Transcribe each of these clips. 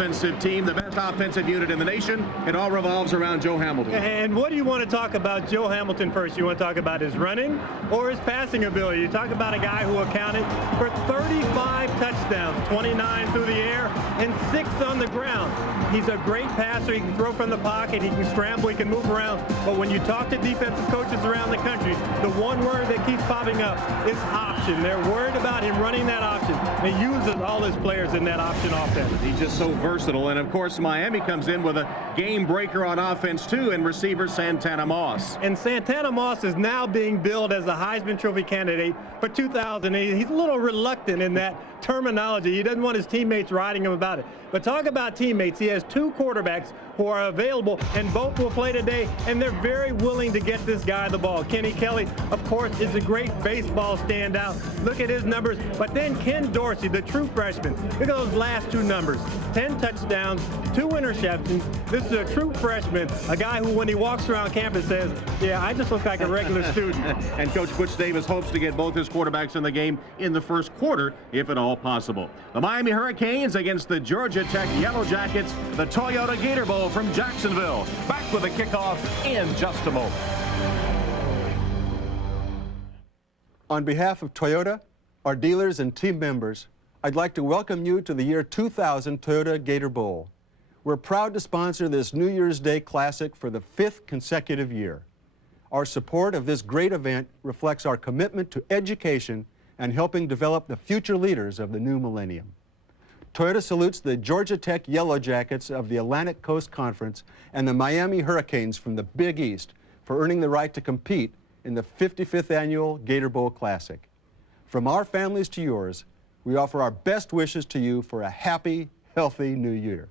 offensive team, the best offensive unit in the nation. It all revolves around Joe Hamilton. And what do you want to talk about Joe Hamilton first? You want to talk about his running or his passing ability? You talk about a guy who accounted for 35 touchdowns, 29 through the air and 6 on the ground. He's a great passer. He can throw from the pocket. He can scramble. He can move around. But when you talk to defensive coaches around the country, the one word that keeps popping up is option. They're worried about him running that option. He uses all his players in that option offense. He's just so versatile. And, of course, Miami comes in with a game breaker on offense, too, and receiver Santana Moss. And Santana Moss is now being billed as a Heisman Trophy candidate for 2008. He's a little reluctant in that terminology. He doesn't want his teammates writing him about it. But talk about teammates. He has 2 quarterbacks who are available, and both will play today, and they're very willing to get this guy the ball. Kenny Kelly, of course, is a great baseball standout. Look at his numbers. But then Ken Dorsey, the true freshman, look at those last 2 numbers. 10 touchdowns, 2 interceptions. This is a true freshman, a guy who, when he walks around campus, says, yeah, I just look like a regular student. And Coach Butch Davis hopes to get both his quarterbacks in the game in the first quarter, if at all possible. The Miami Hurricanes against the Georgia Tech Yellow Jackets, the Toyota Gator Bowl from Jacksonville. Back with the kickoff in just a moment. On behalf of Toyota, our dealers and team members, I'd like to welcome you to the year 2000 Toyota Gator Bowl. We're proud to sponsor this New Year's Day Classic for the 5th consecutive year. Our support of this great event reflects our commitment to education and helping develop the future leaders of the new millennium. Toyota salutes the Georgia Tech Yellow Jackets of the Atlantic Coast Conference and the Miami Hurricanes from the Big East for earning the right to compete in the 55th Annual Gator Bowl Classic. From our families to yours, we offer our best wishes to you for a happy, healthy new year.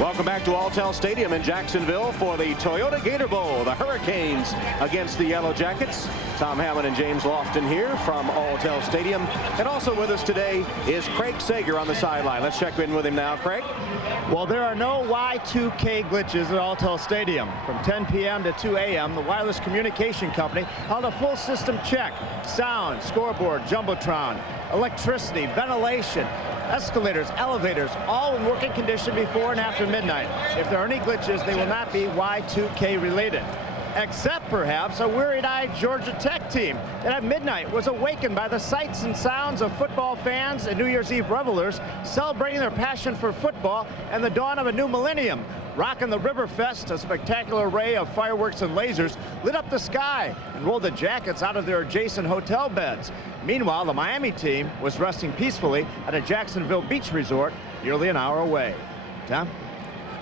Welcome back to Alltel Stadium in Jacksonville for the Toyota Gator Bowl. The Hurricanes against the Yellow Jackets. Tom Hammond and James Lofton here from Alltel Stadium. And also with us today is Craig Sager on the sideline. Let's check in with him now, Craig. Well, there are no Y2K glitches at Alltel Stadium. From 10 p.m. to 2 a.m., the wireless communication company held a full system check. Sound, scoreboard, jumbotron, electricity, ventilation, escalators, elevators, all in working condition before and after midnight. If there are any glitches, they will not be Y2K related. Except perhaps a weary-eyed Georgia Tech team that at midnight was awakened by the sights and sounds of football fans and New Year's Eve revelers celebrating their passion for football and the dawn of a new millennium. Rockin' the River Fest, a spectacular array of fireworks and lasers lit up the sky and rolled the Jackets out of their adjacent hotel beds. Meanwhile, the Miami team was resting peacefully at a Jacksonville beach resort nearly an hour away. Tom?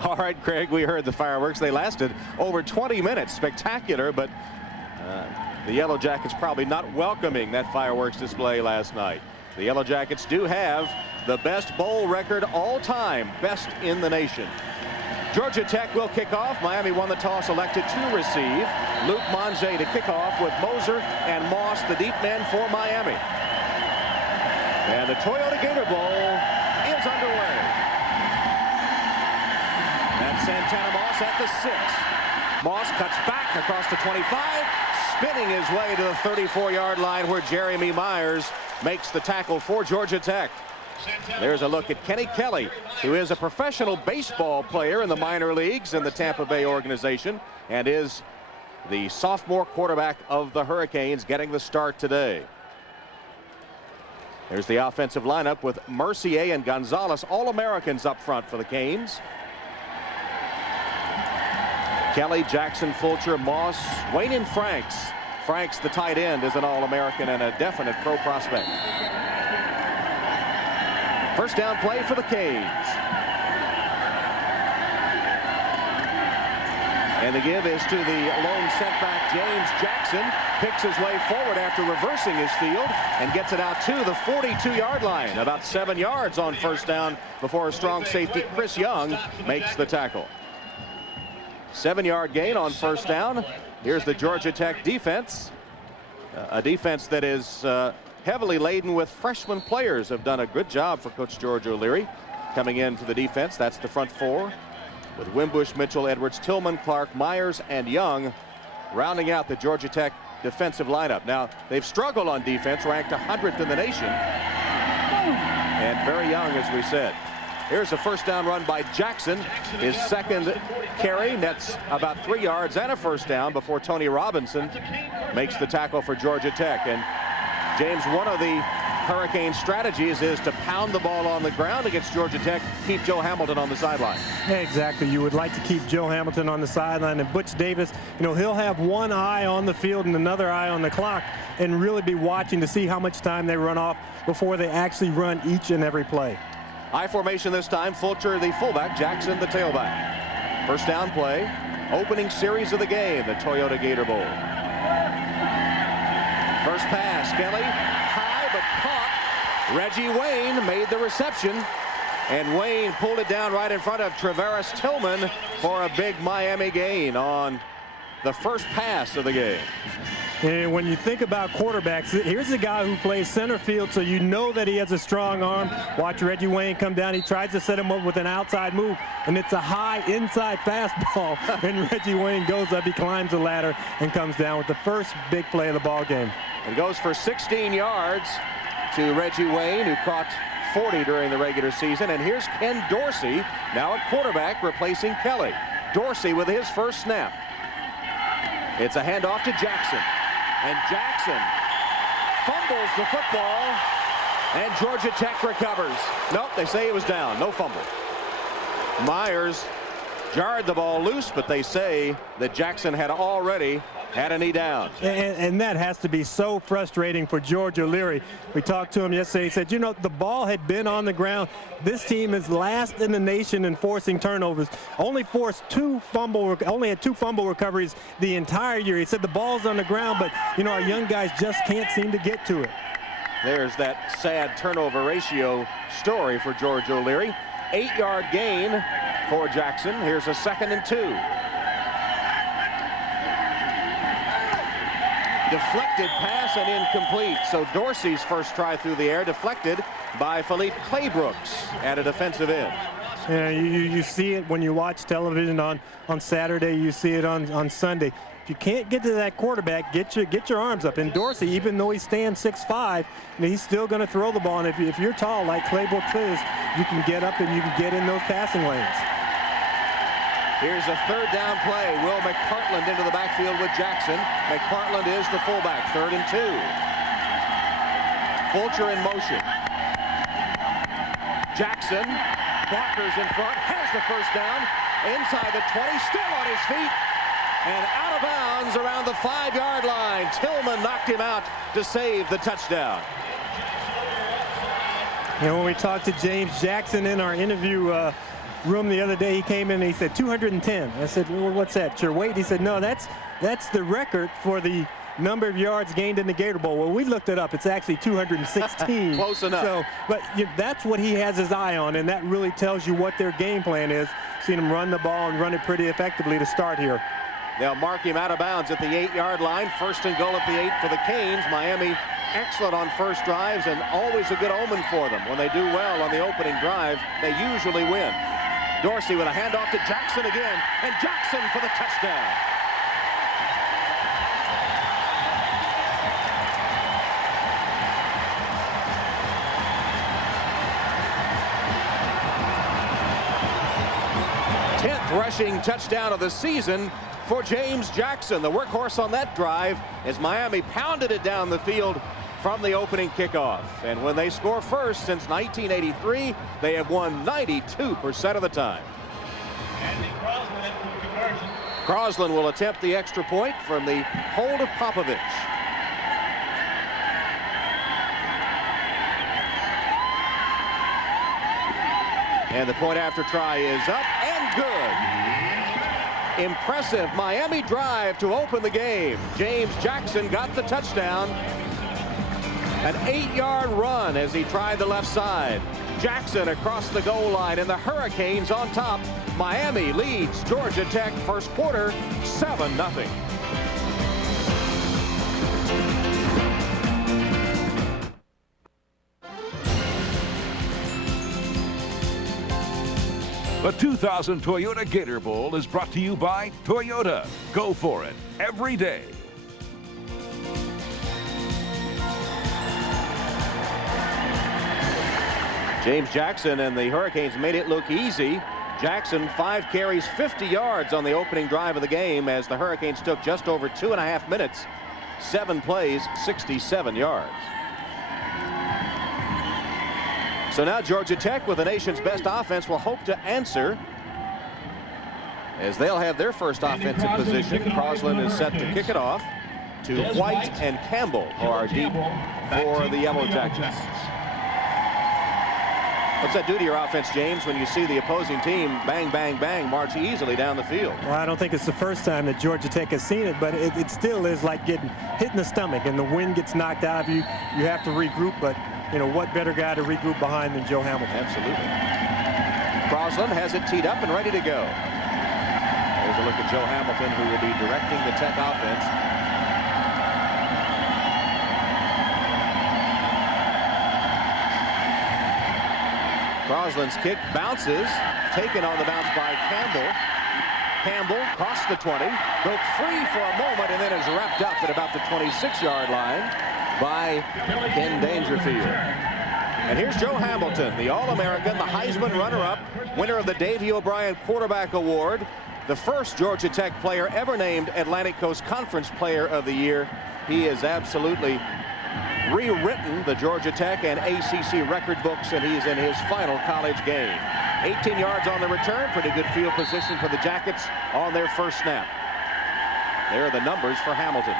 All right, Craig, we heard the fireworks. They lasted over 20 minutes. Spectacular, but the Yellow Jackets probably not welcoming that fireworks display last night. The Yellow Jackets do have the best bowl record all time, best in the nation. Georgia Tech will kick off. Miami won the toss, elected to receive. Luke Monge to kick off with Moser and Moss, the deep men for Miami. And the Toyota Gator Bowl is underway. That's Santana Moss at the 6. Moss cuts back across the 25, spinning his way to the 34-yard line where Jeremy Myers makes the tackle for Georgia Tech. There's a look at Kenny Kelly, who is a professional baseball player in the minor leagues in the Tampa Bay organization and is the sophomore quarterback of the Hurricanes, getting the start today. There's the offensive lineup with Mercier and Gonzalez, All-Americans up front for the Canes. Kelly, Jackson, Fulcher, Moss, Wayne, and Franks. Franks, the tight end, is an All-American and a definite pro prospect. First down play for the Canes. And the give is to the lone setback, James Jackson. Picks his way forward after reversing his field and gets it out to the 42-yard line. About 7 yards on first down before a strong safety, Chris Young, makes the tackle. 7-yard gain on first down. Here's the Georgia Tech defense. A defense that is heavily laden with freshman players. Have done a good job for Coach George O'Leary coming into the defense. That's the front four with Wimbush, Mitchell, Edwards, Tillman, Clark, Myers, and Young rounding out the Georgia Tech defensive lineup. Now, they've struggled on defense, ranked 100th in the nation. And very young, as we said. Here's a first down run by Jackson. His second carry nets about 3 yards and a first down before Tony Robinson makes the tackle for Georgia Tech. And James, one of the Hurricane strategies is to pound the ball on the ground against Georgia Tech, keep Joe Hamilton on the sideline. Yeah, exactly. You would like to keep Joe Hamilton on the sideline, and Butch Davis, you know, he'll have one eye on the field and another eye on the clock and really be watching to see how much time they run off before they actually run each and every play. I formation this time. Fulcher the fullback, Jackson the tailback. First down play, opening series of the game, the Toyota Gator Bowl. First pass, Kelly, high but caught. Reggie Wayne made the reception, and Wayne pulled it down right in front of Travaris Tillman for a big Miami gain on the first pass of the game. And when you think about quarterbacks, here's a guy who plays center field, so you know that he has a strong arm. Watch Reggie Wayne come down. He tries to set him up with an outside move, and it's a high inside fastball. And Reggie Wayne goes up, he climbs the ladder, and comes down with the first big play of the ball game. It goes for 16 yards to Reggie Wayne, who caught 40 during the regular season. And here's Ken Dorsey, now at quarterback, replacing Kelly. Dorsey with his first snap. It's a handoff to Jackson. And Jackson fumbles the football, and Georgia Tech recovers. Nope, they say it was down. No fumble. Myers jarred the ball loose, but they say that Jackson had already had a knee down. And that has to be so frustrating for George O'Leary. We talked to him yesterday. He said, you know, the ball had been on the ground. This team is last in the nation in forcing turnovers. Only had two fumble recoveries the entire year. He said the ball's on the ground, but, you know, our young guys just can't seem to get to it. There's that sad turnover ratio story for George O'Leary. 8-yard gain for Jackson. Here's a 2nd and 2. Deflected pass and incomplete. So Dorsey's first try through the air deflected by Philippe Claybrooks at a defensive end. Yeah, you see it when you watch television on Saturday. You see it on Sunday. If you can't get to that quarterback, get your arms up. And Dorsey, even though he stands 6'5", he's still going to throw the ball. And if you're tall like Claybrooks is, you can get up and you can get in those passing lanes. Here's a 3rd down play. Will McPartland into the backfield with Jackson. McPartland is the fullback. 3rd and 2. Fulcher in motion. Jackson, Barker's in front, has the first down. Inside the 20, still on his feet. And out of bounds around the 5-yard line. Tillman knocked him out to save the touchdown. And when we talked to James Jackson in our interview room the other day, he came in and he said 210. I said, well, what's that, your weight? He said, no, that's the record for the number of yards gained in the Gator Bowl. Well, we looked it up. It's actually 216. Close enough. So, but that's what he has his eye on, and that really tells you what their game plan is. Seen him run the ball and run it pretty effectively to start here. They'll mark him out of bounds at the 8-yard line. 1st and goal at the 8 for the Canes. Miami excellent on first drives and always a good omen for them. When they do well on the opening drive, they usually win. Dorsey with a handoff to Jackson again, and Jackson for the touchdown. Rushing touchdown of the season for James Jackson. The workhorse on that drive as Miami pounded it down the field from the opening kickoff. And when they score first since 1983, they have won 92% of the time. Crosland will attempt the extra point from the hold of Popovich. And the point after try is up and good. Impressive Miami drive to open the game. James Jackson got the touchdown. An 8-yard run as he tried the left side. Jackson across the goal line and the Hurricanes on top. Miami leads Georgia Tech first quarter 7-0. The 2000 Toyota Gator Bowl is brought to you by Toyota. Go for it every day. James Jackson and the Hurricanes made it look easy. Jackson 5 carries 50 yards on the opening drive of the game as the Hurricanes took just over 2.5 minutes. 7 plays, 67 yards. So now Georgia Tech, with the nation's best offense, will hope to answer as they'll have their first offensive position. Crosland is set to kick it off to White and Campbell, who are deep for the Yellow Jackets. What's that do to your offense, James, when you see the opposing team bang, bang, bang, march easily down the field? Well, I don't think it's the first time that Georgia Tech has seen it, but it still is like getting hit in the stomach, and the wind gets knocked out of you. You have to regroup, but, you know, what better guy to regroup behind than Joe Hamilton? Absolutely. Crosland has it teed up and ready to go. There's a look at Joe Hamilton, who will be directing the Tech offense. Crosland's kick bounces, taken on the bounce by Campbell. Campbell crossed the 20, broke free for a moment, and then is wrapped up at about the 26-yard line by Ken Dangerfield. And here's Joe Hamilton, the All-American, the Heisman runner-up, winner of the Davey O'Brien Quarterback Award, the first Georgia Tech player ever named Atlantic Coast Conference Player of the Year. He is absolutely rewritten the Georgia Tech and ACC record books, and he's in his final college game. 18 yards on the return. Pretty good field position for the Jackets on their first snap. There are the numbers for Hamilton.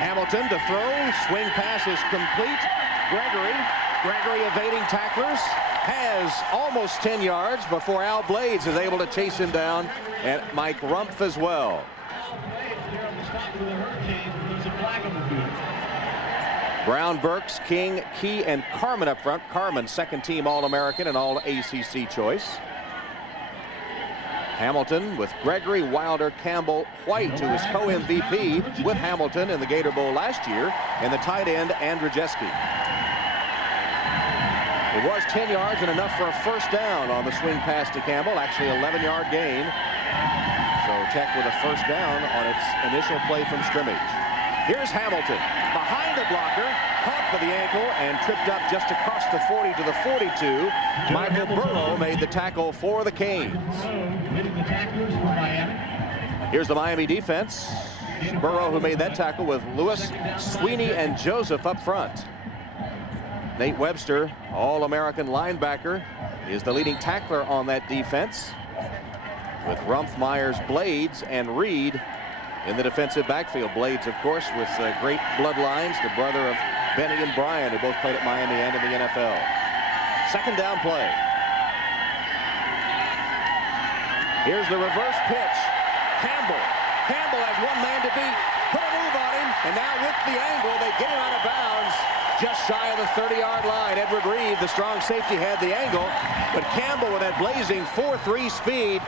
Hamilton to throw. Swing pass is complete. Gregory evading tacklers. Has almost 10 yards before Al Blades is able to chase him down, and Mike Rumpf as well. Brown, Burks, King, Key, and Carmen up front. Carmen, second-team All-American and All-ACC choice. Hamilton with Gregory, Wilder, Campbell, White, who was co-MVP with Hamilton in the Gator Bowl last year, and the tight end, Andrzejewski. It was 10 yards and enough for a first down on the swing pass to Campbell, actually 11-yard gain. So Tech with a first down on its initial play from scrimmage. Here's Hamilton behind the blocker, caught by the ankle and tripped up just across the 40 to the 42. Michael Burrow made the tackle for the Canes. Here's the Miami defense. Burrow, who made that tackle, with Lewis, Sweeney, and Joseph up front. Nate Webster, All-American linebacker, is the leading tackler on that defense, with Rumpf, Myers, Blades, and Reed in the defensive backfield. Blades, of course, with great bloodlines, the brother of Benny and Brian, who both played at Miami and in the NFL. Second down play. Here's the reverse pitch. Campbell has one man to beat. Put a move on him, and now with the angle, they get him out of bounds. Just shy of the 30-yard line. Edward Reed, the strong safety, had the angle, but Campbell, with that blazing 4.3 speed,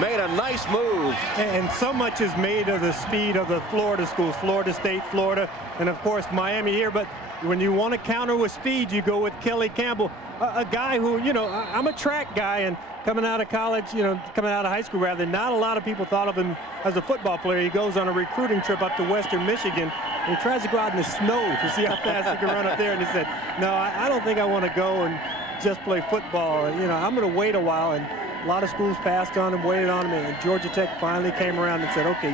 made a nice move. And so much is made of the speed of the Florida schools, Florida State, Florida, and of course Miami here. But when you want to counter with speed, you go with Kelly Campbell, a guy who, you know, I'm a track guy, and coming out of college, you know, coming out of high school rather, not a lot of people thought of him as a football player. He goes on a recruiting trip up to Western Michigan, and he tries to go out in the snow to see how fast he can run up there, and he said, no, I don't think I want to go and just play football. You know, I'm going to wait a while. And a lot of schools passed on him, waited on him, and Georgia Tech finally came around and said, okay,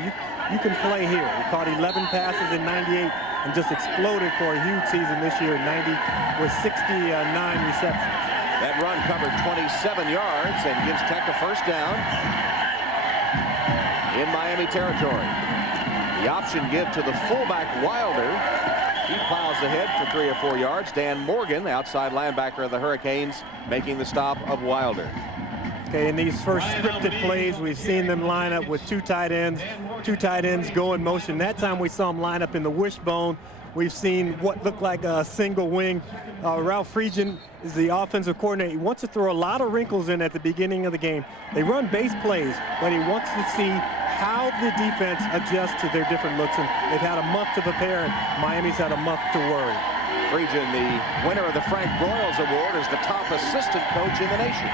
you can play here. He caught 11 passes in 98 and just exploded for a huge season this year in 90 with 69 receptions. That run covered 27 yards and gives Tech a first down in Miami territory. The option give to the fullback Wilder. He plows ahead for 3 or 4 yards. Dan Morgan, outside linebacker of the Hurricanes, making the stop of Wilder. Okay, in these first scripted plays, we've seen them line up with two tight ends go in motion. That time we saw them line up in the wishbone. We've seen what looked like a single wing. Ralph Friedgen is the offensive coordinator. He wants to throw a lot of wrinkles in at the beginning of the game. They run base plays, but he wants to see how the defense adjusts to their different looks. And they've had a month to prepare, and Miami's had a month to worry. Friedgen, the winner of the Frank Broyles Award, is the top assistant coach in the nation.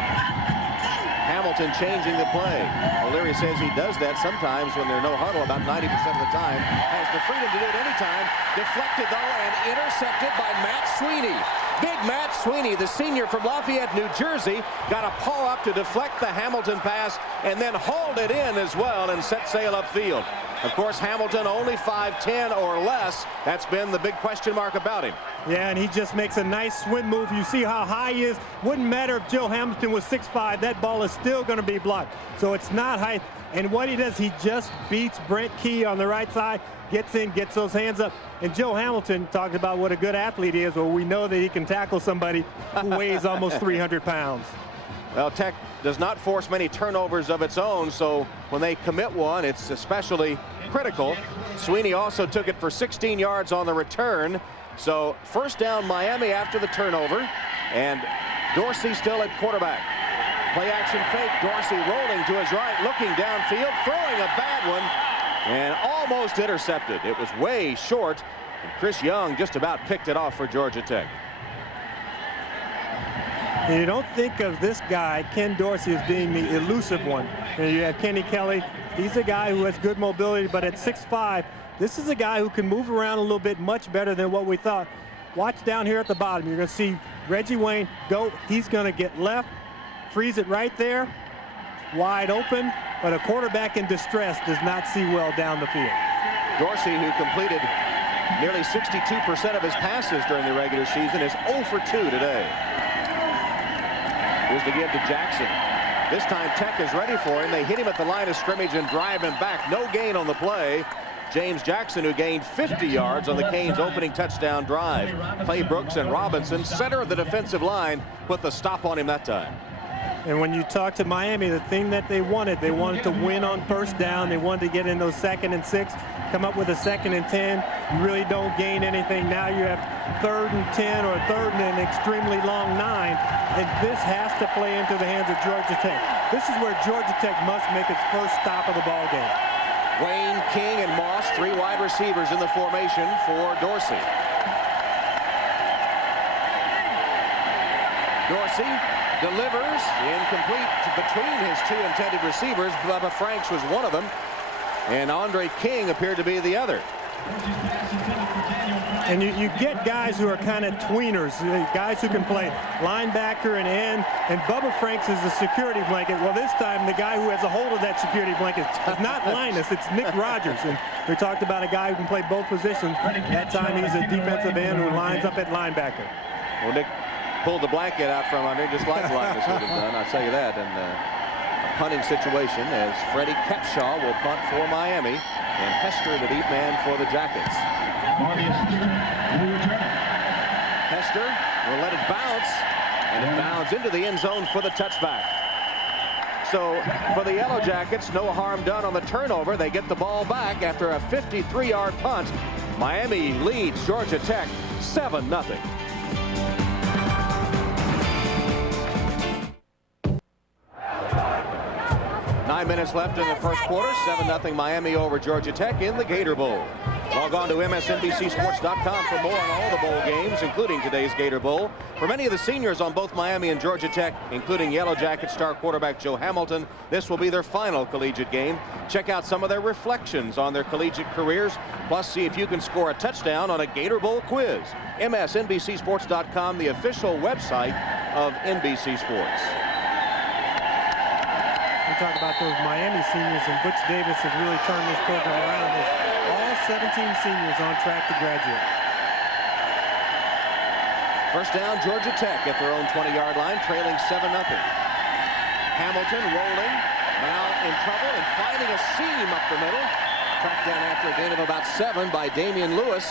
Hamilton changing the play. O'Leary says he does that sometimes when there's no huddle, about 90% of the time. Has the freedom to do it anytime. Deflected, though, and intercepted by Matt Sweeney. Big Matt Sweeney, the senior from Lafayette, New Jersey, got a paw up to deflect the Hamilton pass and then hauled it in as well and set sail upfield. Of course, Hamilton only 5'10" or less. That's been the big question mark about him. Yeah, and he just makes a nice swim move. You see how high he is. Wouldn't matter if Joe Hamilton was 6'5". That ball is still going to be blocked. So it's not high. And what he does, he just beats Brent Key on the right side, gets in, gets those hands up. And Joe Hamilton talked about what a good athlete he is. Well, we know that he can tackle somebody who weighs almost 300 pounds. Well, Tech does not force many turnovers of its own, so when they commit one, it's especially critical. Sweeney also took it for 16 yards on the return. So first down Miami after the turnover, and Dorsey still at quarterback. Play action fake, Dorsey rolling to his right, looking downfield, throwing a bad one, and almost intercepted. It was way short, and Chris Young just about picked it off for Georgia Tech. And you don't think of this guy, Ken Dorsey, as being the elusive one. And you have Kenny Kelly. He's a guy who has good mobility, but at 6'5", this is a guy who can move around a little bit much better than what we thought. Watch down here at the bottom. You're going to see Reggie Wayne go. He's going to get left, freeze it right there, wide open, but a quarterback in distress does not see well down the field. Dorsey, who completed nearly 62% of his passes during the regular season, is 0 for 2 today. Here's the give to Jackson. This time Tech is ready for him. They hit him at the line of scrimmage and drive him back. No gain on the play. James Jackson, who gained 50 yards on the Canes' opening touchdown drive. Clay Brooks and Robinson, center of the defensive line, put the stop on him that time. And when you talk to Miami, the thing that they wanted to win on first down. They wanted to get in those 2nd and 6, come up with a 2nd and 10. You really don't gain anything. Now you have 3rd and 10 or 3rd and an extremely long 9. And this has to play into the hands of Georgia Tech. This is where Georgia Tech must make its first stop of the ball game. Wayne, King, and Moss, 3 wide receivers in the formation for Dorsey. Dorsey delivers incomplete between his 2 intended receivers. Bubba Franks was one of them, and Andre King appeared to be the other. And you get guys who are kind of tweeners, guys who can play linebacker and end, and Bubba Franks is the security blanket. Well, this time the guy who has a hold of that security blanket is not Linus, it's Nick Rogers. And we talked about a guy who can play both positions. That time he's a defensive end who lines up at linebacker. Well, Nick pulled the blanket out from under, just like Linus would have done, I'll tell you that. And a punting situation as Freddie Capshaw will punt for Miami, and Hester, the deep man for the Jackets. Hester will let it bounce, and it bounds into the end zone for the touchback. So for the Yellow Jackets, no harm done on the turnover. They get the ball back after a 53-yard punt. Miami leads Georgia Tech 7-0. Nine minutes left in the first quarter. 7-0 Miami over Georgia Tech in the Gator Bowl. Log on to MSNBCSports.com for more on all the bowl games, including today's Gator Bowl. For many of the seniors on both Miami and Georgia Tech, including Yellow Jacket star quarterback Joe Hamilton, this will be their final collegiate game. Check out some of their reflections on their collegiate careers, plus see if you can score a touchdown on a Gator Bowl quiz. MSNBCSports.com, the official website of NBC Sports. We talk about those Miami seniors, and Butch Davis has really turned this program around. There's all 17 seniors on track to graduate. First down, Georgia Tech at their own 20-yard line, trailing 7-0. Hamilton rolling, now in trouble and finding a seam up the middle. Tracked down after a gain of about 7 by Damian Lewis.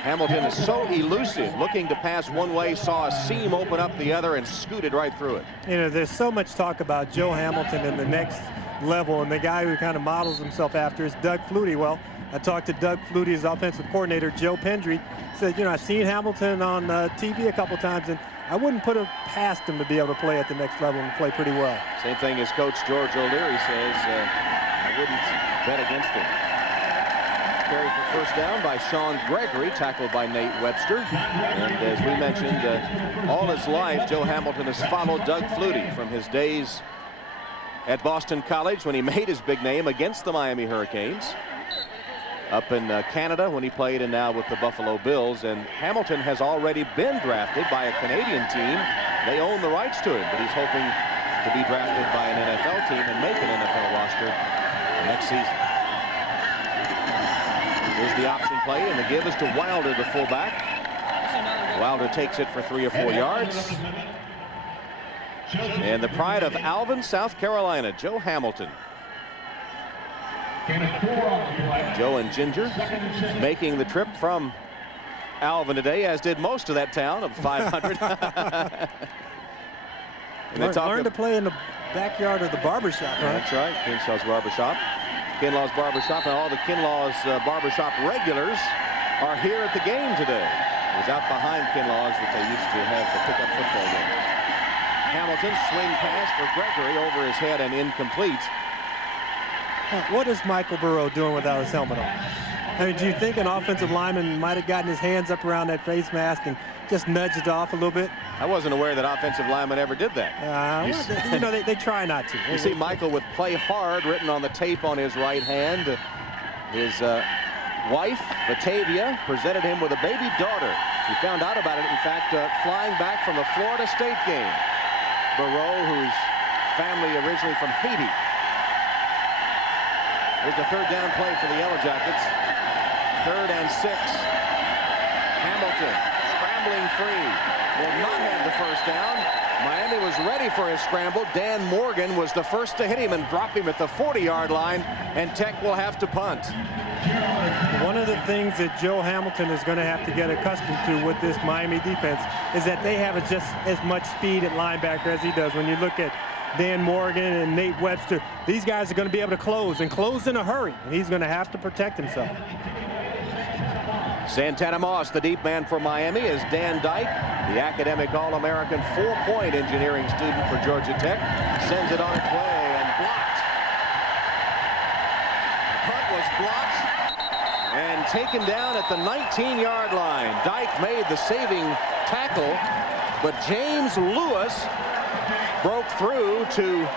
Hamilton is so elusive, looking to pass one way, saw a seam open up the other and scooted right through it. You know, there's so much talk about Joe Hamilton in the next level, and the guy who kind of models himself after is Doug Flutie. Well, I talked to Doug Flutie's offensive coordinator, Joe Pendry. Said, you know, I've seen Hamilton on TV a couple times, and I wouldn't put it past him to be able to play at the next level and play pretty well. Same thing as Coach George O'Leary says, I wouldn't bet against him. carry for first down by Sean Gregory, tackled by Nate Webster. And as we mentioned, all his life, Joe Hamilton has followed Doug Flutie from his days at Boston College when he made his big name against the Miami Hurricanes, up in Canada when he played, and now with the Buffalo Bills. And Hamilton has already been drafted by a Canadian team. They own the rights to him, but he's hoping to be drafted by an NFL team and make an NFL roster next season. Here's the option play, and the give is to Wilder, the fullback. Wilder takes it for 3 or 4 yards. And the pride of Alvin, South Carolina, Joe Hamilton. Joe and Ginger making the trip from Alvin today, as did most of that town of 500. And learn to play in the backyard of the barbershop, right? That's right, Kinlaw's Barbershop. Kinlaw's Barbershop, and all the Kinlaw's Barbershop regulars are here at the game today. It was out behind Kinlaw's that they used to have the pickup football game. Hamilton swing pass for Gregory over his head and incomplete. What is Michael Burrow doing without his helmet on? I mean, do you think an offensive lineman might have gotten his hands up around that face mask and just nudged it off a little bit? I wasn't aware that offensive linemen ever did that. Well, they try not to. You see Michael with "play hard" written on the tape on his right hand. His wife, Batavia, presented him with a baby daughter. He found out about it, in fact, flying back from the Florida State game. Burrow, whose family originally from Haiti. Here's the third down play for the Yellow Jackets. 3rd and 6. Hamilton scrambling free. Will not have the first down. Miami was ready for his scramble. Dan Morgan was the first to hit him and drop him at the 40-yard line, and Tech will have to punt. One of the things that Joe Hamilton is going to have to get accustomed to with this Miami defense is that they have just as much speed at linebacker as he does. When you look at Dan Morgan and Nate Webster, these guys are going to be able to close in a hurry, and he's going to have to protect himself. Santana Moss, the deep man for Miami, is Dan Dyke, the academic All-American 4-point engineering student for Georgia Tech. Sends it on its way and blocked. The punt was blocked and taken down at the 19-yard line. Dyke made the saving tackle, but James Lewis broke through to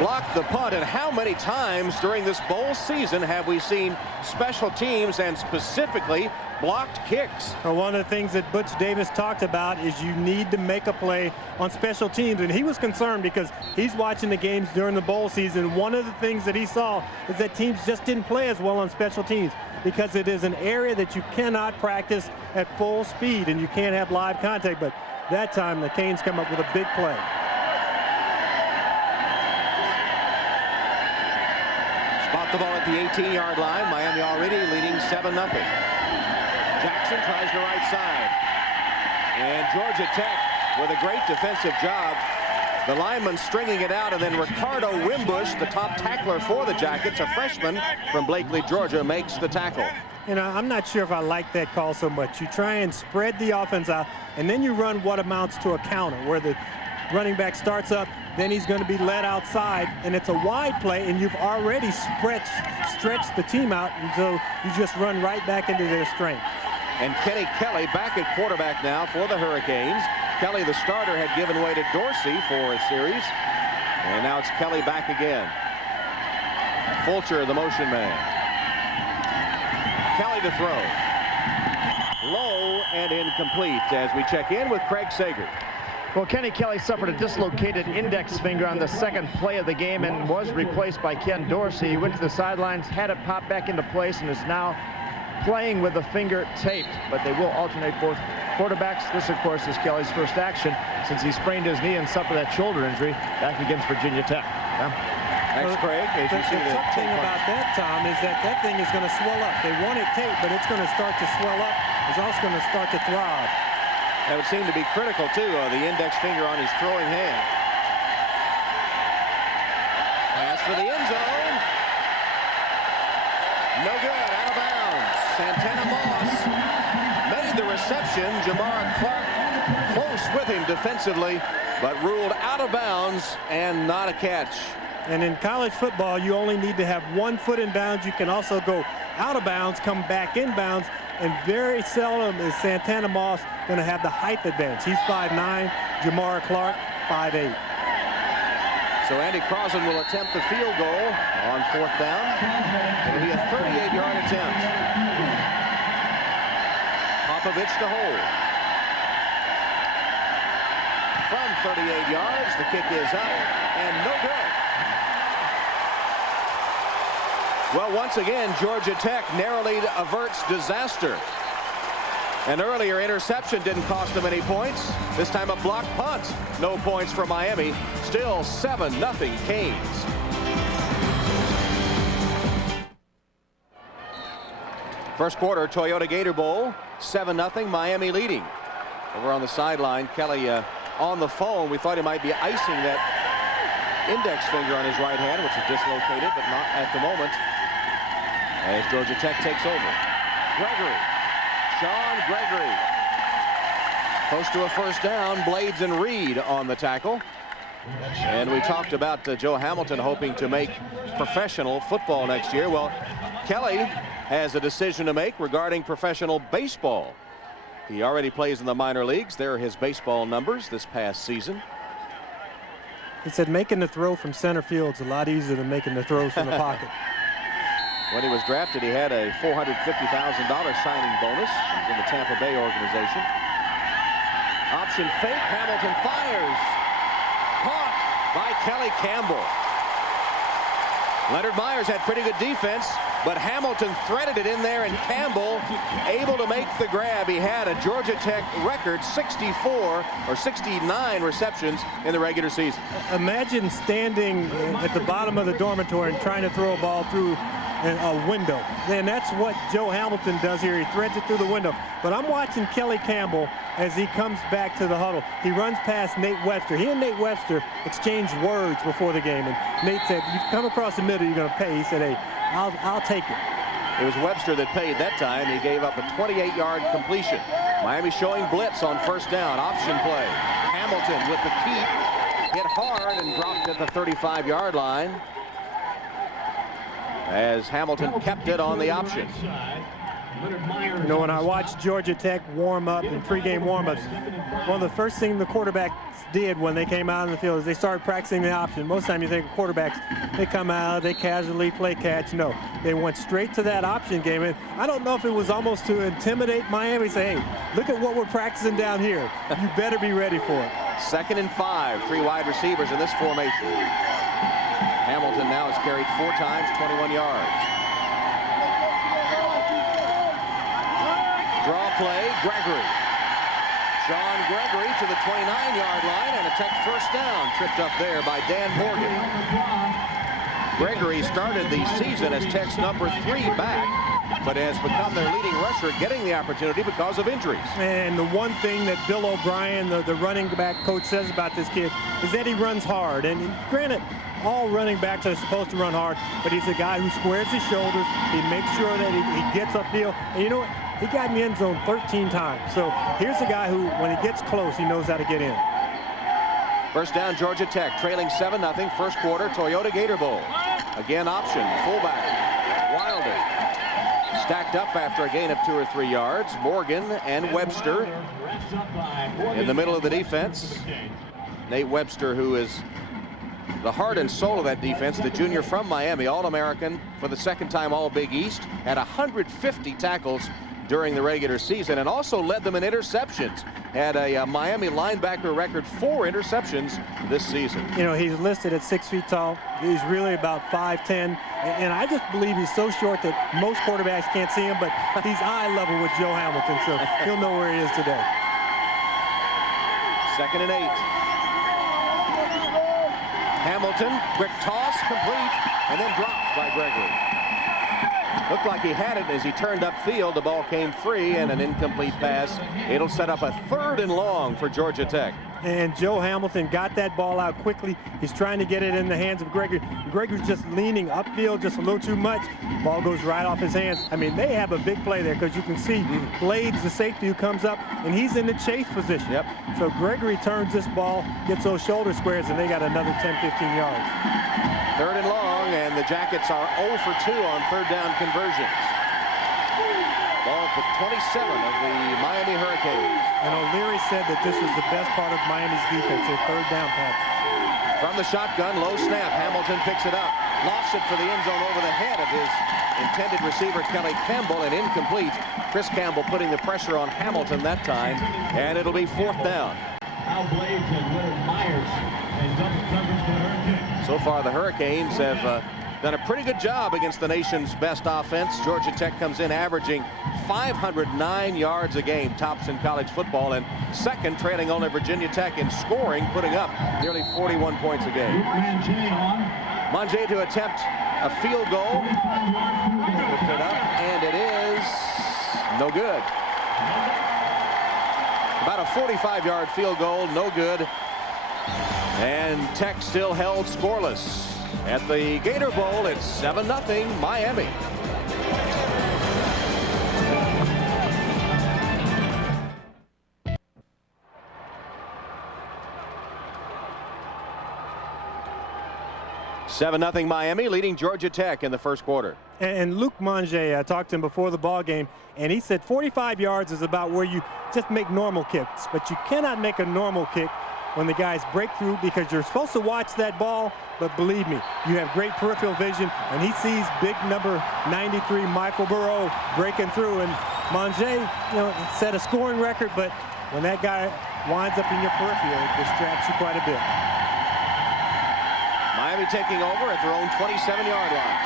block the punt. And how many times during this bowl season have we seen special teams and specifically blocked kicks? Well, one of the things that Butch Davis talked about is you need to make a play on special teams, and he was concerned because he's watching the games during the bowl season. One of the things that he saw is that teams just didn't play as well on special teams because it is an area that you cannot practice at full speed and you can't have live contact. But that time the Canes come up with a big play. Spot the ball at the 18-yard line. Miami already leading 7-0. Jackson tries the right side. And Georgia Tech with a great defensive job. The lineman stringing it out, and then Ricardo Wimbush, the top tackler for the Jackets, a freshman from Blakely, Georgia, makes the tackle. You know, I'm not sure if I like that call so much. You try and spread the offense out, and then you run what amounts to a counter, where the running back starts up, then he's going to be led outside, and it's a wide play, and you've already stretched the team out, and so you just run right back into their strength. And Kenny Kelly back at quarterback now for the Hurricanes. Kelly, the starter, had given way to Dorsey for a series, and now it's Kelly back again. Fulcher, the motion man. Kelly to throw. Low and incomplete as we check in with Craig Sager. Well, Kenny Kelly suffered a dislocated index finger on the second play of the game and was replaced by Ken Dorsey. He went to the sidelines, had it pop back into place, and is now playing with the finger taped, but they will alternate both quarterbacks. This, of course, is Kelly's first action since he sprained his knee and suffered that shoulder injury back against Virginia Tech. Thanks, Craig. As you see the tough thing about that, Tom, is that thing is going to swell up. They want it taped, but it's going to start to swell up. It's also going to start to throb. That would seem to be critical, too, the index finger on his throwing hand. Pass for the end zone. No good, out of bounds. Santana Moss made the reception. Jamar Clark close with him defensively, but ruled out of bounds and not a catch. And in college football, you only need to have 1 foot in bounds. You can also go out of bounds, come back in bounds, and very seldom is Santana Moss going to have the height advantage. He's 5'9", Jamar Clark 5'8". So Andy Crosland will attempt the field goal on 4th down. It'll be a 38-yard attempt. Popovich to hold. From 38 yards, the kick is up and no good. Well, once again, Georgia Tech narrowly averts disaster. An earlier interception didn't cost them any points. This time a blocked punt. No points for Miami. Still 7-0 Canes. First quarter, Toyota Gator Bowl, 7-0, Miami leading. Over on the sideline, Kelly on the phone. We thought he might be icing that index finger on his right hand, which is dislocated, but not at the moment. As Georgia Tech takes over. Gregory. Sean Gregory. Close to a first down. Blades and Reed on the tackle. And we talked about Joe Hamilton hoping to make professional football next year. Well, Kelly has a decision to make regarding professional baseball. He already plays in the minor leagues. There are his baseball numbers this past season. He said making the throw from center field is a lot easier than making the throws from the pocket. When he was drafted, he had a $450,000 signing bonus in the Tampa Bay organization. Option fake. Hamilton fires. Caught by Kelly Campbell. Leonard Myers had pretty good defense, but Hamilton threaded it in there, and Campbell able to make the grab. He had a Georgia Tech record 64 or 69 receptions in the regular season. Imagine standing at the bottom of the dormitory and trying to throw a ball through a window. And that's what Joe Hamilton does here. He threads it through the window. But I'm watching Kelly Campbell as he comes back to the huddle. He runs past Nate Webster. He and Nate Webster exchanged words before the game. And Nate said, "You've come across the middle, you're going to pay." He said, "Hey, I'll take it." It was Webster that paid that time. He gave up a 28-yard completion. Miami showing blitz on first down. Option play. Hamilton with the keep. Hit hard and dropped at the 35-yard line, as Hamilton kept it on the option. You know, when I watched Georgia Tech warm up in pregame warm-ups, one of the first things the quarterbacks did when they came out on the field is they started practicing the option. Most of the time you think quarterbacks, they come out, they casually play catch. No, they went straight to that option game. And I don't know if it was almost to intimidate Miami, say, hey, look at what we're practicing down here. You better be ready for it. 2nd and 5, 3 wide receivers in this formation. Hamilton now has carried 4 times, 21 yards. Draw play, Gregory. Sean Gregory to the 29-yard line, and a Tech first down, tripped up there by Dan Morgan. Gregory started the season as Tech's number 3 back, but has become their leading rusher, getting the opportunity because of injuries. And the one thing that Bill O'Brien, the running back coach, says about this kid is that he runs hard. And granted, all running backs are supposed to run hard, but he's a guy who squares his shoulders. He makes sure that he gets upfield. And you know what? He got in the end zone 13 times. So here's a guy who, when he gets close, he knows how to get in. First down, Georgia Tech, trailing 7-0, first quarter, Toyota Gator Bowl. Again, option, fullback, Wilder. Stacked up after a gain of 2 or 3 yards. Morgan and Webster in the middle of the defense. Nate Webster, who is the heart and soul of that defense, the junior from Miami, All-American for the 2nd time All-Big East, had 150 tackles during the regular season, and also led them in interceptions. Had a Miami linebacker record 4 interceptions this season. You know, he's listed at 6 feet tall. He's really about 5'10", and I just believe he's so short that most quarterbacks can't see him, but he's eye level with Joe Hamilton, so he'll know where he is today. 2nd and 8. Hamilton, quick toss, complete, and then dropped by Gregory. Looked like he had it as he turned upfield. The ball came free and an incomplete pass. It'll set up a 3rd and long for Georgia Tech. And Joe Hamilton got that ball out quickly. He's trying to get it in the hands of Gregory. Gregory's just leaning upfield just a little too much. Ball goes right off his hands. I mean, they have a big play there because you can see Blades, the safety, who comes up, and he's in the chase position. Yep. So Gregory turns this ball, gets those shoulder squares, and they got another 10, 15 yards. Third and long, and the Jackets are 0 for 2 on third down conversions. Ball at the 27 of the Miami Hurricanes. And O'Leary said that this was the best part of Miami's defense, their third down package. From the shotgun, low snap. Hamilton picks it up. Lofts it for the end zone over the head of his intended receiver, Kelly Campbell, and incomplete. Chris Campbell putting the pressure on Hamilton that time, and it'll be fourth down. So far, the Hurricanes have done a pretty good job against the nation's best offense. Georgia Tech comes in averaging 509 yards a game, tops in college football, and second, trailing only Virginia Tech in scoring, putting up nearly 41 points a game. Manje to attempt a field goal. Puts it up, and it is no good. About a 45-yard field goal, no good. And Tech still held scoreless. At the Gator Bowl, it's 7-0 Miami. (7-0) Miami, leading Georgia Tech in the first quarter. And Luke Manje, I talked to him before the ball game, and he said 45 yards is about where you just make normal kicks, but you cannot make a normal kick when the guys break through, because you're supposed to watch that ball, but believe me, you have great peripheral vision, and he sees big number 93 Michael Burrow breaking through, and Manje, set a scoring record, but when that guy winds up in your peripheral, it distracts you quite a bit. Miami taking over at their own 27-yard line.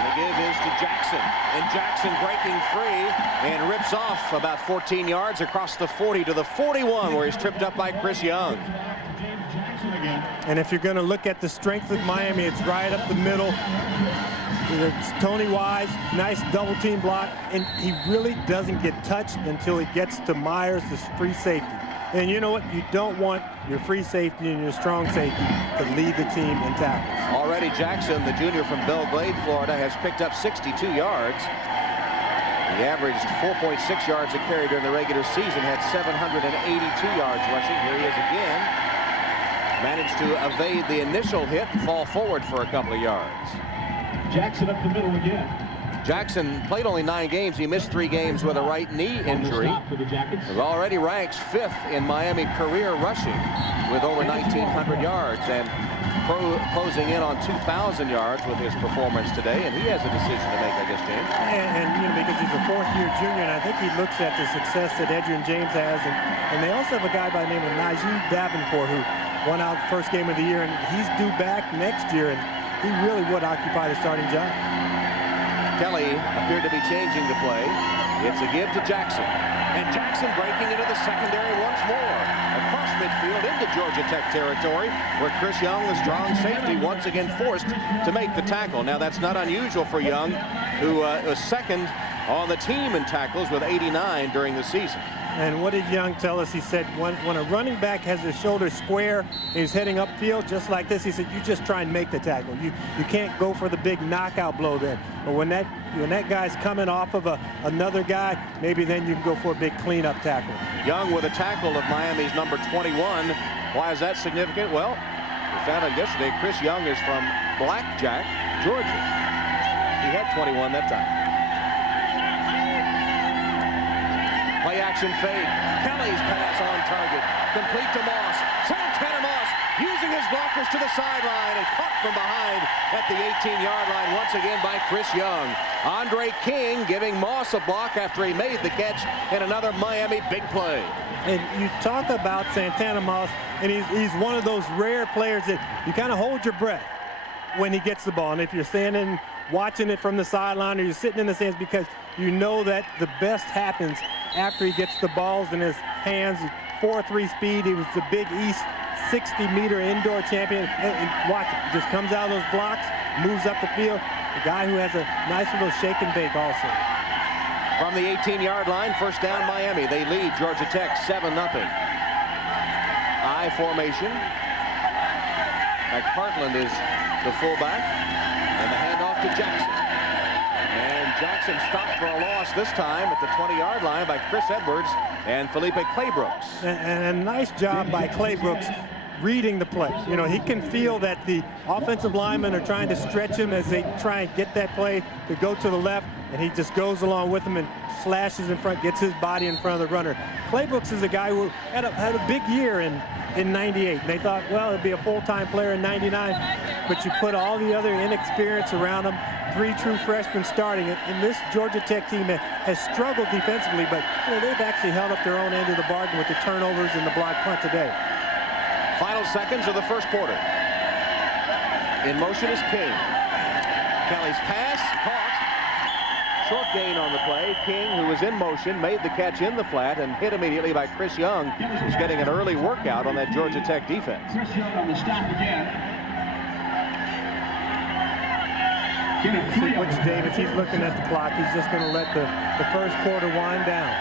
The give is to Jackson, and Jackson breaking free and rips off about 14 yards across the 40 to the 41, where he's tripped up by Chris Young. And if you're going to look at the strength of Miami, it's right up the middle. It's Tony Wise, nice double team block, and he really doesn't get touched until he gets to Myers, the free safety. And you know what? You don't want your free safety and your strong safety to lead the team in tackles. Already Jackson, the junior from Belle Glade, Florida, has picked up 62 yards. He averaged 4.6 yards a carry during the regular season, had 782 yards rushing. Here he is again. Managed to evade the initial hit and fall forward for a couple of yards. Jackson up the middle again. Jackson played only 9 games. He missed 3 games with a right knee injury. He already ranks 5th in Miami career rushing with over 1,900 yards, and closing in on 2,000 yards with his performance today. And he has a decision to make, I guess, James. And because he's a 4th-year junior, and I think he looks at the success that Adrian James has, and they also have a guy by the name of Najee Davenport who won out the first game of the year, and he's due back next year, and he really would occupy the starting job. Kelly appeared to be changing the play. It's a give to Jackson. And Jackson breaking into the secondary once more. Across midfield into Georgia Tech territory, where Chris Young, the strong safety, once again forced to make the tackle. Now, that's not unusual for Young, who was second on the team in tackles with 89 during the season. And what did Young tell us? He said when a running back has his shoulders square and he's heading upfield just like this, he said, you just try and make the tackle. You can't go for the big knockout blow then. But when that guy's coming off of another guy, maybe then you can go for a big cleanup tackle. Young with a tackle of Miami's number 21. Why is that significant? Well, we found out yesterday Chris Young is from Blackjack, Georgia. He had 21 that time. Play action fake. Kelly's pass on target. Complete to Moss. Santana Moss using his blockers to the sideline and caught from behind at the 18-yard line once again by Chris Young. Andre King giving Moss a block after he made the catch, and another Miami big play. And you talk about Santana Moss, and he's one of those rare players that you kind of hold your breath when he gets the ball. And if you're standing watching it from the sideline or you're sitting in the stands, because you know that the best happens after he gets the balls in his hands. 4.3 speed. He was the Big East 60-meter indoor champion. And watch it. Just comes out of those blocks, moves up the field. A guy who has a nice little shake and bake also. From the 18-yard line, first down Miami. They lead Georgia Tech 7-0. I formation. McPartland is the fullback. And the handoff to Jackson. And Jackson stopped for a loss this time at the 20-yard line by Chris Edwards and Felipe Claybrooks. And a nice job by Claybrooks reading the play. You know, he can feel that the offensive linemen are trying to stretch him as they try and get that play to go to the left, and he just goes along with them and slashes in front, gets his body in front of the runner. Claybrooks is a guy who had a big year in 98. They thought, well, it'd be a full-time player in 99, but you put all the other inexperience around him, 3 true freshmen starting it, and this Georgia Tech team has struggled defensively, but you know, they've actually held up their own end of the bargain with the turnovers and the block punt today. Final seconds of the first quarter. In motion is King. Kelly's pass caught. Short gain on the play. King, who was in motion, made the catch in the flat and hit immediately by Chris Young, who's getting an early workout on that Georgia Tech defense. Chris Young on the stop again. See Butch Davis, he's looking at the clock. He's just going to let the first quarter wind down.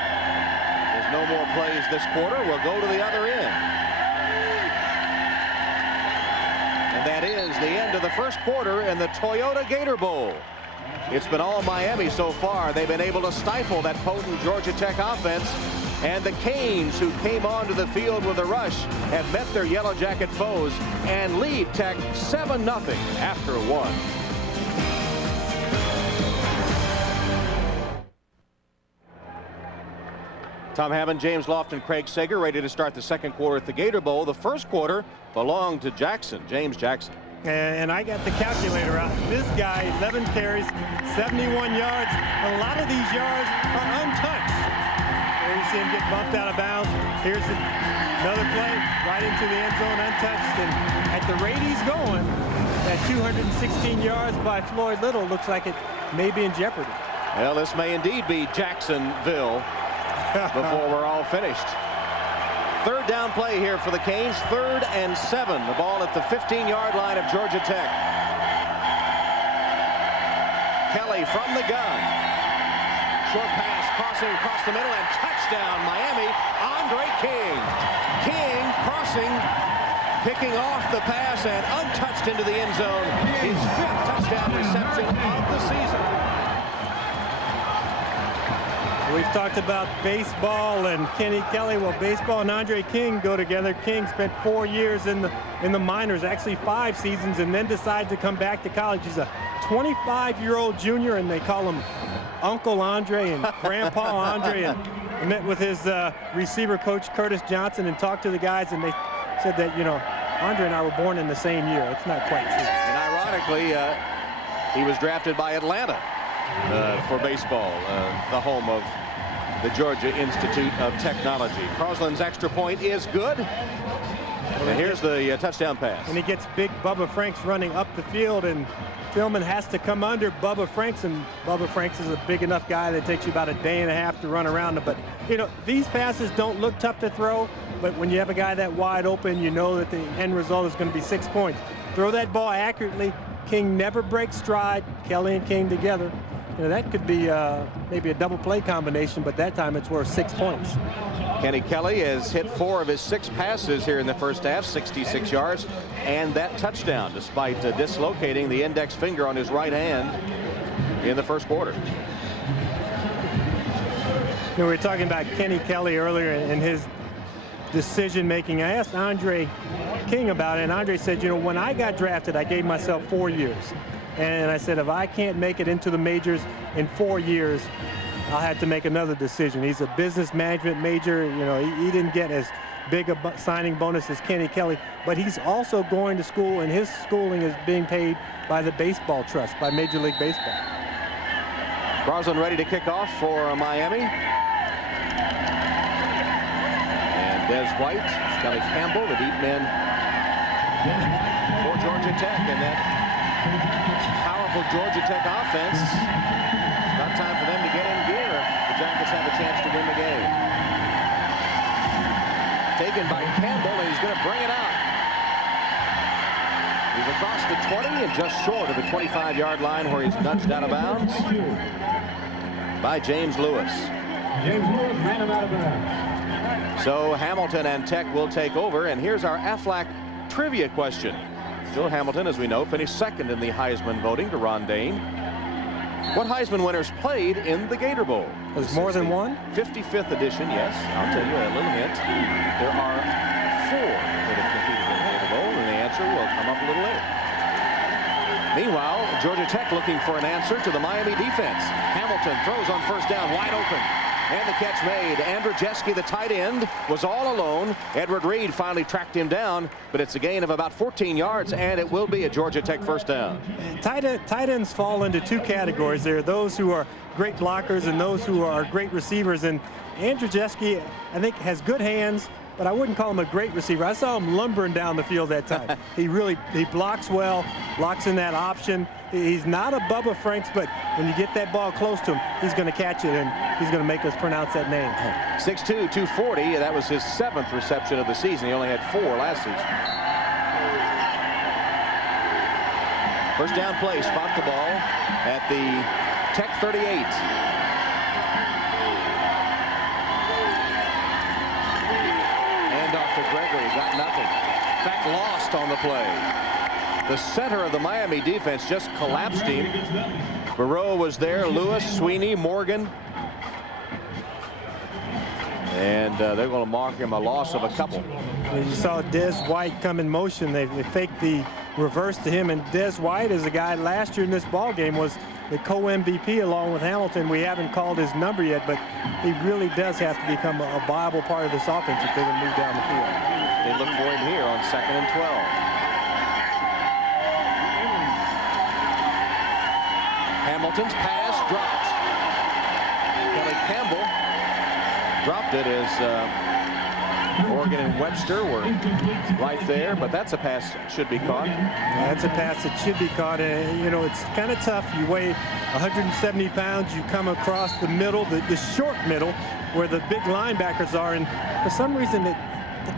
There's no more plays this quarter. We'll go to the other end. And that is the end of the first quarter in the Toyota Gator Bowl. It's been all Miami so far. They've been able to stifle that potent Georgia Tech offense. And the Canes, who came onto the field with a rush, have met their Yellow Jacket foes and lead Tech 7-0 after 1. Tom Hammond, James Lofton, Craig Sager ready to start the second quarter at the Gator Bowl. The first quarter belonged to Jackson, James Jackson. And I got the calculator out. This guy, 11 carries, 71 yards. A lot of these yards are untouched. There you see him get bumped out of bounds. Here's another play right into the end zone untouched. And at the rate he's going, that 216 yards by Floyd Little looks like it may be in jeopardy. Well, this may indeed be Jacksonville before we're all finished. Third down play here for the Canes. 3rd and 7. The ball at the 15-yard line of Georgia Tech. Kelly from the gun. Short pass crossing across the middle and touchdown Miami. Andre King. King crossing, picking off the pass and untouched into the end zone. His 5th touchdown reception of the season. We've talked about baseball and Kenny Kelly. Well, baseball and Andre King go together. King spent 4 years in the minors, actually 5 seasons, and then decided to come back to college. He's a 25-year-old junior, and they call him Uncle Andre and Grandpa Andre. And met with his receiver coach Curtis Johnson and talked to the guys, and they said that, you know, Andre and I were born in the same year. It's not quite true. And ironically, he was drafted by Atlanta for baseball, the home of the Georgia Institute of Technology. Crosland's extra point is good. And here's the touchdown pass. And he gets big Bubba Franks running up the field, and Tillman has to come under Bubba Franks, and Bubba Franks is a big enough guy that takes you about a day and a half to run around him. But, you know, these passes don't look tough to throw, but when you have a guy that wide open, you know that the end result is going to be 6 points. Throw that ball accurately. King never breaks stride. Kelly and King together. You know, that could be maybe a double play combination, but that time it's worth 6 points. Kenny Kelly has hit 4 of his 6 passes here in the first half, 66 yards, and that touchdown, despite dislocating the index finger on his right hand in the first quarter. You know, we were talking about Kenny Kelly earlier and his decision making. I asked Andre King about it, and Andre said, you know, when I got drafted, I gave myself 4 years. And I said, if I can't make it into the majors in 4 years, I'll have to make another decision. He's a business management major. You know, he didn't get as big a signing bonus as Kenny Kelly, but he's also going to school, and his schooling is being paid by the baseball trust, by Major League Baseball. Crosland ready to kick off for Miami. And Des White, Scully Campbell, the deep men for Georgia Tech, and that powerful Georgia Tech offense. It's about time for them to get in gear if the Jackets have a chance to win the game. Taken by Campbell, and he's going to bring it out. He's across the 20 and just short of the 25-yard line where he's nudged out of bounds by James Lewis. James Lewis ran him out of bounds. So Hamilton and Tech will take over, and here's our Aflac trivia question. Joe Hamilton, as we know, finished 2nd in the Heisman voting to Ron Dane. What Heisman winners played in the Gator Bowl? There's more than one? 55th edition, yes. I'll tell you a little hint. There are 4 that have competed in the Meanwhile, Georgia Tech looking for an answer to the Miami defense. Hamilton throws on first down, wide open. And the catch made. Andrzejewski, the tight end, was all alone. Edward Reed finally tracked him down, but it's a gain of about 14 yards, and it will be a Georgia Tech first down. Tight ends fall into two categories. There are those who are great blockers and those who are great receivers. And Andrzejewski, I think, has good hands, but I wouldn't call him a great receiver. I saw him lumbering down the field that time. he blocks well, blocks in that option. He's not a Bubba Franks, but when you get that ball close to him, he's going to catch it, and he's going to make us pronounce that name. 6'2", 240. That was his 7th reception of the season. He only had 4 last season. First down play, spot the ball at the Tech 38. Handoff to Gregory, got nothing. In fact, lost on the play. The center of the Miami defense just collapsed him. Burrow was there, Lewis, Sweeney, Morgan. And they're going to mark him a loss of a couple. You saw Des White come in motion. They faked the reverse to him, and Des White is a guy last year in this ball game was the co-MVP along with Hamilton. We haven't called his number yet, but he really does have to become a viable part of this offense if they're going to move down the field. They look for him here on 2nd and 12. Hamilton's pass dropped. Kelly Campbell dropped it as Morgan and Webster were right there, but that's a pass that should be caught. Yeah, that's a pass that should be caught, and you know, it's kind of tough. You weigh 170 pounds, you come across the middle, the short middle, where the big linebackers are, and for some reason the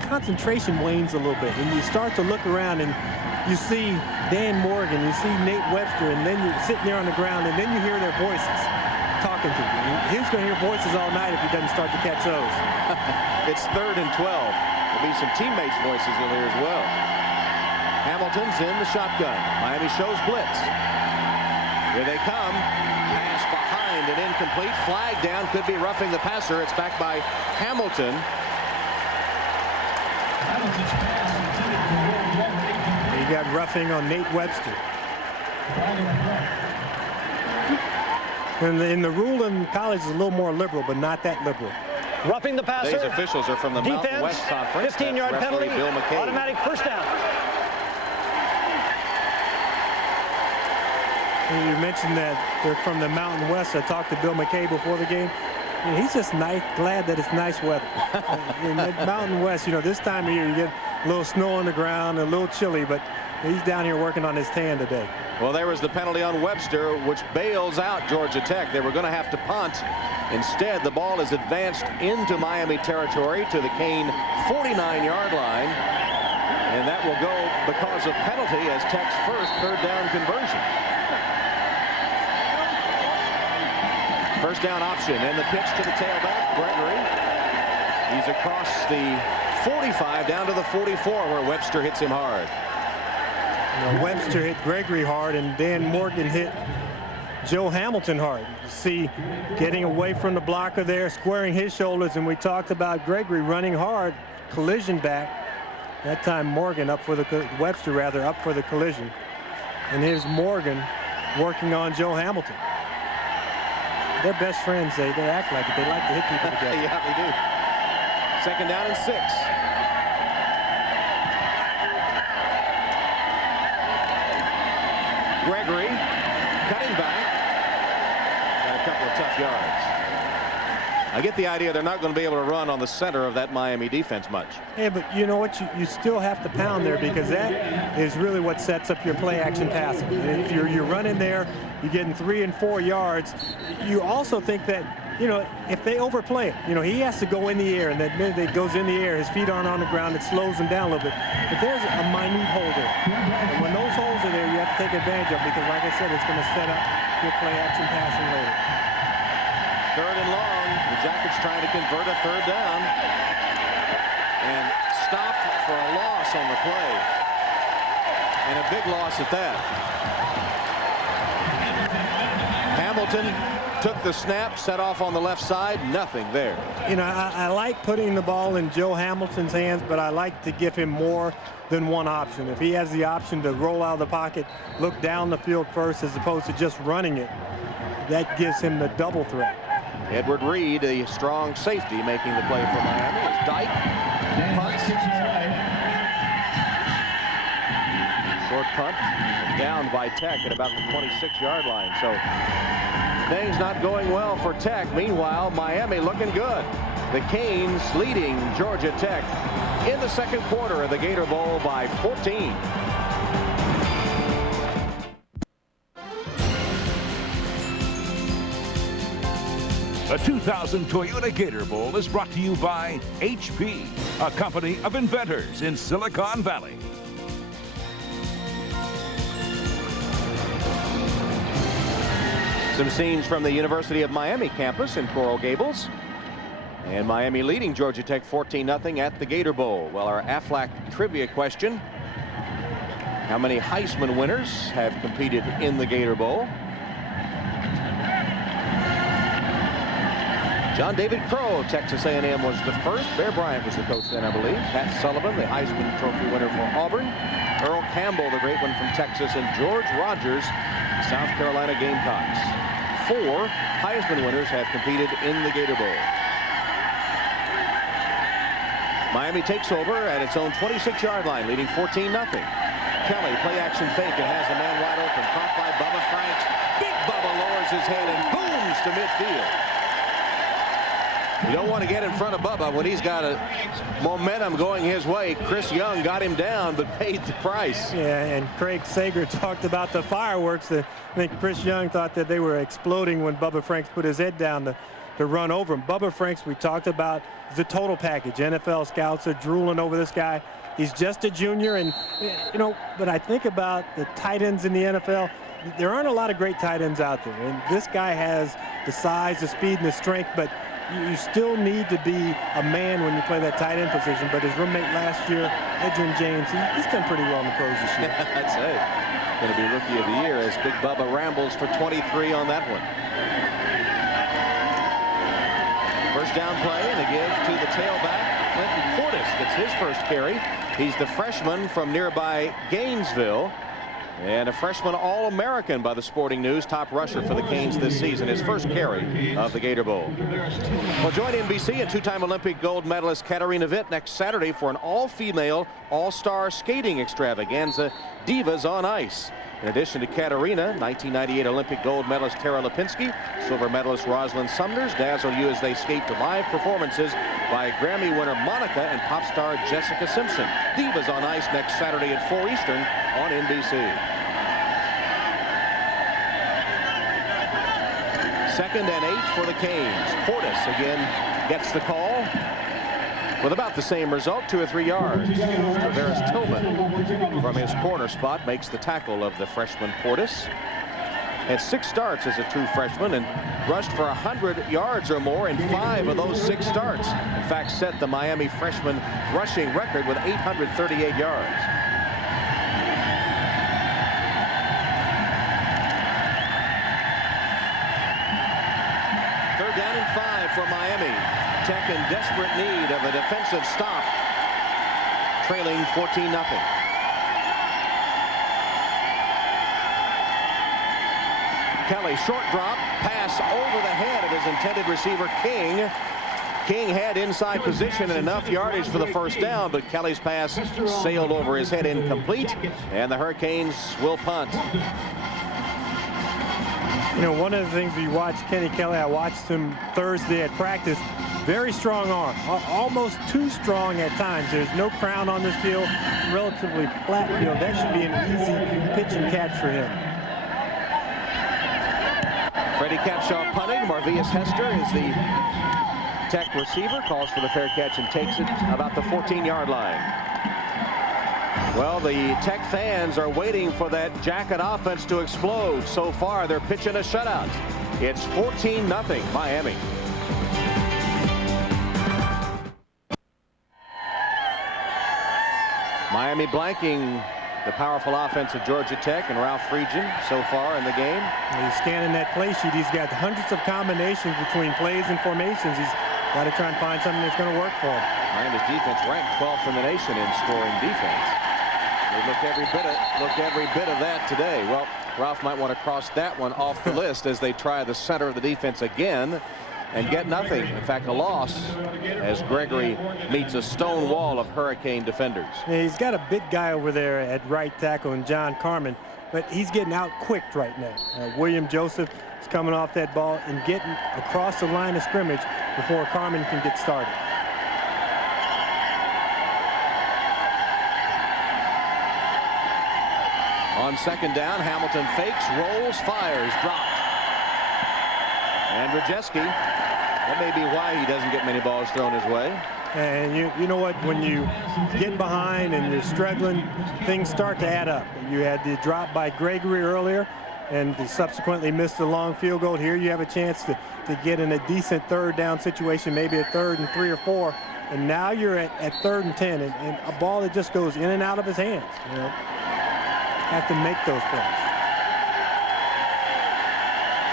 concentration wanes a little bit, and you start to look around and you see Dan Morgan, you see Nate Webster, and then you're sitting there on the ground, and then you hear their voices talking to you. He's going to hear voices all night if he doesn't start to catch those. It's 3rd and 12. There'll be some teammates' voices in there as well. Hamilton's in the shotgun. Miami shows blitz. Here they come. Pass behind and incomplete. Flag down. Could be roughing the passer. It's back by Hamilton. You got roughing on Nate Webster. And in the rule in college is a little more liberal, but not that liberal. Roughing the passer. These officials are from the Mountain West Conference. 15-yard penalty. Bill McCabe. Automatic first down. You mentioned that they're from the Mountain West. I talked to Bill McCabe before the game. And he's just glad that it's nice weather. In the Mountain West, you know, this time of year you get a little snow on the ground, a little chilly, but he's down here working on his tan today. Well, there was the penalty on Webster, which bails out Georgia Tech. They were going to have to punt. Instead, the ball is advanced into Miami territory to the Kane 49-yard line. And that will go because of penalty as Tech's first 3rd down conversion. First down option, and the pitch to the tailback, Gregory. He's across the 45 down to the 44 where Webster hits him hard. You know, Webster hit Gregory hard, and Dan Morgan hit Joe Hamilton hard. You see, getting away from the blocker there, squaring his shoulders, and we talked about Gregory running hard, collision back. That time Morgan Webster rather up for the collision. And here's Morgan working on Joe Hamilton. They're best friends. They act like it. They like to hit people together. Yeah, they do. 2nd down and 6. Gregory cutting back. Got a couple of tough yards. I get the idea they're not going to be able to run on the center of that Miami defense much. Yeah, but you know what? You still have to pound there because that is really what sets up your play action passing. And if you're running there, you're getting 3 and 4 yards. You also think that, you know, if they overplay it, you know, he has to go in the air, and that minute it goes in the air, his feet aren't on the ground, it slows him down a little bit. But there's a minute hole there. And when those holes are there, you have to take advantage of because, like I said, it's going to set up your play action passing later. 3rd and long. The Jackets trying to convert a 3rd down. And stopped for a loss on the play. And a big loss at that. Hamilton took the snap, set off on the left side, nothing there. You know, I like putting the ball in Joe Hamilton's hands, but I like to give him more than one option. If he has the option to roll out of the pocket, look down the field first as opposed to just running it, that gives him the double threat. Edward Reed, a strong safety, making the play for Miami. It's Dyke. Punts. Short punt. Down by Tech at about the 26-yard line. So things not going well for Tech. Meanwhile, Miami looking good. The Canes leading Georgia Tech in the second quarter of the Gator Bowl by 14. The 2000 Toyota Gator Bowl is brought to you by HP, a company of inventors in Silicon Valley. Some scenes from the University of Miami campus in Coral Gables. And Miami leading Georgia Tech 14-0 at the Gator Bowl. Well, our Aflac trivia question: how many Heisman winners have competed in the Gator Bowl? John David Crow, Texas A&M, was the first. Bear Bryant was the coach then, I believe. Pat Sullivan, the Heisman Trophy winner for Auburn. Earl Campbell, the great one from Texas. And George Rogers, South Carolina Gamecocks. 4 Heisman winners have competed in the Gator Bowl. Miami takes over at its own 26-yard line, leading 14-0. Kelly, play action fake, and has a man wide open. Caught by Bubba Franks. Big Bubba lowers his head and booms to midfield. You don't want to get in front of Bubba when he's got a momentum going his way. Chris Young got him down, but paid the price. Yeah, and Craig Sager talked about the fireworks. I think Chris Young thought that they were exploding when Bubba Franks put his head down to run over him. Bubba Franks, we talked about, is the total package. NFL scouts are drooling over this guy. He's just a junior, and you know, but I think about the tight ends in the NFL. There aren't a lot of great tight ends out there, and this guy has the size, the speed, and the strength, but you still need to be a man when you play that tight end position. But his roommate last year, Edgerrin James, he's done pretty well in the pros this year. That's it. Going to be Rookie of the Year as Big Bubba rambles for 23 on that one. First down play and a give to the tailback. Clinton Portis gets his first carry. He's the freshman from nearby Gainesville. And a freshman All-American by the Sporting News, top rusher for the Canes this season, his first carry of the Gator Bowl. Well, join NBC and 2-time Olympic gold medalist Katarina Witt next Saturday for an all-female, all-star skating extravaganza, Divas on Ice. In addition to Katarina, 1998 Olympic gold medalist Tara Lipinski, silver medalist Rosalind Sumners dazzle you as they skate to live performances by Grammy winner Monica and pop star Jessica Simpson. Divas on Ice next Saturday at 4 Eastern on NBC. 2nd and 8 for the Canes. Portis again gets the call with about the same result, 2 or 3 yards. Tavares Tillman from his corner spot makes the tackle of the freshman Portis. Had 6 starts as a true freshman and rushed for 100 yards or more in 5 of those 6 starts. In fact, set the Miami freshman rushing record with 838 yards. Third down and 5 for Miami. Tech in desperate need of a defensive stop, trailing 14-0. Kelly, short drop, pass over the head of his intended receiver, King. King had inside position and enough yardage for the first down, but Kelly's pass sailed over his head, incomplete, and the Hurricanes will punt. You know, one of the things we watched Kenny Kelly, I watched him Thursday at practice. Very strong arm, almost too strong at times. There's no crown on this field, relatively flat field. That should be an easy pitch and catch for him. Freddie Capshaw punting. Marvius Hester is the Tech receiver, calls for the fair catch and takes it about the 14-yard line. Well, the Tech fans are waiting for that jacket offense to explode. So far, they're pitching a shutout. It's 14-0 Miami. Miami blanking the powerful offense of Georgia Tech and Ralph Friedgen so far in the game. He's scanning that play sheet. He's got hundreds of combinations between plays and formations. He's got to try and find something that's going to work for him. Miami's defense ranked 12th in the nation in scoring defense. They looked every bit of that today. Well, Ralph might want to cross that one off the list as they try the center of the defense again and get nothing. In fact, a loss as Gregory meets a stone wall of Hurricane defenders. Yeah, he's got a big guy over there at right tackle in John Carmen, but he's getting out-quicked right now. William Joseph is coming off that ball and getting across the line of scrimmage before Carmen can get started. On second down, Hamilton fakes, rolls, fires, dropped. And Rajewski, that may be why he doesn't get many balls thrown his way. And you know what, when you get behind and you're struggling, things start to add up. You had the drop by Gregory earlier and subsequently missed a long field goal. Here you have a chance to get in a decent third down situation, maybe a 3rd and 3 or 4. And now you're at 3rd and 10 and a ball that just goes in and out of his hands. You know, have to make those plays.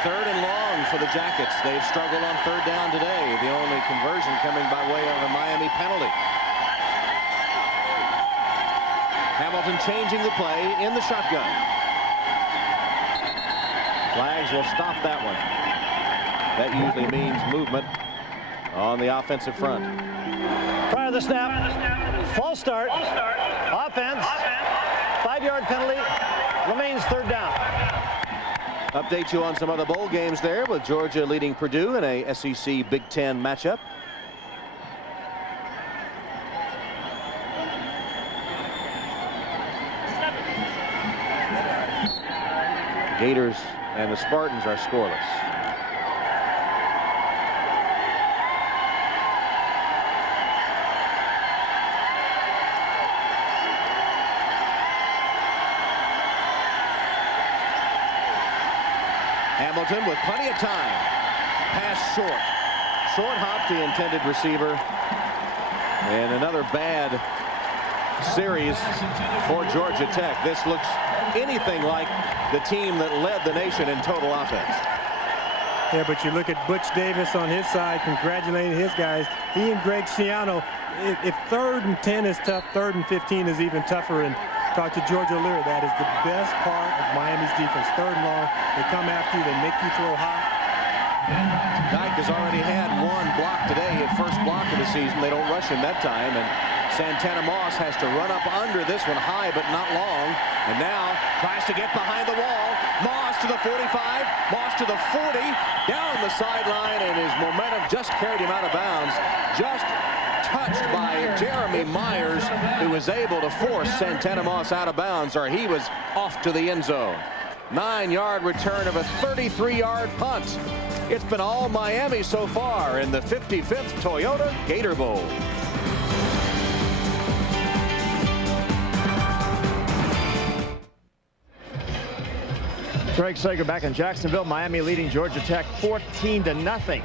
3rd and long for the Jackets. They've struggled on 3rd down today. The only conversion coming by way of a Miami penalty. Hamilton changing the play in the shotgun. Flags will stop that one. That usually means movement on the offensive front. Prior to the snap, false start, offense, 5-yard penalty, remains 3rd down. Update you on some other bowl games there, with Georgia leading Purdue in a SEC Big Ten matchup. Gators and the Spartans are scoreless. Hamilton with plenty of time. Pass short. Short hop the intended receiver. And another bad series for Georgia Tech. This looks anything like the team that led the nation in total offense. Yeah, but you look at Butch Davis on his side, congratulating his guys. He and Greg Schiano, if 3rd and 10 is tough, 3rd and 15 is even tougher. And talk to George O'Leary, that is the best part of Miami's defense. 3rd and long, they come after you, they make you throw hot. Dyke has already had one block today, his first block of the season. They don't rush him that time, and Santana Moss has to run up under this one, high but not long, and now tries to get behind the wall. Moss to the 45, Moss to the 40, down the sideline, and his momentum just carried him out of bounds. Just touched by Jeremy Myers, who was able to force Santana Moss out of bounds, or he was off to the end zone. 9-yard return of a 33-yard punt. It's been all Miami so far in the 55th Toyota Gator Bowl. Greg Sager back in Jacksonville. Miami leading Georgia Tech 14-0.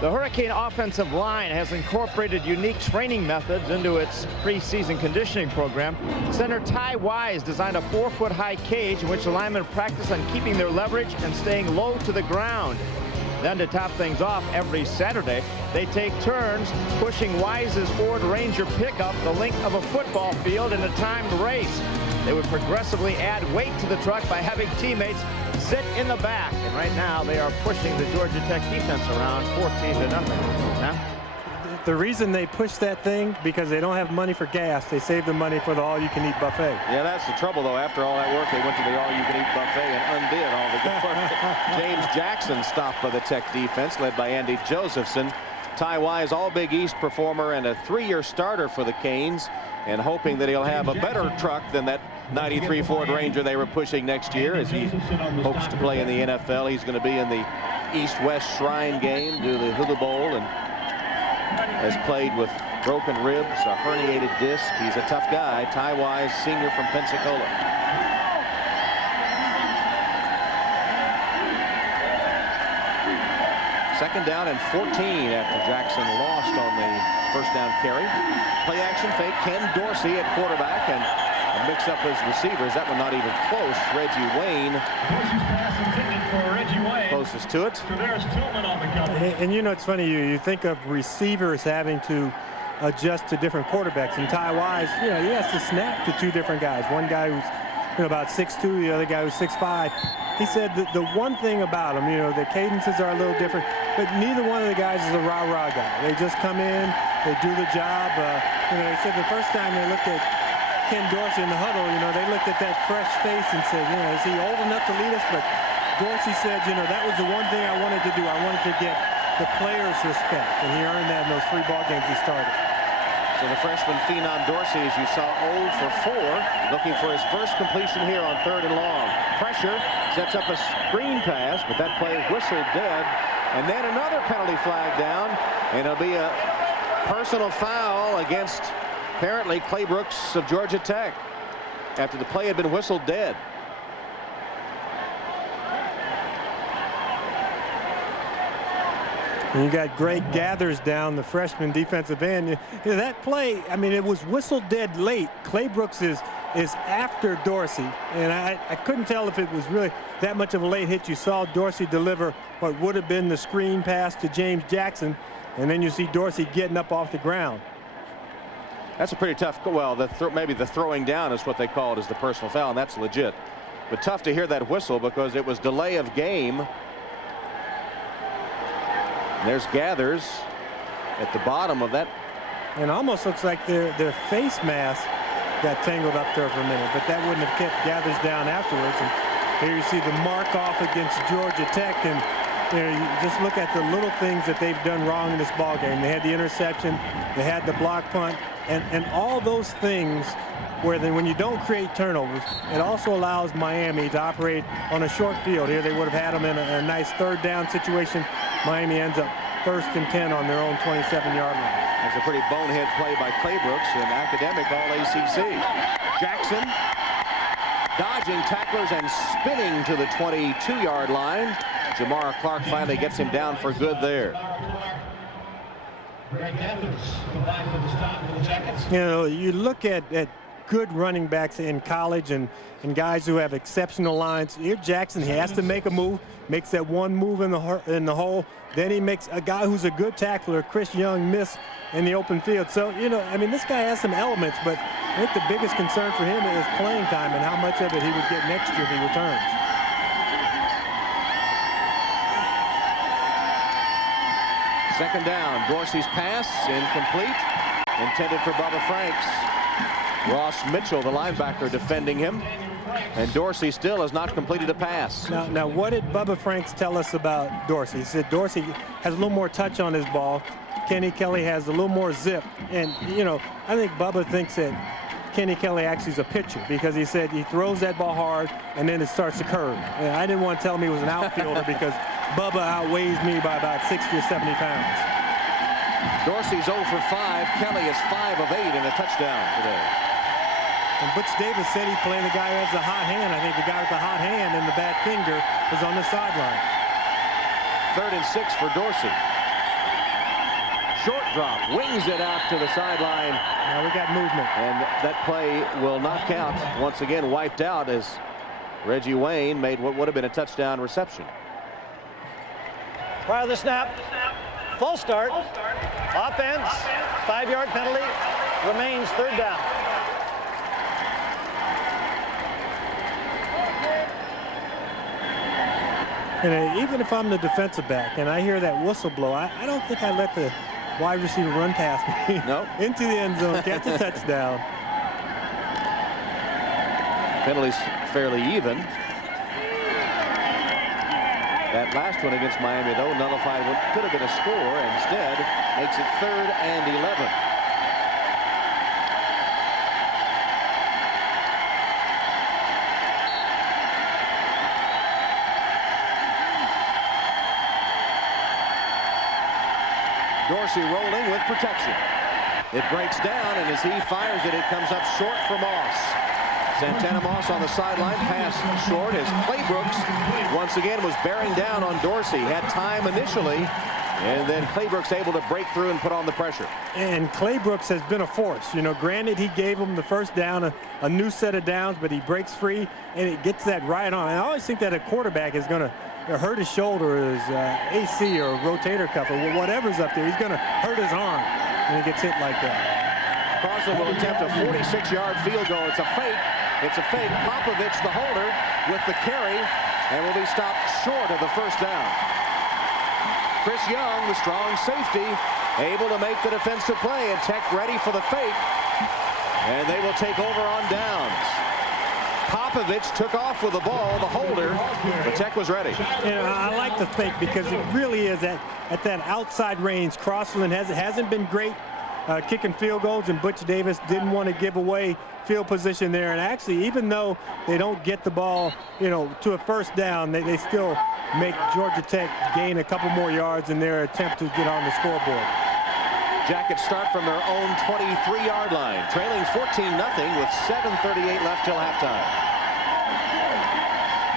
The Hurricane offensive line has incorporated unique training methods into its preseason conditioning program. Center Ty Wise designed a 4-foot-high cage in which the linemen practice on keeping their leverage and staying low to the ground. Then to top things off, every Saturday, they take turns pushing Wise's Ford Ranger pickup the length of a football field in a timed race. They would progressively add weight to the truck by having teammates sit in the back. And right now, they are pushing the Georgia Tech defense around 14-0. Now, The reason they push that thing, because they don't have money for gas. They save the money for the all-you-can-eat buffet. Yeah, that's the trouble, though. After all that work, they went to the all-you-can-eat buffet and undid all the good work. James Jackson stopped by the Tech defense, led by Andy Josephson. Ty Wise, all-Big East performer and a 3-year starter for the Canes, and hoping that he'll have a better truck than that 93 Ford Ranger they were pushing next year as he hopes to play in the NFL. He's going to be in the East-West Shrine game, do the Hula Bowl, and has played with broken ribs, a herniated disc. He's a tough guy. Ty Wise, senior from Pensacola. Second down and 14 after Jackson lost on the first down carry. Play action fake. Ken Dorsey at quarterback, and mix up his receivers. That one not even close. Reggie Wayne. Dorsey's pass intended for Reggie Wayne. Closest to it. So there's Tillman on the cover. And you know, it's funny, you think of receivers having to adjust to different quarterbacks. And Ty Wise, you know, he has to snap to two different guys. One guy who's, you know, about 6'2", the other guy who's 6'5". He said that the one thing about them, you know, the cadences are a little different, but neither one of the guys is a rah-rah guy. They just come in, they do the job. You know, they said the first time they looked at Ken Dorsey in the huddle, you know, they looked at that fresh face and said, you know, is he old enough to lead us? But Dorsey said, you know, that was the one thing I wanted to do. I wanted to get the players' respect, and he earned that in those 3 ball games he started. So the freshman phenom Dorsey, as you saw, 0 for 4, looking for his first completion here on 3rd and long. Pressure, sets up a screen pass, but that play whistled dead. And then another penalty flag down, and it'll be a personal foul against apparently Clay Brooks of Georgia Tech after the play had been whistled dead. And you got Greg Gathers down, the freshman defensive end. You know, that play, I mean, it was whistled dead late. Clay Brooks is after Dorsey, and I couldn't tell if it was really that much of a late hit. You saw Dorsey deliver what would have been the screen pass to James Jackson, and then you see Dorsey getting up off the ground. That's a pretty tough, well, maybe the throwing down is what they call it, is the personal foul, and that's legit. But tough to hear that whistle because it was delay of game. And there's Gathers at the bottom of that. And almost looks like their face mask got tangled up there for a minute, but that wouldn't have kept Gathers down afterwards. And here you see the mark off against Georgia Tech, and you know, you just look at the little things that they've done wrong in this ball game. They had the interception, they had the block punt, and all those things where when you don't create turnovers, it also allows Miami to operate on a short field. Here they would have had them in a nice 3rd down situation. Miami ends up 1st and 10 on their own 27-yard line. That's a pretty bonehead play by Clay Brooks, an academic All-ACC. Jackson dodging tacklers and spinning to the 22-yard line. Jamar Clark finally gets him down for good there. You know, you look at good running backs in college and guys who have exceptional lines. Here Jackson, he has to make a move, makes that one move in the hole. Then he makes a guy who's a good tackler, Chris Young, miss in the open field. So, you know, I mean, this guy has some elements, but I think the biggest concern for him is playing time and how much of it he would get next year if he returns. Second down, Dorsey's pass, incomplete, intended for Bubba Franks. Ross Mitchell, the linebacker, defending him. And Dorsey still has not completed a pass. Now what did Bubba Franks tell us about Dorsey? He said Dorsey has a little more touch on his ball. Kenny Kelly has a little more zip. And, you know, I think Bubba thinks that Kenny Kelly actually is a pitcher because he said he throws that ball hard and then it starts to curve. And I didn't want to tell him he was an outfielder because Bubba outweighs me by about 60 or 70 pounds. Dorsey's 0 for 5. Kelly is 5 of 8 in a touchdown today. And Butch Davis said he'd play the guy who has the hot hand. I think the guy with the hot hand and the bad finger is on the sideline. 3rd and 6 for Dorsey. Short drop, wings it out to the sideline. Now we got movement. And that play will not count. Once again wiped out as Reggie Wayne made what would have been a touchdown reception. Prior to the snap, full start, offense, 5-yard penalty, remains 3rd down. And even if I'm the defensive back and I hear that whistle blow, I don't think I let the wide receiver run past me. No. Into the end zone, catch a touchdown. Penalties fairly even. That last one against Miami, though, nullified what could have been a score. Instead, makes it 3rd and 11. Dorsey rolling with protection. It breaks down, and as he fires it, it comes up short for Moss. Santana Moss on the sideline, pass short as Clay Brooks once again was bearing down on Dorsey. Had time initially, And then Claybrooks able to break through and put on the pressure. And Claybrooks has been a force. You know, granted, he gave him the first down, a new set of downs, but he breaks free and it gets that right on. And I always think that a quarterback is going to hurt his shoulder, or his AC or rotator cuff or whatever's up there. He's going to hurt his arm when he gets hit like that. Crosland will attempt a 46-yard field goal. It's a fake. It's a fake. Popovich, the holder, with the carry, and will be stopped short of the first down. Chris Young, the strong safety, able to make the defensive play, and Tech ready for the fake. And they will take over on downs. Popovich took off with the ball, the holder, but Tech was ready. You know, I like the fake because it really is at that outside range. Crossland hasn't been great kicking field goals, and Butch Davis didn't want to give away field position there. And actually, even though they don't get the ball, you know, to a first down, they still make Georgia Tech gain a couple more yards in their attempt to get on the scoreboard. Jackets start from their own 23-yard line, trailing 14-0 with 7:38 left till halftime.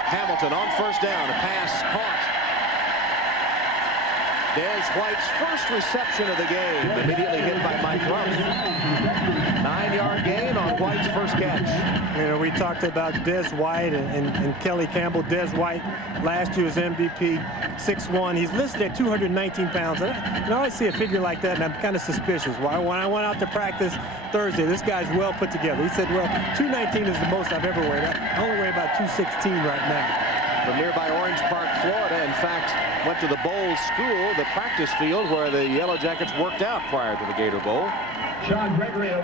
Hamilton on first down, a pass caught. Des White's first reception of the game, immediately hit by Mike Rumpf. 9-yard gain on White's first catch. You know, we talked about Des White and Kelly Campbell. Des White, last year's MVP, 6'1". He's listed at 219 pounds. And I always see a figure like that, and I'm kind of suspicious. When I went out to practice Thursday, this guy's well put together. He said, well, 219 is the most I've ever weighed. I only weigh about 216 right now. From nearby Orange Park, Florida, in fact, went to the Bowles School, the practice field where the Yellow Jackets worked out prior to the Gator Bowl.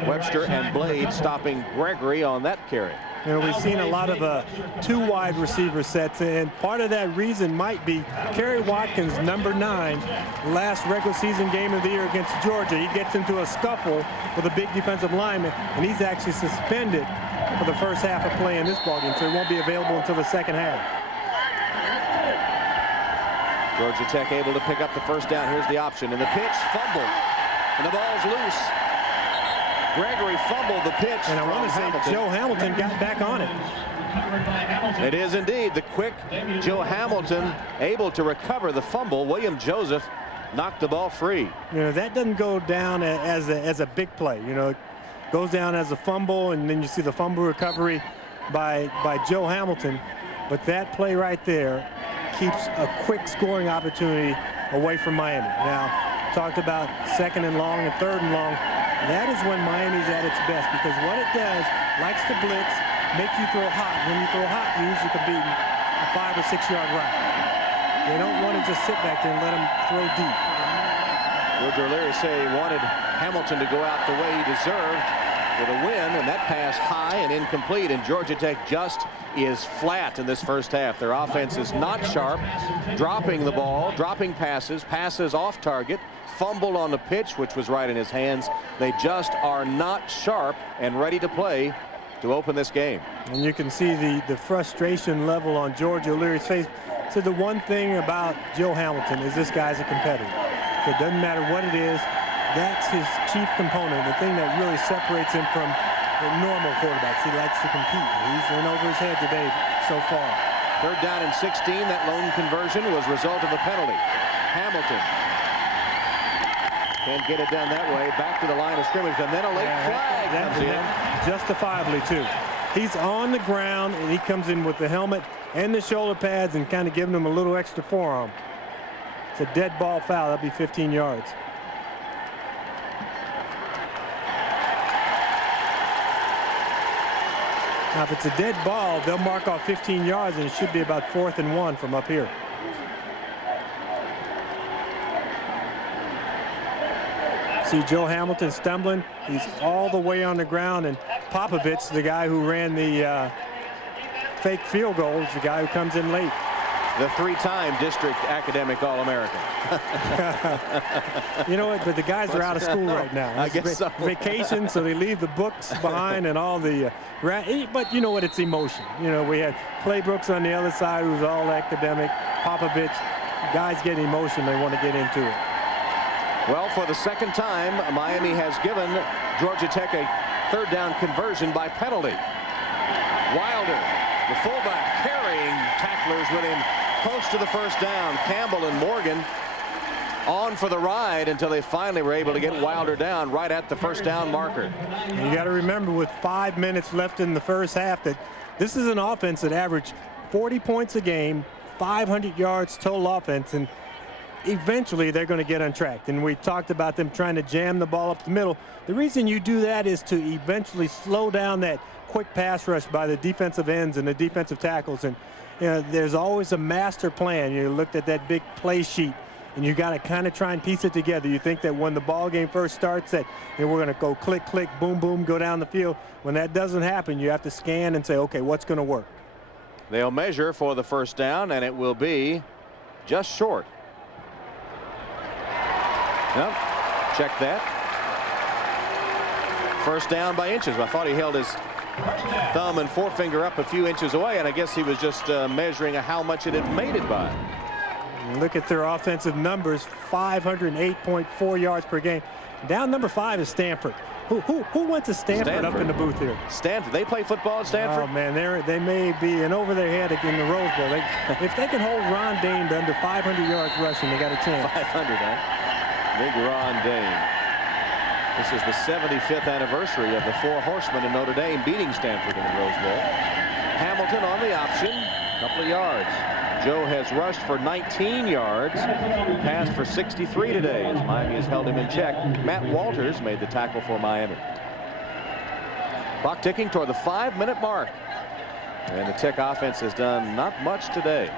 Webster and Blade stopping Gregory on that carry. You know, we've seen a lot of two wide receiver sets, and part of that reason might be Kerry Watkins, number 9, last regular season game of the year against Georgia. He gets into a scuffle with a big defensive lineman, and he's actually suspended for the first half of play in this ballgame, so he won't be available until the second half. Georgia Tech able to pick up the first down. Here's the option, and the pitch, fumble, and the ball's loose. Gregory fumbled the pitch. And I want to say Hamilton. Joe Hamilton got back on it. It is indeed the quick Joe Hamilton able to recover the fumble. William Joseph knocked the ball free. You know, that doesn't go down as a big play. You know, it goes down as a fumble, and then you see the fumble recovery by Joe Hamilton. But that play right there keeps a quick scoring opportunity away from Miami. Now, talked about second and long and third and long. That is when Miami's at its best, because what it does, likes to blitz, make you throw hot. When you throw hot, you usually can beat a 5 or 6 yard route. They don't want to just sit back there and let them throw deep. George O'Leary said he wanted Hamilton to go out the way he deserved with a win, and that pass high and incomplete, and Georgia Tech just is flat in this first half. Their offense is not sharp, dropping the ball, dropping passes off target, fumbled on the pitch, which was right in his hands. They just are not sharp and ready to play to open this game. And you can see the frustration level on George O'Leary's face. So the one thing about Joe Hamilton is this guy's a competitor. It doesn't matter what it is. That's his chief component, the thing that really separates him from the normal quarterbacks. He likes to compete. He's in over his head today so far. Third down and 16. That lone conversion was a result of a penalty. Hamilton can't get it done that way. Back to the line of scrimmage, and then a late flag comes in. Justifiably, too. He's on the ground, and he comes in with the helmet and the shoulder pads and kind of giving him a little extra forearm. It's a dead ball foul. That'll be 15 yards. Now, if it's a dead ball, they'll mark off 15 yards, and it should be about 4th and 1 from up here. See Joe Hamilton stumbling. He's all the way on the ground, and Popovich, the guy who ran the fake field goal, is the guy who comes in late. The 3-time district academic All-American. You know what? But the guys are out of school right now. I guess so. Vacation, so they leave the books behind and all the. But you know what? It's emotion. You know, we had Claybrooks on the other side, who's all academic. Popovich, guys get emotion. They want to get into it. Well, for the second time, Miami has given Georgia Tech a third down conversion by penalty. Wilder, the fullback, carrying tacklers with him close to the first down. Campbell and Morgan on for the ride until they finally were able to get Wilder down right at the first down marker. You got to remember, with 5 minutes left in the first half, that this is an offense that averaged 40 points a game, 500 yards total offense, and eventually they're going to get on track. And we talked about them trying to jam the ball up the middle. The reason you do that is to eventually slow down that quick pass rush by the defensive ends and the defensive tackles. And you know, there's always a master plan. You looked at that big play sheet, and you got to kind of try and piece it together. You think that when the ball game first starts that, you know, we're going to go click, click, boom, boom, go down the field. When that doesn't happen, you have to scan and say, okay, what's going to work? They'll measure for the first down, and it will be just short. Well, check that. First down by inches. I thought he held his thumb and forefinger up a few inches away, and I guess he was just measuring how much it had made it by. Look at their offensive numbers, 508.4 yards per game. Down number 5 is Stanford. Who went to Stanford up in the booth here? Stanford. They play football at Stanford? Oh, man, they may be in over their head in the Rose Bowl. If they can hold Ron Dane to under 500 yards rushing, they got a chance. 500, huh? Big Ron Dane. This is the 75th anniversary of the Four Horsemen in Notre Dame beating Stanford in the Rose Bowl. Hamilton on the option, a couple of yards. Joe has rushed for 19 yards, passed for 63 today as Miami has held him in check. Matt Walters made the tackle for Miami. Clock ticking toward the 5-minute mark. And the Tech offense has done not much today.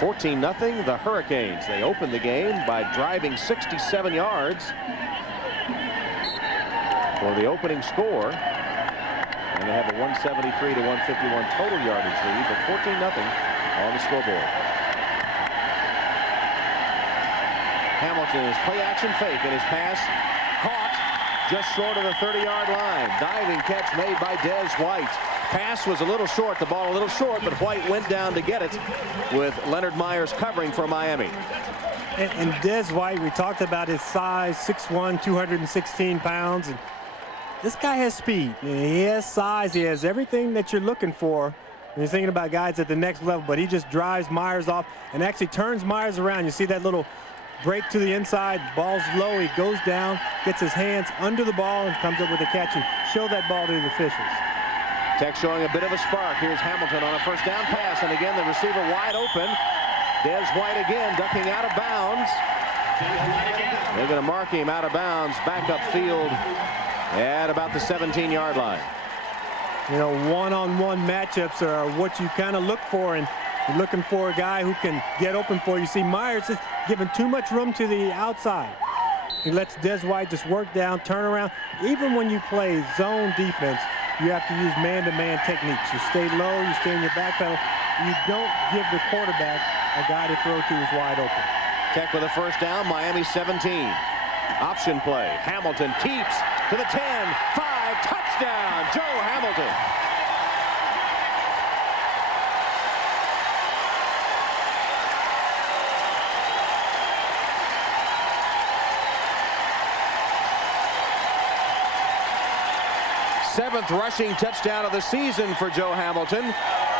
14-0 the Hurricanes. They opened the game by driving 67 yards for the opening score. And they have a 173 to 151 total yardage lead, but 14-0 on the scoreboard. Hamilton's play action fake, and his pass caught just short of the 30-yard line. Diving catch made by Des White. Pass was a little short, the ball a little short, but White went down to get it with Leonard Myers covering for Miami. And Des White, we talked about his size, 6'1", 216 pounds. And this guy has speed. He has size. He has everything that you're looking for when you're thinking about guys at the next level, but he just drives Myers off and actually turns Myers around. You see that little break to the inside, ball's low, he goes down, gets his hands under the ball and comes up with a catch and show that ball to the officials. Tech showing a bit of a spark. Here's Hamilton on a first down pass, and again the receiver wide open. Des White again ducking out of bounds. They're going to mark him out of bounds back upfield at about the 17-yard line. You know, one-on-one matchups are what you kind of look for, and you're looking for a guy who can get open for you. See, Myers is giving too much room to the outside. He lets Des White just work down, turn around. Even when you play zone defense, you have to use man-to-man techniques. You stay low, you stay in your back pedal. You don't give the quarterback a guy to throw to who's wide open. Tech with a first down, Miami 17. Option play. Hamilton keeps to the 10, 5, touchdown, Joe Hamilton. Seventh rushing touchdown of the season for Joe Hamilton.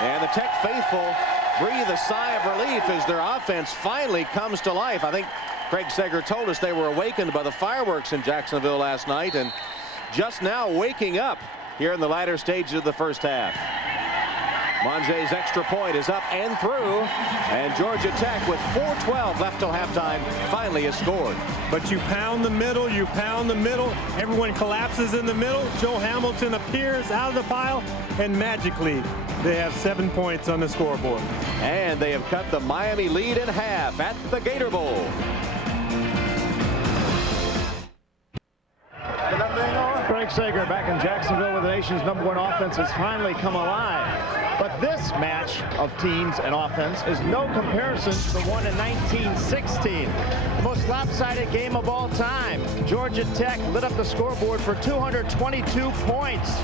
And the Tech faithful breathe a sigh of relief as their offense finally comes to life. I think Craig Sager told us they were awakened by the fireworks in Jacksonville last night and just now waking up here in the latter stages of the first half. Monge's extra point is up and through, and Georgia Tech with 4:12 left till halftime finally has scored. But you pound the middle, everyone collapses in the middle. Joe Hamilton appears out of the pile, and magically they have 7 points on the scoreboard. And they have cut the Miami lead in half at the Gator Bowl. Craig Sager back in Jacksonville with the nation's #1 offense has finally come alive. But this match of teams and offense is no comparison to the one in 1916. The most lopsided game of all time. Georgia Tech lit up the scoreboard for 222 points.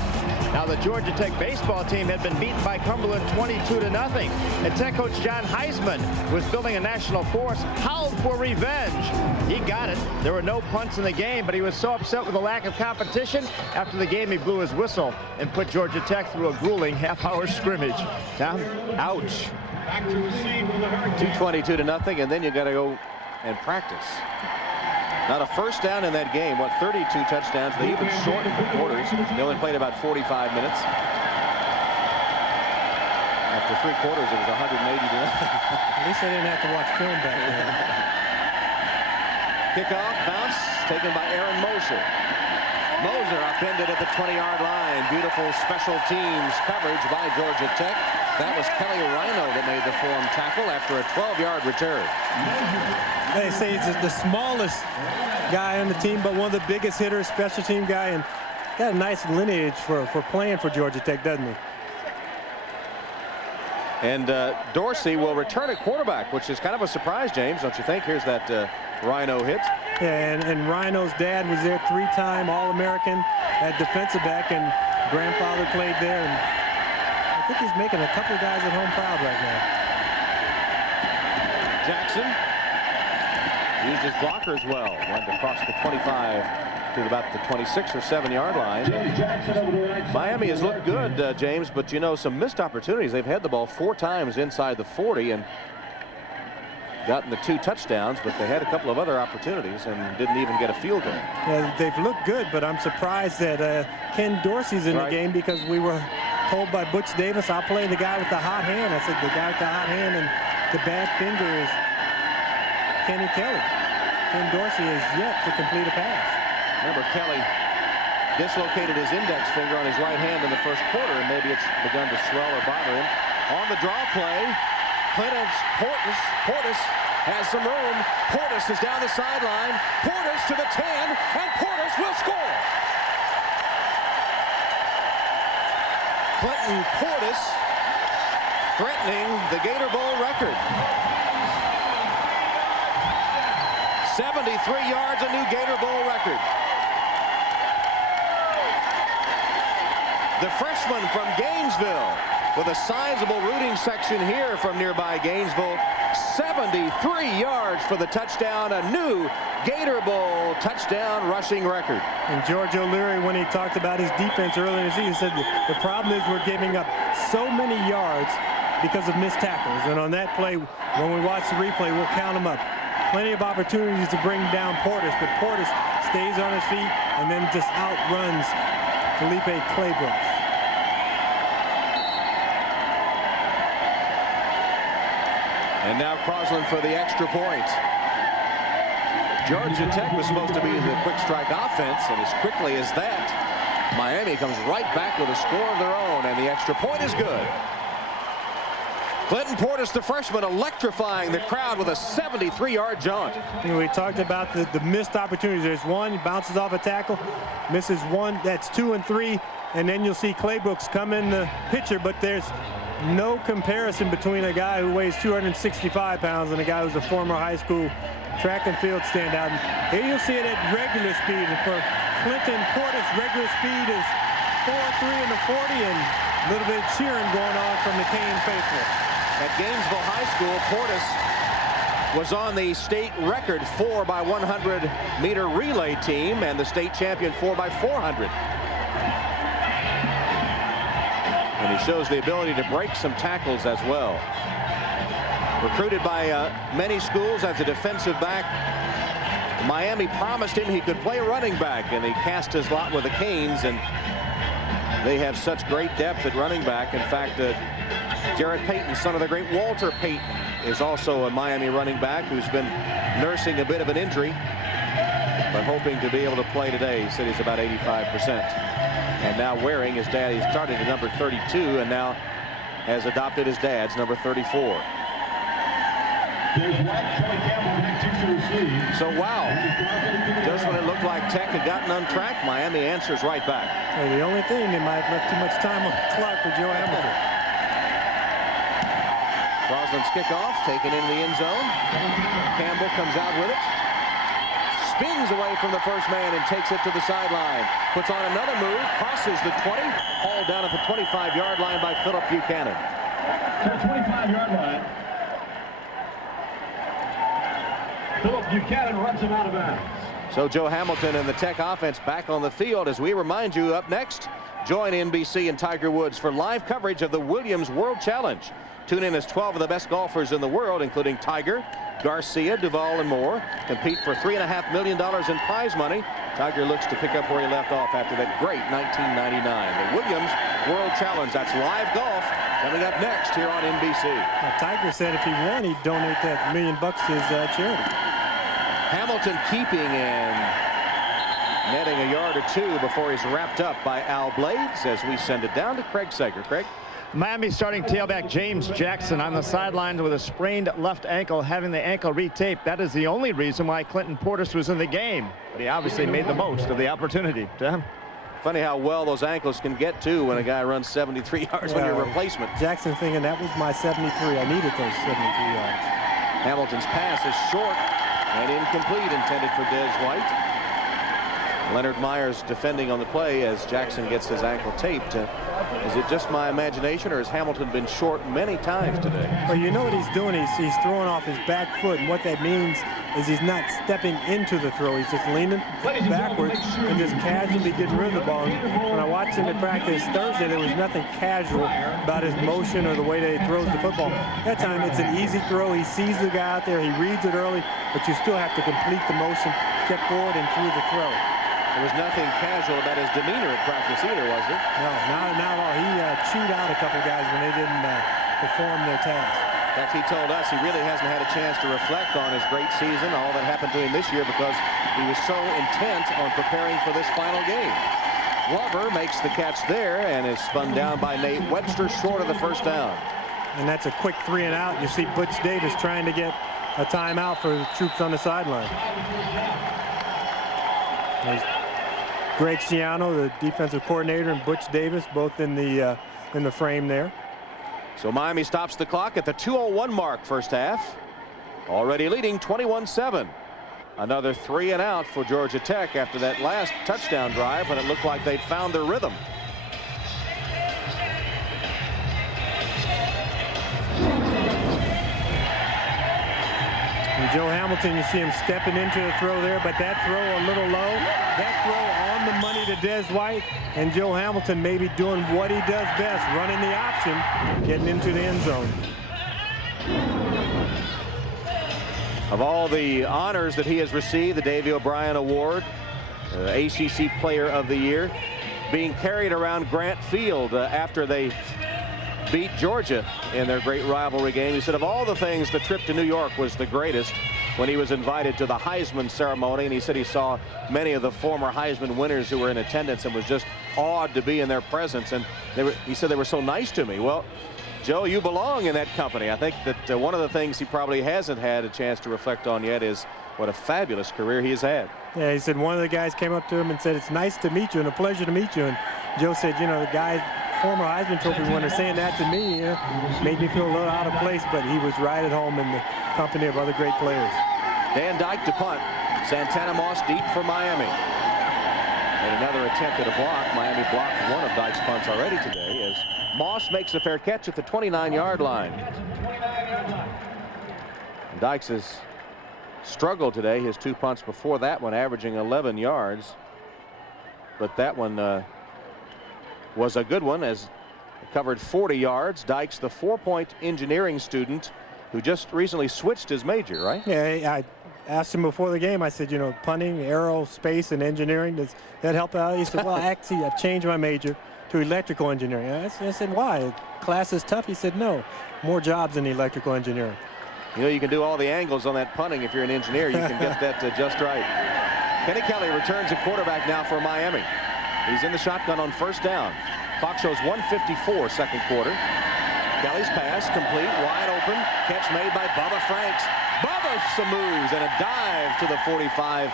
Now the Georgia Tech baseball team had been beaten by Cumberland 22-0. And Tech coach John Heisman was building a national force, howled for revenge. He got it. There were no punts in the game, but he was so upset with the lack of competition. After the game, he blew his whistle and put Georgia Tech through a grueling half-hour scrimmage. Tom? Ouch. Back to receive with the Hurricanes. 2:22-0, and then you got to go and practice. Not a first down in that game. 32 touchdowns. They even shortened the quarters. They only played about 45 minutes. After 3 quarters, it was 180-0. At least I didn't have to watch film back then. Kickoff, bounce, taken by Aaron Moser. Moser upended at the 20-yard line. Beautiful special teams coverage by Georgia Tech. That was Kelly Rhino that made the form tackle after a 12-yard return. They say he's the smallest guy on the team, but one of the biggest hitters, special team guy, and got a nice lineage for playing for Georgia Tech, doesn't he? And Dorsey will return at quarterback, which is kind of a surprise, James, don't you think? Here's that Rhino hit. Yeah, and Rhino's dad was there, 3-time All-American at defensive back, and grandfather played there. And I think he's making a couple of guys at home proud right now. Jackson used his blockers well. Went across the 25 to about the 26 or 7-yard line. Miami has looked good, James, but you know, some missed opportunities. They've had the ball 4 times inside the 40 and gotten the 2 touchdowns, but they had a couple of other opportunities and didn't even get a field goal. Yeah, they've looked good, but I'm surprised that Ken Dorsey's in the game, because we were told by Butch Davis, I'll play the guy with the hot hand. I said the guy with the hot hand and the bad finger is Kenny Kelly. Ken Dorsey has yet to complete a pass. Remember, Kelly dislocated his index finger on his right hand in the first quarter, and maybe it's begun to swell or bother him. On the draw play, Portis has some room. Portis is down the sideline. Portis to the 10, and Portis will score. Clinton Portis threatening the Gator Bowl record. 73 yards, a new Gator Bowl record. The freshman from Gainesville, with a sizable rooting section here from nearby Gainesville. 73 yards for the touchdown, a new Gator Bowl touchdown rushing record. And George O'Leary, when he talked about his defense earlier in the season, said the problem is we're giving up so many yards because of missed tackles. And on that play, when we watch the replay, we'll count them up. Plenty of opportunities to bring down Portis, but Portis stays on his feet and then just outruns Felipe Claybrooks. And now Crosland for the extra point. Georgia Tech was supposed to be the quick strike offense, and as quickly as that, Miami comes right back with a score of their own, and the extra point is good. Clinton Portis, the freshman, electrifying the crowd with a 73-yard jaunt. We talked about the missed opportunities. There's one, he bounces off a tackle, misses one, that's 2 and 3, and then you'll see Claybrooks come in the picture, but there's no comparison between a guy who weighs 265 pounds and a guy who's a former high school track and field standout. Here you'll see it at regular speed. And for Clinton Portis, regular speed is 4.3 in the 40, and a little bit of cheering going on from the Cane faithful. At Gainesville High School, Portis was on the state record 4x100 meter relay team and the state champion 4x400. And he shows the ability to break some tackles as well. Recruited by many schools as a defensive back, Miami promised him he could play running back, and he cast his lot with the Canes, and they have such great depth at running back. In fact, Jarrett Payton, son of the great Walter Payton, is also a Miami running back who's been nursing a bit of an injury, but hoping to be able to play today. He said he's about 85%. And now wearing his dad, he started at number 32 and now has adopted his dad's number 34. So wow, just when it looked like Tech had gotten on track, Miami answers right back. Hey, the only thing, they might have left too much time on the clock for Joe Hamilton. Crosland's kickoff taken into the end zone. Campbell comes out with it. Spins away from the first man and takes it to the sideline. Puts on another move, crosses the 20, hauled down at the 25-yard line by Philip Buchanan. To the 25-yard line. Philip Buchanan runs him out of bounds. So Joe Hamilton and the Tech offense back on the field. As we remind you, up next, join NBC and Tiger Woods for live coverage of the Williams World Challenge. Tune in as 12 of the best golfers in the world, including Tiger, Garcia, Duvall, and more, compete for $3.5 million in prize money. Tiger looks to pick up where he left off after that great 1999. The Williams World Challenge. That's live golf coming up next here on NBC. Tiger said if he won, he'd donate that $1 million to his charity. Hamilton keeping and netting a yard or two before he's wrapped up by Al Blades as we send it down to Craig Sager. Craig? Miami starting tailback James Jackson on the sidelines with a sprained left ankle, having the ankle retaped. That is the only reason why Clinton Portis was in the game. But he obviously made the most of the opportunity. Funny how well those ankles can get to when a guy runs 73 yards when you're a replacement. Jackson thinking that was my 73. I needed those 73 yards. Hamilton's pass is short and incomplete, intended for Des White. Leonard Myers defending on the play as Jackson gets his ankle taped. Is it just my imagination, or has Hamilton been short many times today? Well, you know what he's doing. He's throwing off his back foot, and what that means is he's not stepping into the throw. He's just leaning backwards and just casually getting rid of the ball. When I watched him at practice Thursday, there was nothing casual about his motion or the way that he throws the football. That time, it's an easy throw. He sees the guy out there. He reads it early, but you still have to complete the motion, step forward, and through the throw. There was nothing casual about his demeanor at practice either, was there? No, not at all. He chewed out a couple guys when they didn't perform their task. In fact, he told us he really hasn't had a chance to reflect on his great season, all that happened to him this year, because he was so intent on preparing for this final game. Glover makes the catch there and is spun down by Nate Webster, short of the first down. And that's a quick 3 and out. You see Butch Davis trying to get a timeout for the troops on the sideline. There's Greg Schiano, the defensive coordinator, and Butch Davis, both in the frame there. So Miami stops the clock at the 2:01 mark, first half. Already leading 21-7. Another 3 and out for Georgia Tech after that last touchdown drive when it looked like they'd found their rhythm. And Joe Hamilton, you see him stepping into the throw there, but that throw a little low. That throw on the money to Des White, and Joe Hamilton maybe doing what he does best, running the option, getting into the end zone. Of all the honors that he has received, the Davey O'Brien Award, ACC Player of the Year, being carried around Grant Field after they beat Georgia in their great rivalry game. He said of all the things, the trip to New York was the greatest when he was invited to the Heisman ceremony, and he said he saw many of the former Heisman winners who were in attendance and was just awed to be in their presence, and he said they were so nice to me. Well, Joe, you belong in that company. I think that one of the things he probably hasn't had a chance to reflect on yet is what a fabulous career he has had. Yeah, he said one of the guys came up to him and said, "It's nice to meet you and a pleasure to meet you." And Joe said, you know, the guy, former Heisman Trophy winner, saying that to me made me feel a little out of place, but he was right at home in the company of other great players. Dan Dyke to punt. Santana Moss deep for Miami. And another attempt at a block. Miami blocked one of Dyke's punts already today as Moss makes a fair catch at the 29-yard line. And Dykes has struggled today. His 2 punts before that one averaging 11 yards. But that one was a good one as it covered 40 yards. Dykes, the 4-point engineering student who just recently switched his major, right? Yeah, I asked him before the game. I said, you know, punting, aerospace, and engineering, does that help out? He said, well, actually, I've changed my major to electrical engineering. I said, why? Class is tough? He said, no, more jobs in electrical engineering. You know, you can do all the angles on that punting. If you're an engineer, you can get that just right. Kenny Kelly returns at quarterback now for Miami. He's in the shotgun on first down. Clock shows 1:54 second quarter. Kelly's pass complete, wide open. Catch made by Bubba Franks. Bubba some moves and a dive to the 45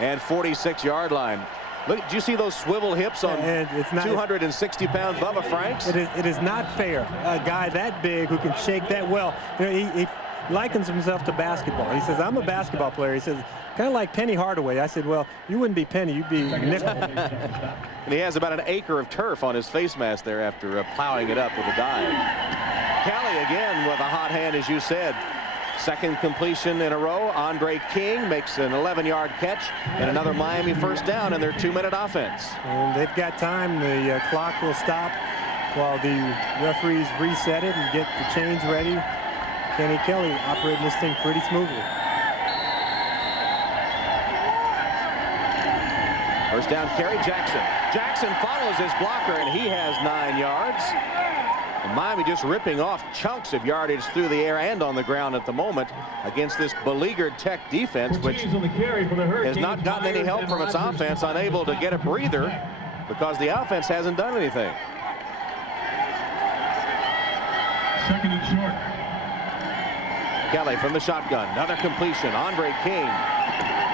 and 46-yard line. Look, do you see those swivel hips on 260-pound Bubba Franks? It is not fair. A guy that big who can shake that well. You know, he likens himself to basketball. He says, I'm a basketball player. He says, kind of like Penny Hardaway. I said, well, you wouldn't be Penny, you'd be Nickel. And he has about an acre of turf on his face mask there after plowing it up with a dive. Kelly again with a hot hand, as you said. Second completion in a row. Andre King makes an 11-yard catch and another Miami first down in their 2-minute offense. And they've got time. The clock will stop while the referees reset it and get the chains ready. Kenny Kelly operating this thing pretty smoothly. First down carry, Jackson. Jackson follows his blocker, and he has 9 yards. And Miami just ripping off chunks of yardage through the air and on the ground at the moment against this beleaguered Tech defense, which has not gotten any help from its offense, unable to get a breather because the offense hasn't done anything. Second and short. Kelly from the shotgun. Another completion. Andre King.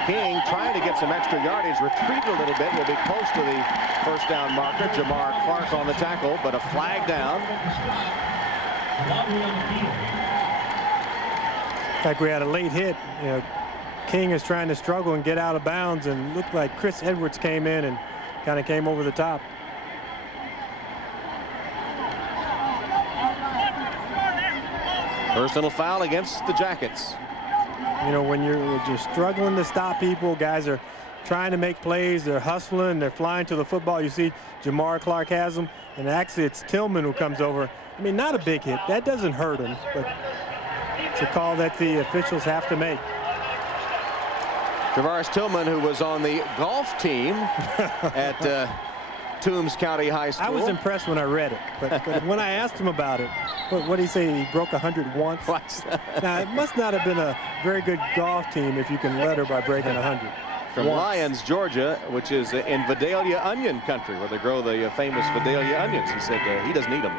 King trying to get some extra yardage. Retreated a little bit. Will be close to the first down marker. Jamar Clark on the tackle, but a flag down. In fact, we had a late hit. You know, King is trying to struggle and get out of bounds, and looked like Chris Edwards came in and kind of came over the top. Personal foul against the Jackets. You know, when you're just struggling to stop people, guys are trying to make plays, they're hustling, they're flying to the football. You see Jamar Clark has them, and actually it's Tillman who comes over. I mean, not a big hit. That doesn't hurt him, but it's a call that the officials have to make. Tavares Tillman, who was on the golf team at Toombs County High School. I was impressed when I read it, but when I asked him about it, what did he say? He broke 100 once? Now, it must not have been a very good golf team if you can letter by breaking 100. From Lyons, Georgia, which is in Vidalia onion country, where they grow the famous Vidalia onions. He said he doesn't eat them.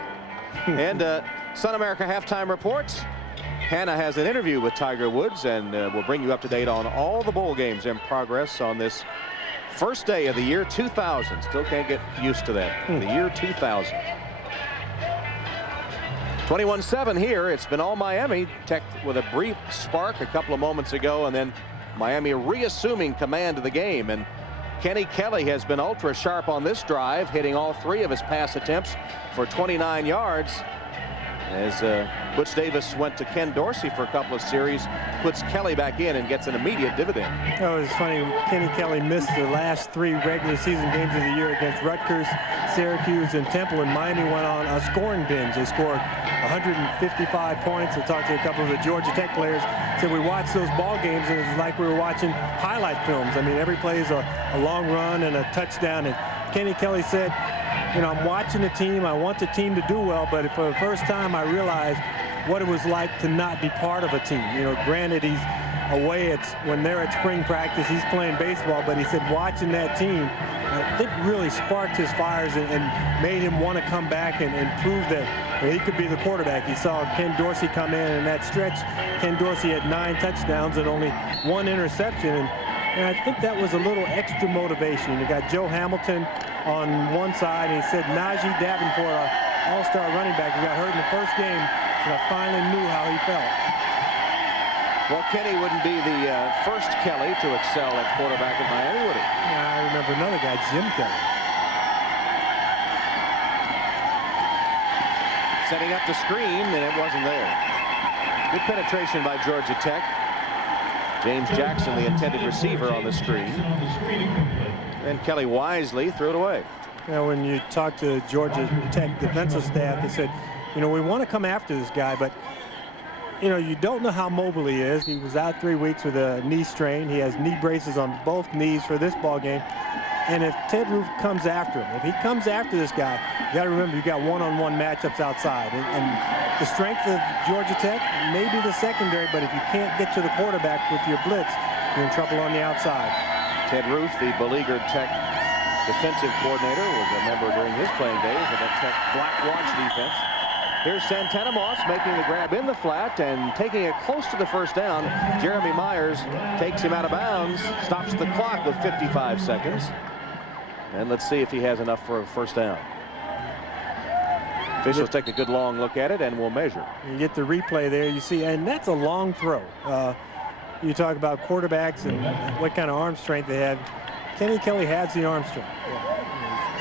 And Sun America halftime reports. Hannah has an interview with Tiger Woods, and we'll bring you up to date on all the bowl games in progress on this first day of the year 2000. Still can't get used to that. The year 2000. 21-7 here. It's been all Miami. Tech with a brief spark a couple of moments ago, and then Miami reassuming command of the game. And Kenny Kelly has been ultra sharp on this drive, hitting all 3 of his pass attempts for 29 yards. As Butch Davis went to Ken Dorsey for a couple of series, puts Kelly back in and gets an immediate dividend. Oh, it's funny. Kenny Kelly missed the last 3 regular season games of the year against Rutgers, Syracuse, and Temple, and Miami went on a scoring binge. They scored 155 points. I talked to a couple of the Georgia Tech players. Said we watched those ball games, and it's like we were watching highlight films. I mean, every play is a long run and a touchdown. And Kenny Kelly said, you know, I'm watching the team. I want the team to do well, but for the first time, I realized what it was like to not be part of a team. You know, granted, he's away when they're at spring practice, he's playing baseball, but he said watching that team, I think really sparked his fires and made him want to come back and prove that he could be the quarterback. He saw Ken Dorsey come in that stretch. Ken Dorsey had 9 touchdowns and only 1 interception. And I think that was a little extra motivation. You got Joe Hamilton on one side, and he said Najee Davenport, our all-star running back, who got hurt in the first game, and I finally knew how he felt. Well, Kenny wouldn't be the first Kelly to excel at quarterback at Miami, would he? I remember another guy, Jim Kelly. Setting up the screen, and it wasn't there. Good penetration by Georgia Tech. James Jackson, the intended receiver, on the screen. And Kelly wisely threw it away. You know, when you talk to Georgia Tech defensive staff, they said, you know, we want to come after this guy, but, you know, you don't know how mobile he is. He was out 3 weeks with a knee strain. He has knee braces on both knees for this ball game. And if Ted Roof comes after him, if he comes after this guy, you got to remember you got one-on-one matchups outside. And the strength of Georgia Tech may be the secondary, but if you can't get to the quarterback with your blitz, you're in trouble on the outside. Ted Roof, the beleaguered Tech defensive coordinator, was a member during his playing days of that Tech black watch defense. Here's Santana Moss making the grab in the flat and taking it close to the first down. Jeremy Myers takes him out of bounds, stops the clock with 55 seconds. And let's see if he has enough for a first down. Officials take a good long look at it and will measure. You get the replay there, you see, and that's a long throw. You talk about quarterbacks and what kind of arm strength they have. Kenny Kelly has the arm strength.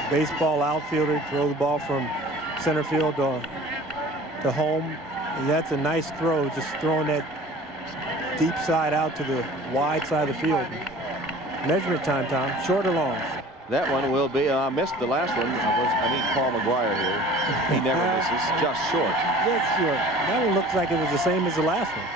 Baseball outfielder, throw the ball from center field to home. And that's a nice throw, just throwing that deep side out to the wide side of the field. Measurement time, Tom, short or long? That one will be. I missed the last one. I need Paul McGuire here. He never misses. Just short. That's short. That one looks like it was the same as the last one.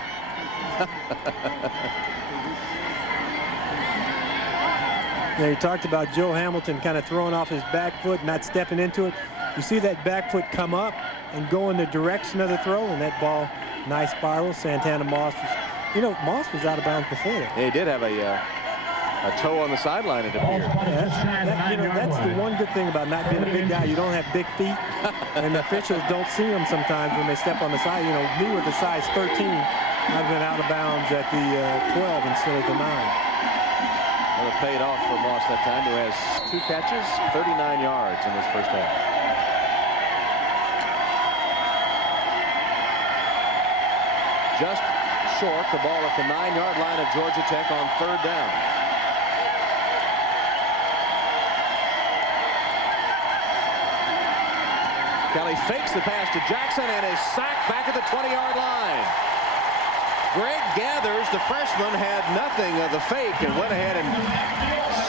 Now, you talked about Joe Hamilton kind of throwing off his back foot, not stepping into it. You see that back foot come up and go in the direction of the throw, and that ball, nice spiral. Santana Moss was, Moss was out of bounds before that. He did have a toe on the sideline, it appeared. That's the one good thing about not being a big guy. You don't have big feet, and officials don't see them sometimes when they step on the side. Me with a size 13, I've been out of bounds at the 12 instead of the 9. Well, it paid off for Moss that time, who has 2 catches, 39 yards in this first half. Just short, the ball at the 9-yard line of Georgia Tech on 3rd down. Kelly fakes the pass to Jackson and is sacked back at the 20-yard line. Greg Gathers, the freshman, had nothing of the fake and went ahead and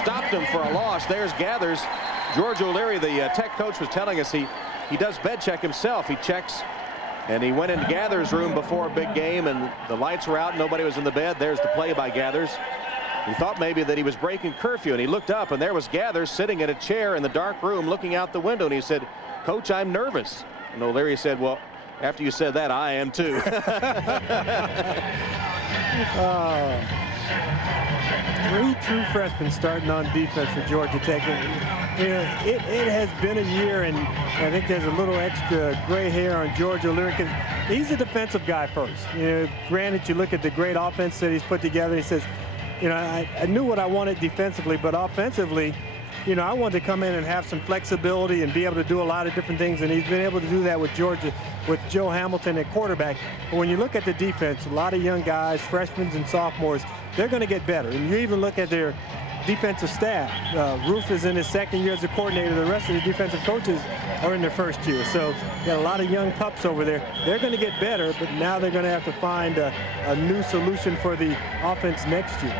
stopped him for a loss. There's Gathers. George O'Leary, the Tech coach, was telling us he does bed check himself. He checks, and he went into Gathers' room before a big game, and the lights were out. Nobody was in the bed. There's the play by Gathers. He thought maybe that he was breaking curfew, and he looked up, and there was Gathers sitting at a chair in the dark room looking out the window, and he said, "Coach, I'm nervous." And O'Leary said, "Well, after you said that, I am too." 3 true freshmen starting on defense for Georgia Tech. It has been a year, and I think there's a little extra gray hair on George O'Leary because he's a defensive guy first. Granted, you look at the great offense that he's put together. He says, I knew what I wanted defensively, but offensively, I wanted to come in and have some flexibility and be able to do a lot of different things, and he's been able to do that with Georgia, with Joe Hamilton at quarterback. But when you look at the defense, a lot of young guys, freshmen and sophomores, they're going to get better. And you even look at their defensive staff. Roof is in his 2nd year as a coordinator. The rest of the defensive coaches are in their 1st year. So you got a lot of young pups over there. They're going to get better, but now they're going to have to find a new solution for the offense next year.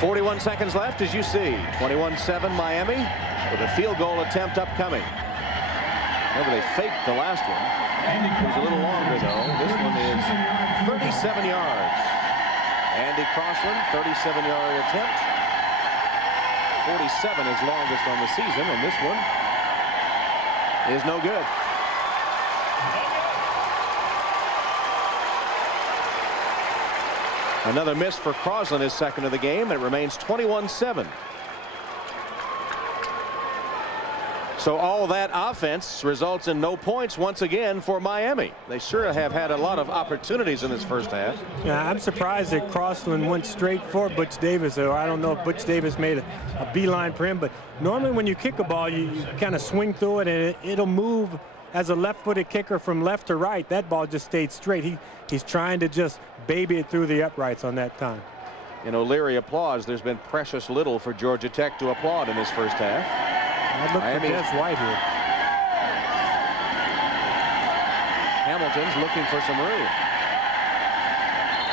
41 seconds left, as you see. 21-7 Miami with a field goal attempt upcoming. Remember, they faked the last one. It was a little longer, though. This one is 37 yards. Andy Crossland, 37-yard attempt. 47 is longest on the season, and this one is no good. Another miss for Crossland, his 2nd of the game, and it remains 21-7. So all that offense results in no points once again for Miami. They sure have had a lot of opportunities in this first half. Yeah, I'm surprised that Crossland went straight for Butch Davis. Or I don't know if Butch Davis made a beeline for him, but normally when you kick a ball, you kind of swing through it, and it'll move as a left-footed kicker from left to right. That ball just stayed straight. He's trying to just baby it through the uprights on that time. And O'Leary applauds. There's been precious little for Georgia Tech to applaud in this first half. I'd look for Des White here. Hamilton's looking for some room.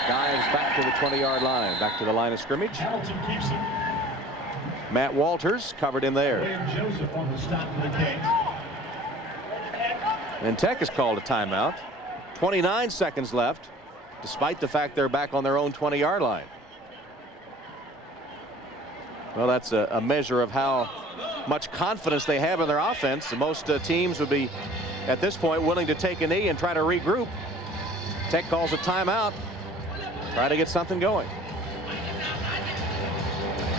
Dives back to the 20-yard line, back to the line of scrimmage. Hamilton keeps it. Matt Walters covered in there. William Joseph on the stop for the game. And Tech has called a timeout. 29 seconds left, despite the fact they're back on their own 20-yard line. Well, that's a measure of how much confidence they have in their offense. Most teams would be, at this point, willing to take a knee and try to regroup. Tech calls a timeout, try to get something going.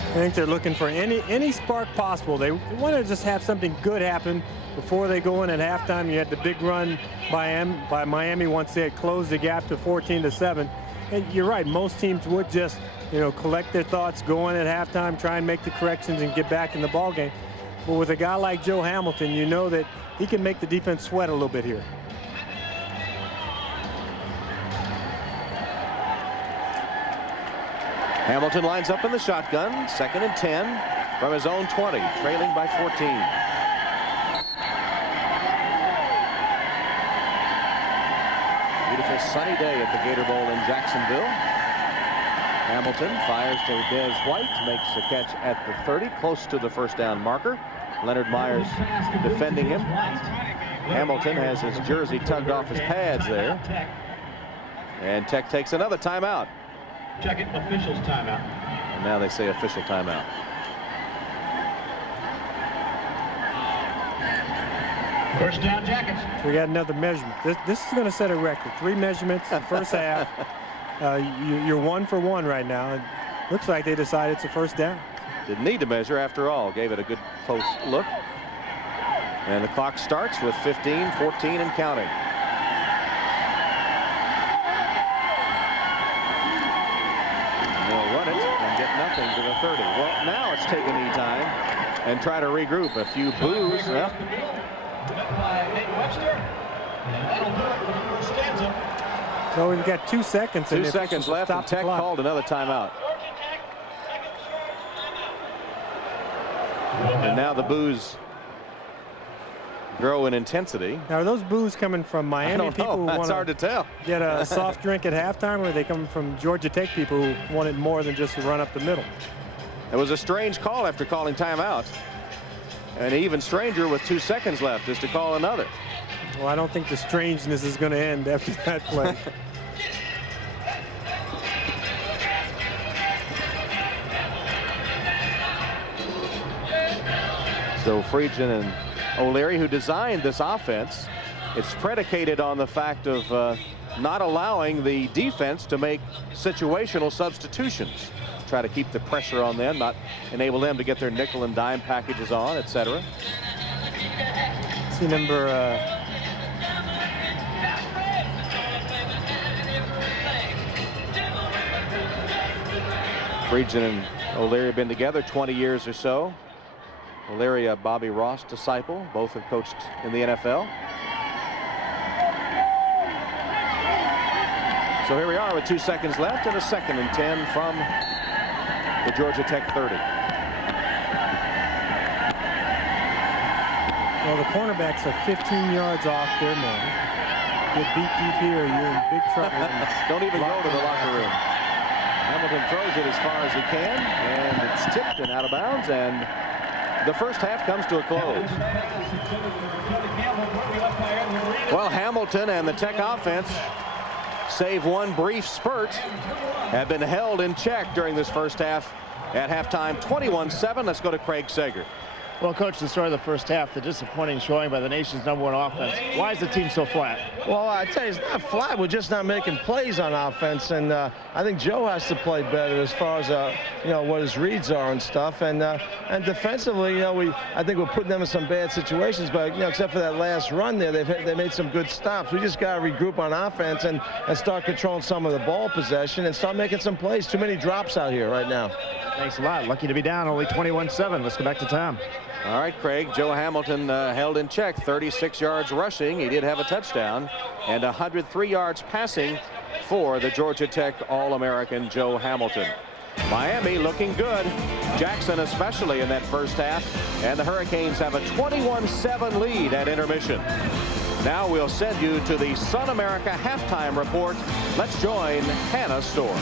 I think they're looking for any spark possible. They want to just have something good happen before they go in at halftime. You had the big run by Miami once they had closed the gap to 14-7. And you're right, most teams would just, collect their thoughts, go in at halftime, try and make the corrections and get back in the ball game. But with a guy like Joe Hamilton, you know that he can make the defense sweat a little bit here. Hamilton lines up in the shotgun, 2nd and 10 from his own 20, trailing by 14. Beautiful sunny day at the Gator Bowl in Jacksonville. Hamilton fires to Des White, makes a catch at the 30, close to the first down marker. Leonard Myers defending him. Hamilton has his jersey tugged off his pads there. And Tech takes another timeout. Check it, officials timeout. And now they say official timeout. First down, Jackets. So we got another measurement. This is going to set a record. 3 measurements in the first half. You're 1 for 1 right now. It looks like they decided it's a first down. Didn't need to measure after all. Gave it a good close look. And the clock starts with 15, 14, and counting. And they'll run it and get nothing to the 30. Well, now it's take any time and try to regroup. A few boos. Well, so we've got 2 seconds. 2 seconds left, and Tech called another timeout. And now the boos grow in intensity. Now, are those boos coming from Miami people who That's hard to tell. Get a soft drink at halftime, or are they coming from Georgia Tech people who wanted more than just to run up the middle? It was a strange call after calling timeout. And even stranger with 2 seconds left is to call another. Well, I don't think the strangeness is going to end after that play. So Friedgen and O'Leary, who designed this offense, it's predicated on the fact of not allowing the defense to make situational substitutions. Try to keep the pressure on them, not enable them to get their nickel and dime packages on, etc. See number Friedgen and O'Leary have been together 20 years or so. O'Leary, a Bobby Ross disciple. Both have coached in the NFL. So here we are with 2 seconds left and a 2nd and 10 from the Georgia Tech 30. Well, the cornerbacks are 15 yards off their man. Get beat deep here, you're in big trouble. Don't even go to the locker room. Hamilton throws it as far as he can, and it's tipped and out of bounds, and the first half comes to a close. Well, Hamilton and the Tech offense, save one brief spurt, have been held in check during this first half. At halftime, 21-7. Let's go to Craig Sager. Well, Coach, the story of the first half, the disappointing showing by the nation's #1 offense. Why is the team so flat? Well, I tell you, it's not flat. We're just not making plays on offense, and I think Joe has to play better as far as what his reads are and stuff. And defensively, I think we're putting them in some bad situations. But except for that last run there, they made some good stops. We just got to regroup on offense and start controlling some of the ball possession and start making some plays. Too many drops out here right now. Thanks a lot. Lucky to be down, only 21-7. Let's go back to Tom. All right, Craig. Joe Hamilton held in check, 36 yards rushing. He did have a touchdown, and 103 yards passing for the Georgia Tech All-American Joe Hamilton. Miami looking good. Jackson especially in that first half, and the Hurricanes have a 21-7 lead at intermission. Now we'll send you to the Sun America halftime report. Let's join Hannah Storm.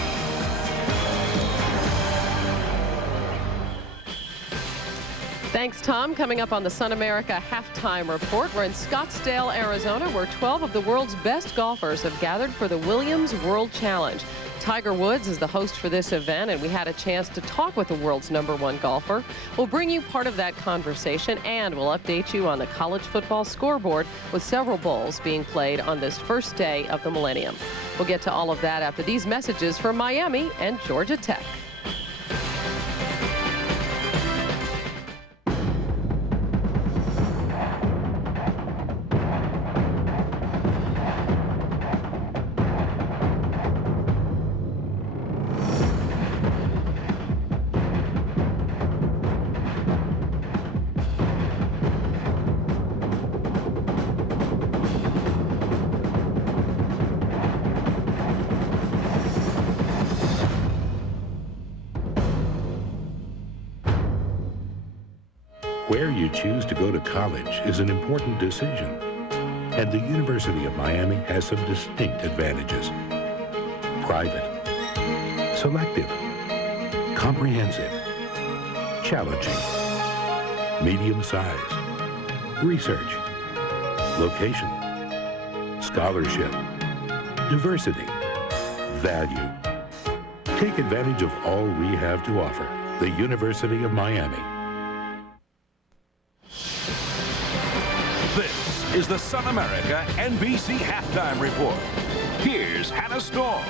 Thanks, Tom. Coming up on the Sun America halftime report, we're in Scottsdale, Arizona, where 12 of the world's best golfers have gathered for the Williams World Challenge. Tiger Woods is the host for this event, and we had a chance to talk with the world's #1 golfer. We'll bring you part of that conversation, and we'll update you on the college football scoreboard with several bowls being played on this first day of the millennium. We'll get to all of that after these messages from Miami and Georgia Tech. Where you choose to go to college is an important decision, and the University of Miami has some distinct advantages. Private, selective, comprehensive, challenging, medium-sized, research, location, scholarship, diversity, value. Take advantage of all we have to offer. The University of Miami. This is the Sun America NBC Halftime Report. Here's Hannah Storm.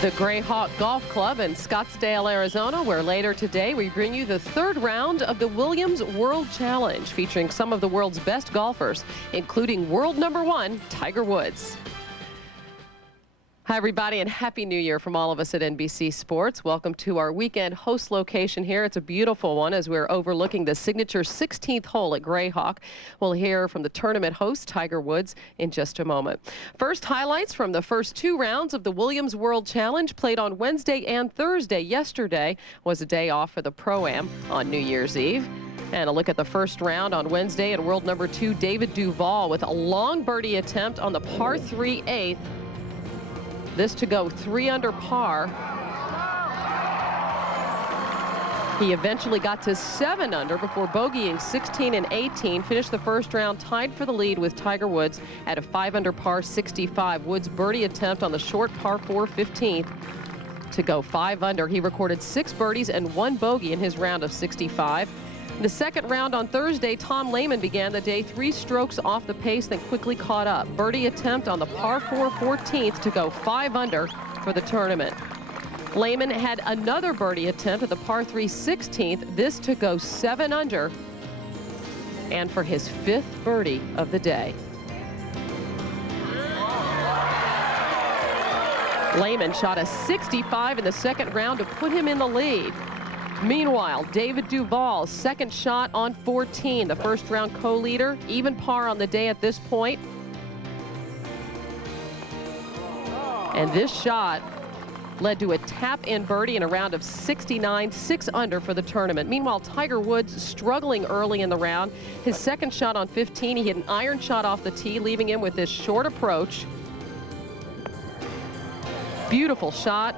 The Greyhawk Golf Club in Scottsdale, Arizona, where later today we bring you the third round of the Williams World Challenge, featuring some of the world's best golfers, including world #1, Tiger Woods. Hi, everybody, and Happy New Year from all of us at NBC Sports. Welcome to our weekend host location here. It's a beautiful one as we're overlooking the signature 16th hole at Greyhawk. We'll hear from the tournament host, Tiger Woods, in just a moment. First, highlights from the first 2 rounds of the Williams World Challenge played on Wednesday and Thursday. Yesterday was a day off for the Pro-Am on New Year's Eve. And a look at the first round on Wednesday at world #2, David Duval with a long birdie attempt on the par 3 8th. This to go 3 under par. He eventually got to 7 under before bogeying 16 and 18. Finished the first round tied for the lead with Tiger Woods at a 5 under par 65. Woods' birdie attempt on the short par 4 15th to go 5 under. He recorded 6 birdies and 1 bogey in his round of 65. The second round on Thursday, Tom Lehman began the day 3 strokes off the pace, then quickly caught up. Birdie attempt on the par 4 14th to go 5 under for the tournament. Lehman had another birdie attempt at the par 3 16th, this to go 7 under, and for his 5th birdie of the day. Lehman shot a 65 in the second round to put him in the lead. Meanwhile, David Duval's second shot on 14, the first round co-leader, even par on the day at this point. And this shot led to a tap-in birdie in a round of 69, 6 under for the tournament. Meanwhile, Tiger Woods struggling early in the round. His second shot on 15, he hit an iron shot off the tee, leaving him with this short approach. Beautiful shot.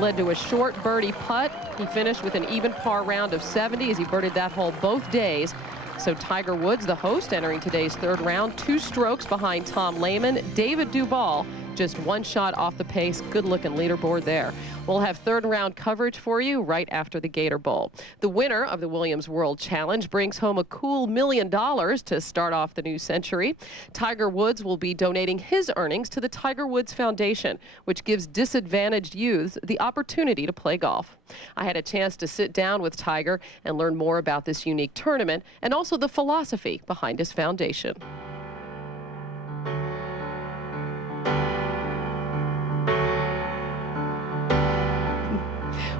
Led to a short birdie putt. He finished with an even par round of 70 as he birdied that hole both days. So Tiger Woods, the host, entering today's third round, 2 strokes behind Tom Lehman. David Duval, just 1 shot off the pace. Good-looking leaderboard there. We'll have third round coverage for you right after the Gator Bowl. The winner of the Williams World Challenge brings home a cool $1 million to start off the new century. Tiger Woods will be donating his earnings to the Tiger Woods Foundation, which gives disadvantaged youths the opportunity to play golf. I had a chance to sit down with Tiger and learn more about this unique tournament and also the philosophy behind his foundation.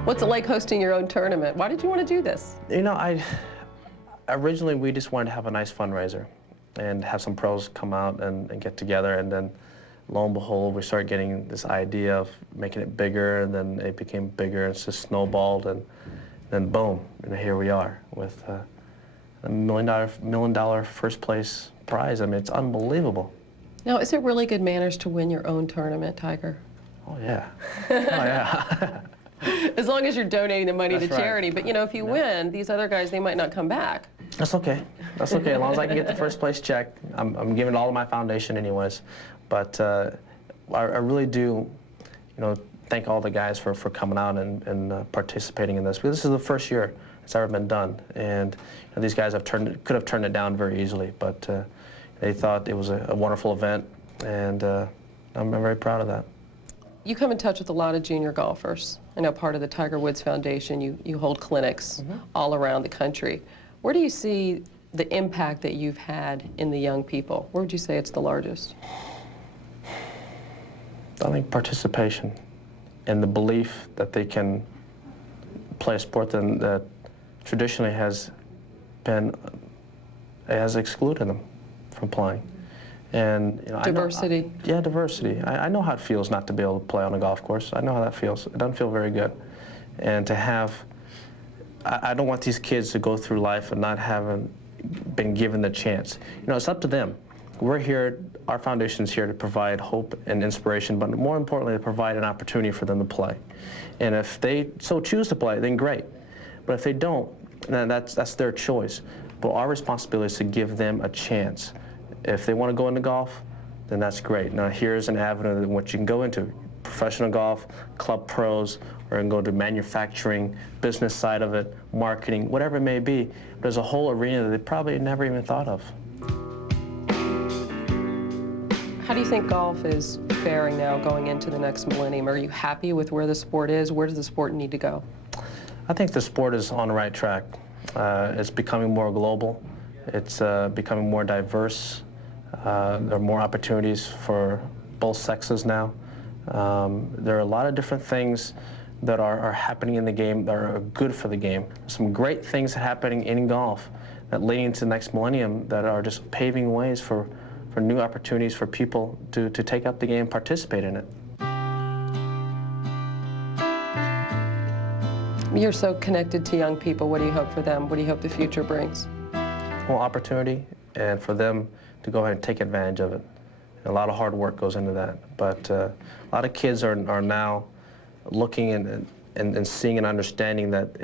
What's it like hosting your own tournament? Why did you want to do this? You know, originally we just wanted to have a nice fundraiser and have some pros come out and get together, and then lo and behold, we started getting this idea of making it bigger, and then it became bigger, and it's just snowballed, and then boom, and here we are with a $1 million first place prize. I mean, it's unbelievable. Now, is it really good manners to win your own tournament, Tiger? Oh yeah, oh yeah. As long as you're donating the money That's to charity. right. But, you know, if you win, these other guys, they might not come back. That's okay. That's okay. As long as I can get the first place check, I'm giving it all to my foundation anyways. But I really do, you know, thank all the guys for coming out and participating in this. Because this is the first year it's ever been done. And you know, these guys could have turned it down very easily. But they thought it was a wonderful event. And I'm very proud of that. You come in touch with a lot of junior golfers. I know part of the Tiger Woods Foundation, you hold clinics all around the country. Where do you see the impact that you've had in the young people? Where would you say it's the largest? I think participation and the belief that they can play a sport that traditionally has excluded them from playing. And you know, diversity. Yeah, diversity. I know how it feels not to be able to play on a golf course. I know how that feels. It doesn't feel very good. And to have, I don't want these kids to go through life and not having been given the chance. You know, it's up to them. we're here, our foundation's here to provide hope and inspiration, but more importantly, to provide an opportunity for them to play. And if they so choose to play, then great. But if they don't, then that's their choice. But our responsibility is to give them a chance. If they want to go into golf, then that's great. Now here's an avenue in which you can go into. Professional golf, club pros, or you can go to manufacturing, business side of it, marketing, whatever it may be. There's a whole arena that they probably never even thought of. How do you think golf is faring now going into the next millennium? Are you happy with where the sport is? Where does the sport need to go? I think the sport is on the right track. It's becoming more global. It's becoming more diverse. There are more opportunities for both sexes now. There are a lot of different things that are happening in the game that are good for the game. Some great things happening in golf that leading to the next millennium that are just paving ways for new opportunities for people to take up the game and participate in it. You're so connected to young people. What do you hope for them? What do you hope the future brings? More opportunity, and for them to go ahead and take advantage of it. And a lot of hard work goes into that. But a lot of kids are now looking and seeing and understanding that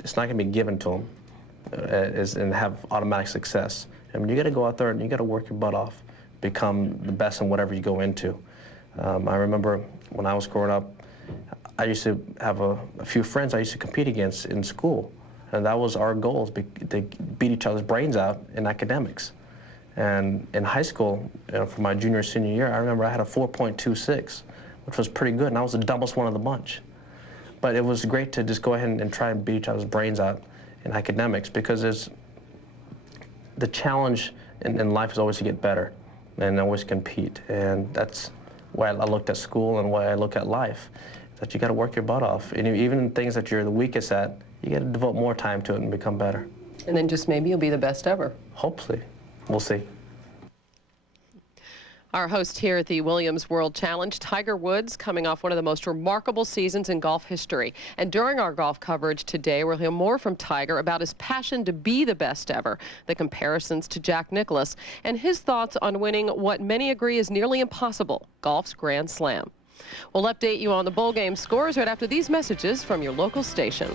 it's not going to be given to them and have automatic success. I mean, you got to go out there and you got to work your butt off, become the best in whatever you go into. I remember when I was growing up, I used to have a few friends I used to compete against in school, and that was our goal, to beat each other's brains out in academics. And in high school, for my junior and senior year, I remember I had a 4.26, which was pretty good, and I was the dumbest one of the bunch. But it was great to just go ahead and try and beat each other's brains out in academics, because the challenge in life is always to get better and always compete. And that's why I looked at school and why I look at life, that you got to work your butt off. And even in things that you're the weakest at, you got to devote more time to it and become better. And then just maybe you'll be the best ever. Hopefully. We'll see. Our host here at the Williams World Challenge, Tiger Woods, coming off one of the most remarkable seasons in golf history. And during our golf coverage today, we'll hear more from Tiger about his passion to be the best ever, the comparisons to Jack Nicklaus, and his thoughts on winning what many agree is nearly impossible, golf's Grand Slam. We'll update you on the bowl game scores right after these messages from your local station.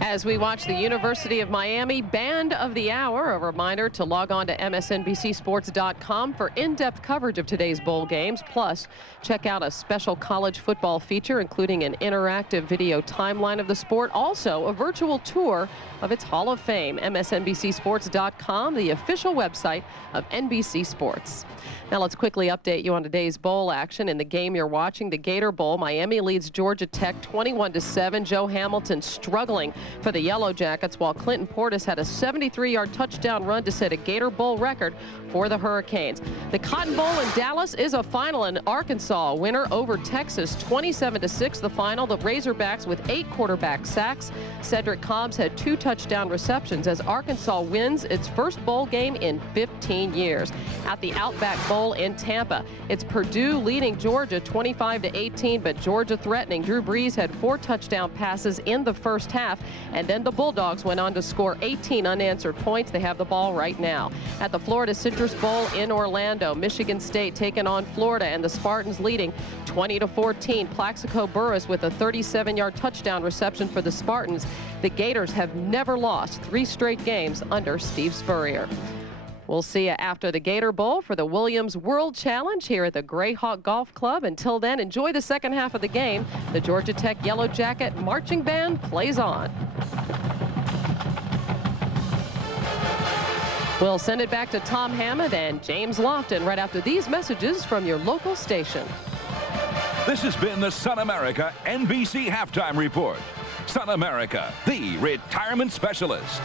As we watch the University of Miami Band of the Hour, a reminder to log on to MSNBCSports.com for in-depth coverage of today's bowl games. Plus, check out a special college football feature, including an interactive video timeline of the sport. Also, a virtual tour of its Hall of Fame. MSNBCSports.com, the official website of NBC Sports. Now let's quickly update you on today's bowl action. In the game you're watching, the Gator Bowl, Miami leads Georgia Tech 21-7. Joe Hamilton struggling for the Yellow Jackets, while Clinton Portis had a 73-yard touchdown run to set a Gator Bowl record for the Hurricanes. The Cotton Bowl in Dallas is a final, in Arkansas winner over Texas 27-6. The final, the Razorbacks with 8 quarterback sacks. Cedric Cobbs had 2 touchdown receptions as Arkansas wins its first bowl game in 15 years. At the Outback Bowl in Tampa, it's Purdue leading Georgia 25-18, but Georgia threatening. Drew Brees had 4 touchdown passes in the first half, and then the Bulldogs went on to score 18 unanswered points. They have the ball right now. At the Florida Citrus Bowl in Orlando, Michigan State taking on Florida, and the Spartans leading 20-14. Plaxico Burress with a 37-yard touchdown reception for the Spartans. The Gators have never lost 3 straight games under Steve Spurrier. We'll see you after the Gator Bowl for the Williams World Challenge here at the Greyhawk Golf Club. Until then, enjoy the second half of the game. The Georgia Tech Yellow Jacket marching band plays on. We'll send it back to Tom Hammond and James Lofton right after these messages from your local station. This has been the Sun America NBC Halftime Report. Sun America, the retirement specialist.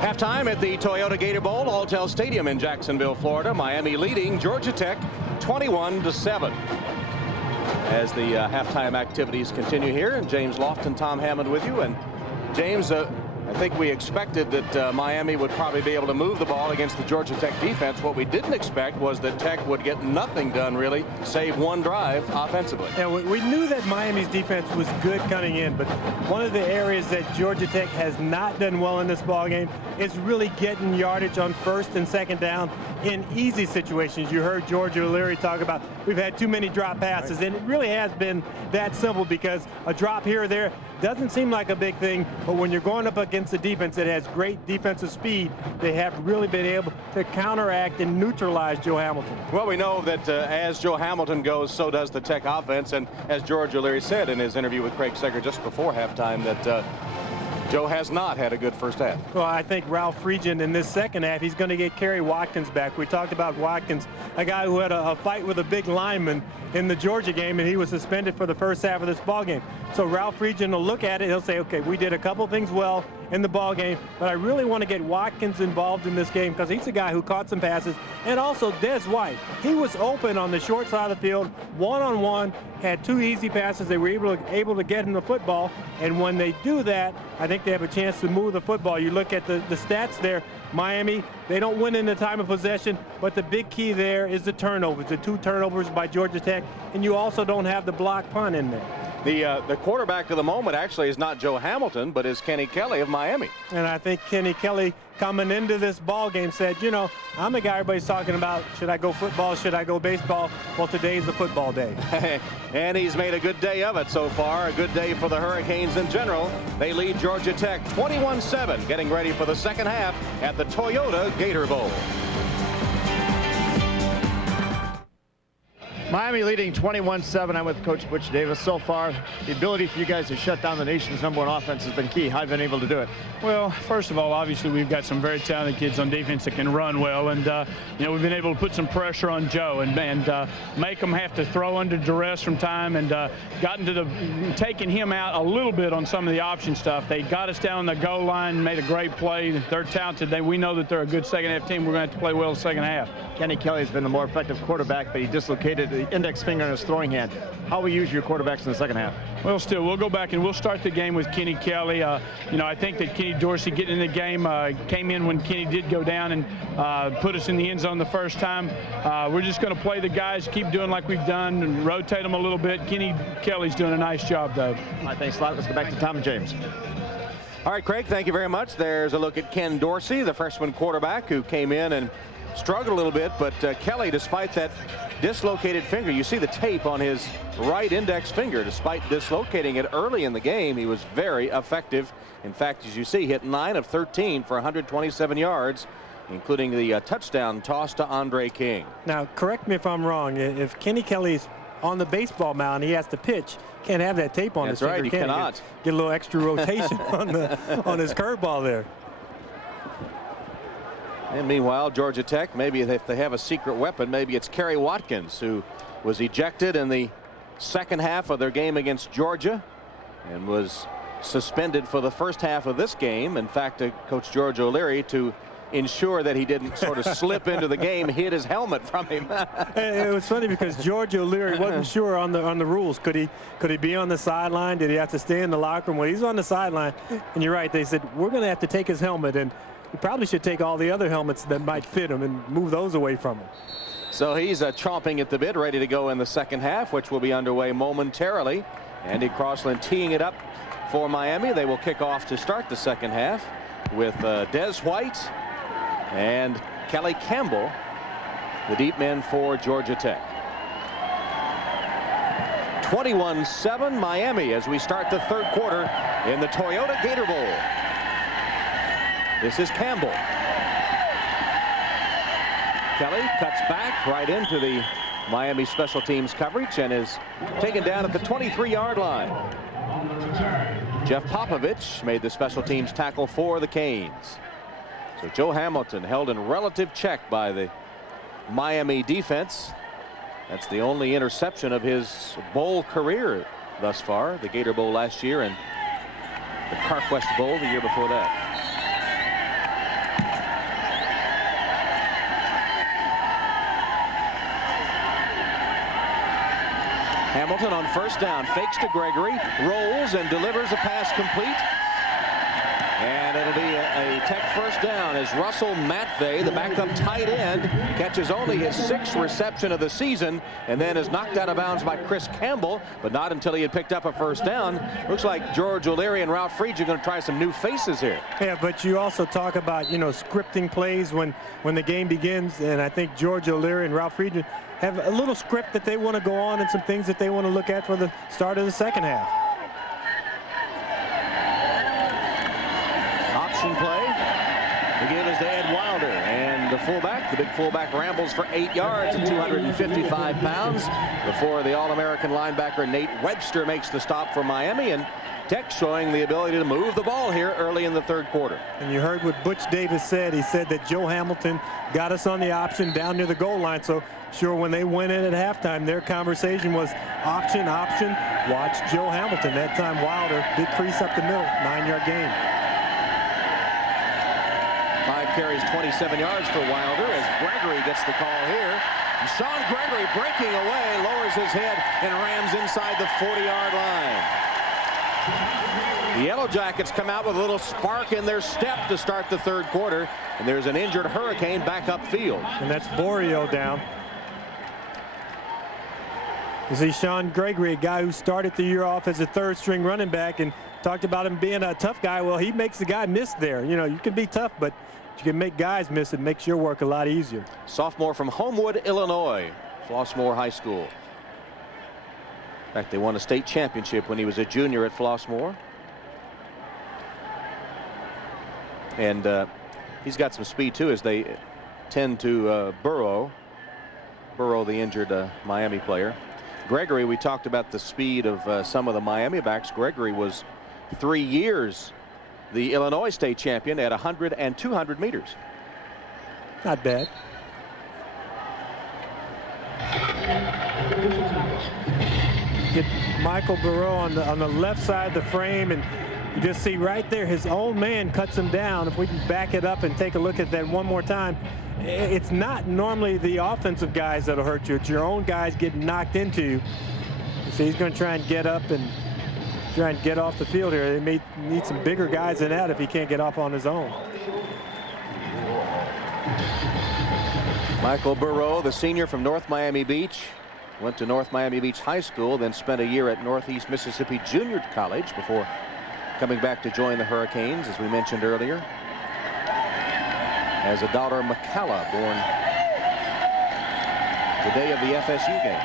Halftime at the Toyota Gator Bowl, Alltel Stadium in Jacksonville, Florida. Miami leading Georgia Tech 21-7. As the halftime activities continue here, and James Lofton, Tom Hammond with you. And James, I think we expected that Miami would probably be able to move the ball against the Georgia Tech defense. What we didn't expect was that Tech would get nothing done, really, save one drive offensively. Yeah, we knew that Miami's defense was good coming in, but one of the areas that Georgia Tech has not done well in this ball game is really getting yardage on first and second down in easy situations. You heard George O'Leary talk about we've had too many drop passes, and it really has been that simple, because a drop here or there doesn't seem like a big thing, but when you're going up against a defense that has great defensive speed, they have really been able to counteract and neutralize Joe Hamilton. Well, we know that as Joe Hamilton goes, so does the Tech offense, and as George O'Leary said in his interview with Craig Sager just before halftime, that Joe has not had a good first half. Well, I think Ralph Friedgen in this second half, he's going to get Kerry Watkins back. We talked about Watkins, a guy who had a fight with a big lineman in the Georgia game, and he was suspended for the first half of this ball game. So Ralph Friedgen will look at it, he'll say, okay, we did a couple things well in the ball game, but I really want to get Watkins involved in this game, because he's a guy who caught some passes. And also Des White, he was open on the short side of the field, one-on-one, had two easy passes. They were able to get him the football, and when they do that, I think they have a chance to move the football. You look at the stats there, Miami, they don't win in the time of possession, but the big key there is the turnovers, the 2 turnovers by Georgia Tech, and you also don't have the block punt in there. The quarterback of the moment actually is not Joe Hamilton, but is Kenny Kelly of Miami. And I think Kenny Kelly coming into this ball game said, you know, I'm a guy everybody's talking about, should I go football, should I go baseball? Well, today's a football day. And he's made a good day of it so far, a good day for the Hurricanes in general. They lead Georgia Tech 21-7, getting ready for the second half at the Toyota Gator Bowl. Miami leading 21-7. I'm with Coach Butch Davis. So far, the ability for you guys to shut down the nation's #1 offense has been key. How have you been able to do it? Well, first of all, obviously we've got some very talented kids on defense that can run well, and you know, we've been able to put some pressure on Joe and make them have to throw under duress from time, and gotten to taking him out a little bit on some of the option stuff. They got us down on the goal line, made a great play. They're talented. We know that they're a good second half team. We're going to have to play well the second half. Kenny Kelly's been the more effective quarterback, but he dislocated the index finger in his throwing hand. How will you use your quarterbacks in the second half? Well, still, we'll go back and we'll start the game with Kenny Kelly. You know, I think that Kenny Dorsey getting in the game came in when Kenny did go down and put us in the end zone the first time. We're just going to play the guys, keep doing like we've done, and rotate them a little bit. Kenny Kelly's doing a nice job, though. All right, thanks a lot. Let's go back to Tom and James. All right, Craig, thank you very much. There's a look at Ken Dorsey, the freshman quarterback who came in and struggled a little bit, but Kelly, despite that dislocated finger, you see the tape on his right index finger, despite dislocating it early in the game, he was very effective. In fact, as you see, hit 9 of 13 for 127 yards, including the touchdown toss to Andre King. Now, correct me if I'm wrong. If Kenny Kelly's on the baseball mound, he has to pitch. Can't have that tape on his finger. That's right, he cannot. Get a little extra rotation on his curveball there. And meanwhile, Georgia Tech, maybe if they have a secret weapon, maybe it's Kerry Watkins, who was ejected in the second half of their game against Georgia and was suspended for the first half of this game. In fact, Coach George O'Leary, to ensure that he didn't sort of slip into the game, hid his helmet from him. It was funny because George O'Leary wasn't sure on the rules. Could he be on the sideline? Did he have to stay in the locker room? Well, he's on the sideline, and you're right. They said we're going to have to take his helmet, and we probably should take all the other helmets that might fit him and move those away from him. So he's chomping at the bit, ready to go in the second half, which will be underway momentarily. Andy Crossland teeing it up for Miami. They will kick off to start the second half with Des White and Kelly Campbell, the deep men for Georgia Tech. 21-7 Miami as we start the third quarter in the Toyota Gator Bowl. This is Campbell. Kelly cuts back right into the Miami special teams coverage and is taken down at the 23-yard line. Jeff Popovich made the special teams tackle for the Canes. So Joe Hamilton held in relative check by the Miami defense. That's the only interception of his bowl career thus far. The Gator Bowl last year and the CarQuest Bowl the year before that. Hamilton on first down, fakes to Gregory, rolls and delivers a pass complete. And a Tech first down as Russell Matvey, the backup tight end, catches only his 6th reception of the season and then is knocked out of bounds by Chris Campbell, but not until he had picked up a first down. Looks like George O'Leary and Ralph Friedge are going to try some new faces here. Yeah, but you also talk about, scripting plays when the game begins, and I think George O'Leary and Ralph Friedge have a little script that they want to go on and some things that they want to look at for the start of the second half. Option play. The give is to Ed Wilder, and the big fullback rambles for 8 yards at 255 pounds before the All-American linebacker Nate Webster makes the stop for Miami, and Tech showing the ability to move the ball here early in the third quarter. And you heard what Butch Davis said. He said that Joe Hamilton got us on the option down near the goal line. So sure, when they went in at halftime, their conversation was option, option, watch Joe Hamilton. That time Wilder, big crease up the middle, 9-yard gain. 5 carries, 27 yards for Wilder as Gregory gets the call here. And Sean Gregory breaking away, lowers his head and rams inside the 40-yard line. The Yellow Jackets come out with a little spark in their step to start the third quarter, and there's an injured Hurricane back upfield. And that's Borio down. You see Sean Gregory, a guy who started the year off as a third-string running back and talked about him being a tough guy. Well, he makes the guy miss there. You can be tough, but you can make guys miss. It makes your work a lot easier. Sophomore from Homewood, Illinois, Flossmoor High School. In fact, they won a state championship when he was a junior at Flossmoor. And he's got some speed too, as they tend to Burrow, the injured Miami player. Gregory, we talked about the speed of some of the Miami backs. Gregory was 3 years the Illinois state champion at 100 and 200 meters. Not bad. Get Michael Burrow on the left side of the frame, and you just see right there his own man cuts him down. If we can back it up and take a look at that one more time, it's not normally the offensive guys that'll hurt you. It's your own guys getting knocked into you. So he's going to try and get up and try and get off the field here. They may need some bigger guys than that if he can't get off on his own. Michael Burrow, the senior from North Miami Beach, went to North Miami Beach High School, then spent a year at Northeast Mississippi Junior College before coming back to join the Hurricanes, as we mentioned earlier. As a daughter, McCalla, born the day of the FSU game.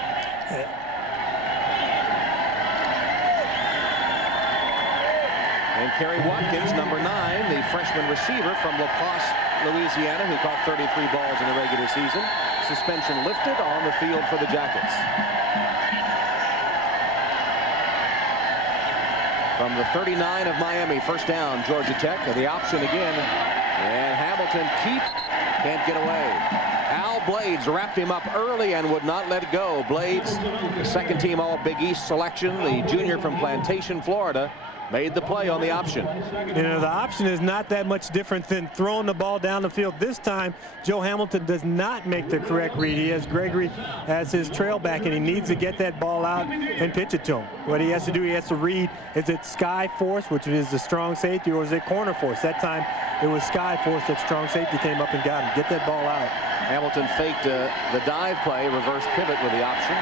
And Kerry Watkins, number 9, the freshman receiver from La Place, Louisiana, who caught 33 balls in the regular season. Suspension lifted on the field for the Jackets. From the 39 of Miami, first down, Georgia Tech. The option again, and Hamilton can't get away. Al Blades wrapped him up early and would not let go. Blades, the second-team All-Big East selection, the junior from Plantation, Florida, made the play on the option. The option is not that much different than throwing the ball down the field. This time, Joe Hamilton does not make the correct read. He has Gregory as his trail back, and he needs to get that ball out and pitch it to him. What he has to do, he has to read, is it Sky Force, which is the strong safety, or is it Corner Force? That time, it was Sky Force that strong safety came up and got him. Get that ball out. Hamilton faked the dive play, reverse pivot with the option.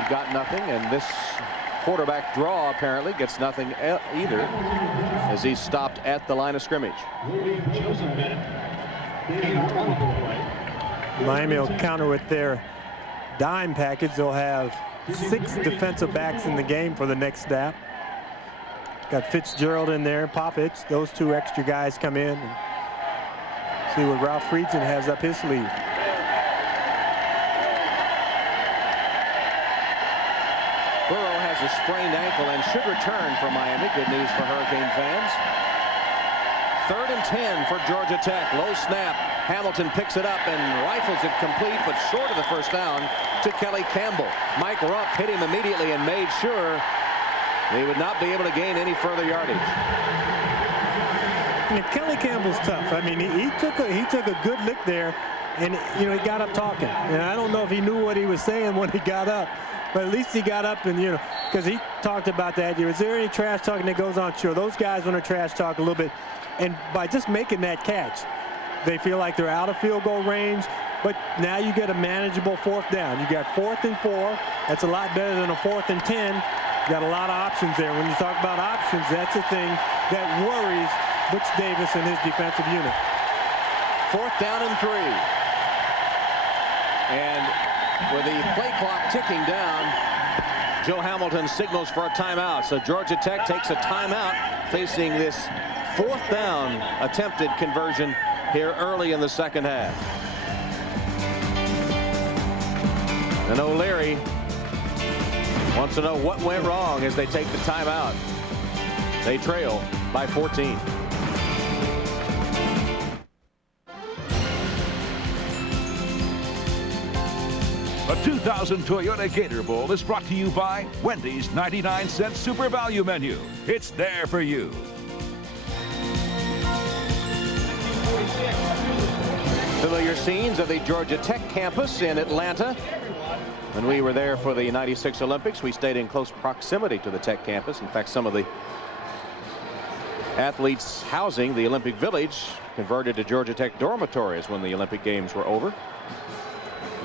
It got nothing, and this quarterback draw apparently gets nothing either, as he's stopped at the line of scrimmage. Miami will counter with their dime package. They'll have 6 defensive backs in the game for the next snap. Got Fitzgerald in there, Popovich. Those 2 extra guys come in and see what Ralph Friedgen has up his sleeve. Burrow has a sprained ankle and should return for Miami. Good news for Hurricane fans. 3rd and 10 for Georgia Tech. Low snap. Hamilton picks it up and rifles it complete, but short of the first down to Kelly Campbell. Mike Rupp hit him immediately and made sure they would not be able to gain any further yardage. Kelly Campbell's tough. I mean, he took a good lick there, and he got up talking. And I don't know if he knew what he was saying when he got up, but at least he got up and, you know, because he talked about that. Is there any trash talking that goes on? Sure, those guys want to trash talk a little bit. And by just making that catch, they feel like they're out of field goal range. But now you get a manageable 4th down. You got 4th and 4. That's a lot better than a 4th and 10. You got a lot of options there. When you talk about options, that's the thing that worries Butch Davis and his defensive unit. 4th down and 3. And with the play clock ticking down, Joe Hamilton signals for a timeout. So Georgia Tech takes a timeout facing this 4th down attempted conversion here early in the second half. And O'Leary wants to know what went wrong as they take the timeout. They trail by 14. The 2000 Toyota Gator Bowl is brought to you by Wendy's 99-cent Super Value Menu. It's there for you. Familiar scenes of the Georgia Tech campus in Atlanta. When we were there for the '96 Olympics, we stayed in close proximity to the Tech campus. In fact, some of the athletes housing the Olympic Village converted to Georgia Tech dormitories when the Olympic Games were over.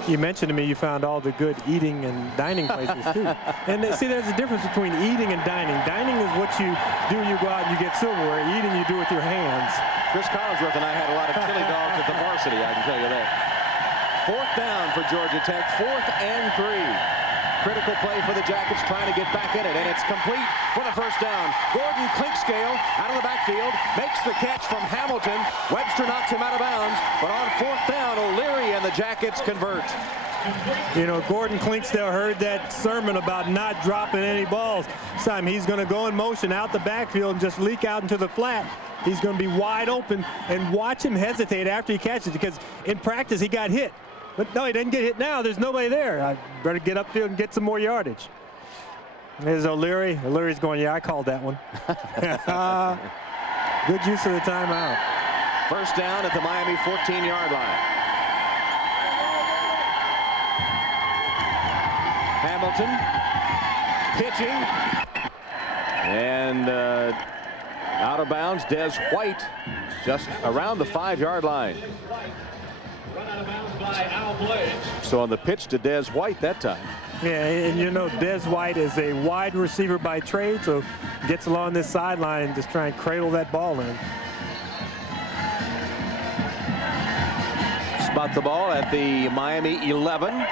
You mentioned to me you found all the good eating and dining places too. And see, there's a difference between eating and dining. Dining is what you do. You go out and you get silverware. Eating you do with your hands. Chris Collinsworth and I had a lot of chili dogs at the varsity, I can tell you that. 4th down for Georgia Tech. 4th and 3. Critical play for the Jackets, trying to get back in it, and it's complete for the first down. Gordon Clinkscale out of the backfield makes the catch from Hamilton. Webster knocks him out of bounds, but on 4th down, O'Leary and the Jackets convert. You know, Gordon Clinkscale heard that sermon about not dropping any balls. This time he's going to go in motion out the backfield and just leak out into the flat. He's going to be wide open, and watch him hesitate after he catches, because in practice he got hit. But no, he didn't get hit now. There's nobody there. I better get upfield and get some more yardage. There's O'Leary. O'Leary's going, yeah, I called that one. Good use of the timeout. First down at the Miami 14-yard line. Hamilton pitching. And out of bounds, Des White just around the 5-yard line. So on the pitch to Des White that time. Yeah, and you know, Des White is a wide receiver by trade, so gets along this sideline and just try and cradle that ball in. Spot the ball at the Miami 11.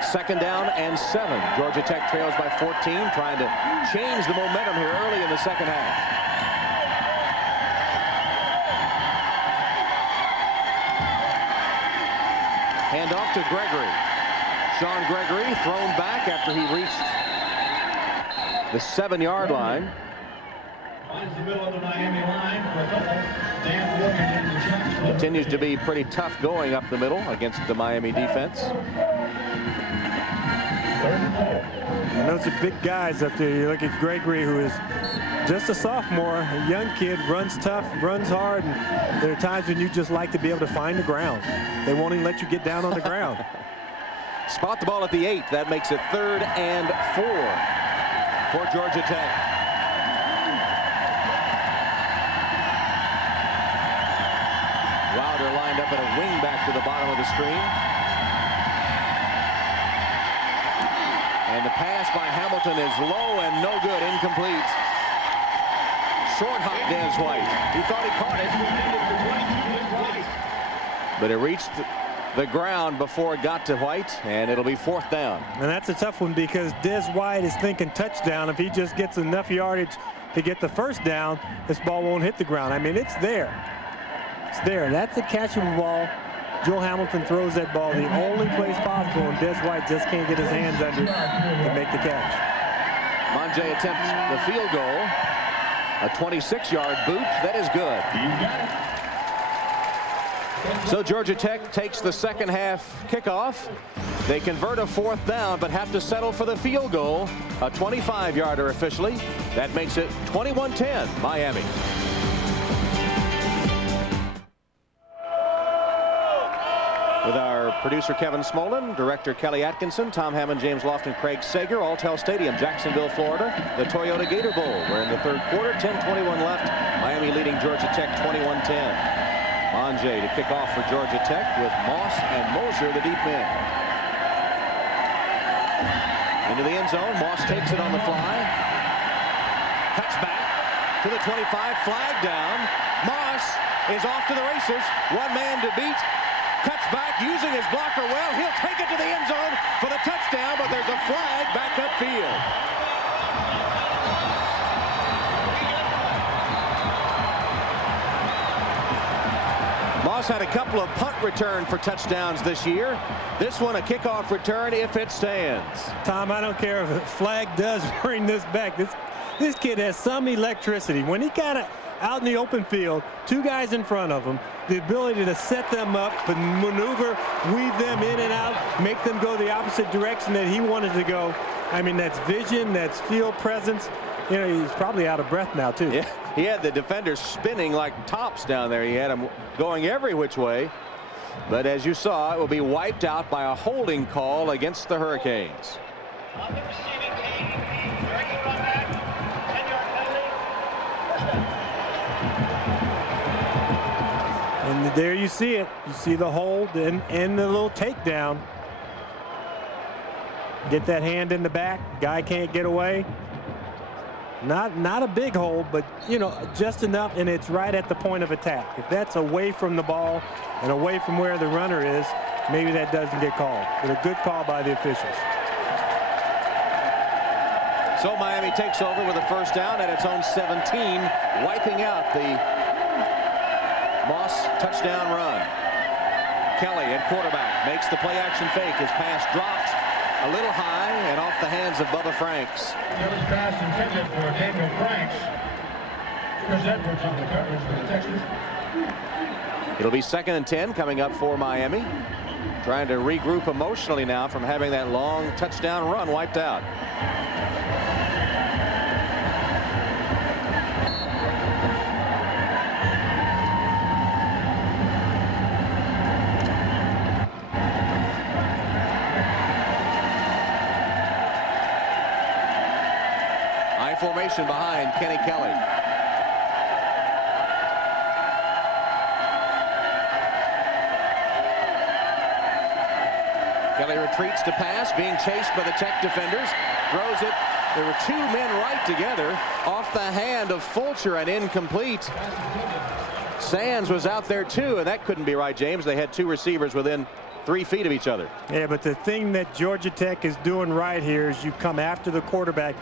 2nd down and 7. Georgia Tech trails by 14, trying to change the momentum here early in the second half. Hand off to Gregory. Sean Gregory thrown back after he reached the 7-yard line. Finds the middle of the Miami line for a couple. Dan Wilkins. Continues to be pretty tough going up the middle against the Miami defense. And those are big guys up there. You look at Gregory, who is just a sophomore, a young kid, runs tough, runs hard, and there are times when you just like to be able to find the ground. They won't even let you get down on the ground. Spot the ball at the 8. That makes it 3rd and 4 for Georgia Tech. Wilder lined up at a wing back to the bottom of the screen. And the pass by Hamilton is low and no good, incomplete. Short hop, Des White. He thought he caught it. But it reached the ground before it got to White, and it'll be 4th down. And that's a tough one because Des White is thinking touchdown. If he just gets enough yardage to get the first down, this ball won't hit the ground. I mean, it's there. It's there. That's a catchable ball. Joe Hamilton throws that ball the only place possible, and Des White just can't get his hands under it to make the catch. Monjay attempts the field goal. A 26-yard boot. That is good. So Georgia Tech takes the second half kickoff. They convert a 4th down, but have to settle for the field goal. A 25-yarder officially. That makes it 21-10, Miami. With our producer Kevin Smolin, director Kelly Atkinson, Tom Hammond, James Lofton, Craig Sager, Alltel Stadium, Jacksonville, Florida. The Toyota Gator Bowl. We're in the third quarter, 10:21 left. Miami leading Georgia Tech 21-10. Monjay to kick off for Georgia Tech with Moss and Moser, the deep men. Into the end zone. Moss takes it on the fly. Cuts back to the 25. Flag down. Moss is off to the races. One man to beat. Cuts back using his blocker well. He'll take it to the end zone for the touchdown, but there's a flag back upfield. Moss had a couple of punt return for touchdowns this year. This one a kickoff return if it stands. Tom, I don't care if a flag does bring this back. This kid has some electricity. When he got it out in the open field, two guys in front of him, the ability to set them up, but maneuver, weave them in and out, make them go the opposite direction that he wanted to go. I mean, that's vision, that's field presence. You know, he's probably out of breath now, too. Yeah, he had the defenders spinning like tops down there. He had them going every which way. But as you saw, it will be wiped out by a holding call against the Hurricanes. And there you see it. You see the hold and the little takedown. Get that hand in the back. Guy can't get away. Not a big hold, but, you know, just enough, and it's right at the point of attack. If that's away from the ball and away from where the runner is, maybe that doesn't get called. But a good call by the officials. So Miami takes over with a first down at its own 17, wiping out the Moss touchdown run. Kelly at quarterback makes the play action fake. His pass dropped a little high and off the hands of Bubba Franks. Service pass intended for Daniel Franks. Chris Edwards on the coverage for the Texans. It'll be 2nd and 10 coming up for Miami. Trying to regroup emotionally now from having that long touchdown run wiped out. Formation behind Kenny Kelly. Kelly retreats to pass, being chased by the Tech defenders. Throws it. There were two men right together. Off the hand of Fulcher and incomplete. Sands was out there too, and that couldn't be right, James. They had two receivers within 3 feet of each other. Yeah, but the thing that Georgia Tech is doing right here is you come after the quarterback.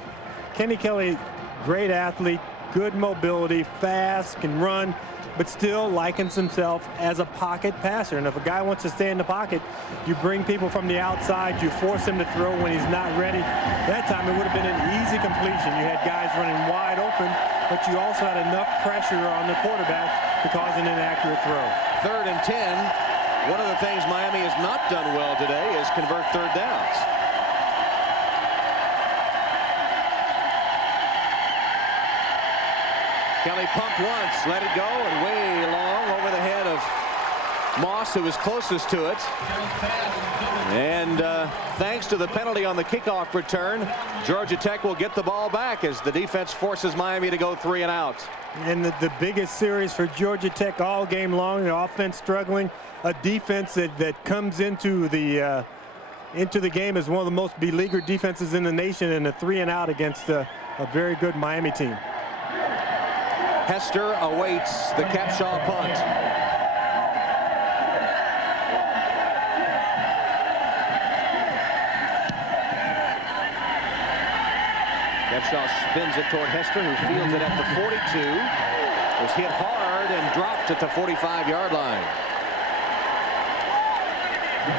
Kenny Kelly, great athlete, good mobility, fast, can run, but still likens himself as a pocket passer. And if a guy wants to stay in the pocket, you bring people from the outside, you force him to throw when he's not ready. That time it would have been an easy completion. You had guys running wide open, but you also had enough pressure on the quarterback to cause an inaccurate throw. 3rd and 10. One of the things Miami has not done well today is convert third downs. Kelly pumped once, let it go, and way long over the head of Moss, who was closest to it. And thanks to the penalty on the kickoff return, Georgia Tech will get the ball back as the defense forces Miami to go 3 and out. And the biggest series for Georgia Tech all game long, the offense struggling, a defense that comes into the game as one of the most beleaguered defenses in the nation, and a 3 and out against a very good Miami team. Hester awaits the Capshaw punt. Capshaw spins it toward Hester, who fields it at the 42. Was hit hard and dropped at the 45-yard line.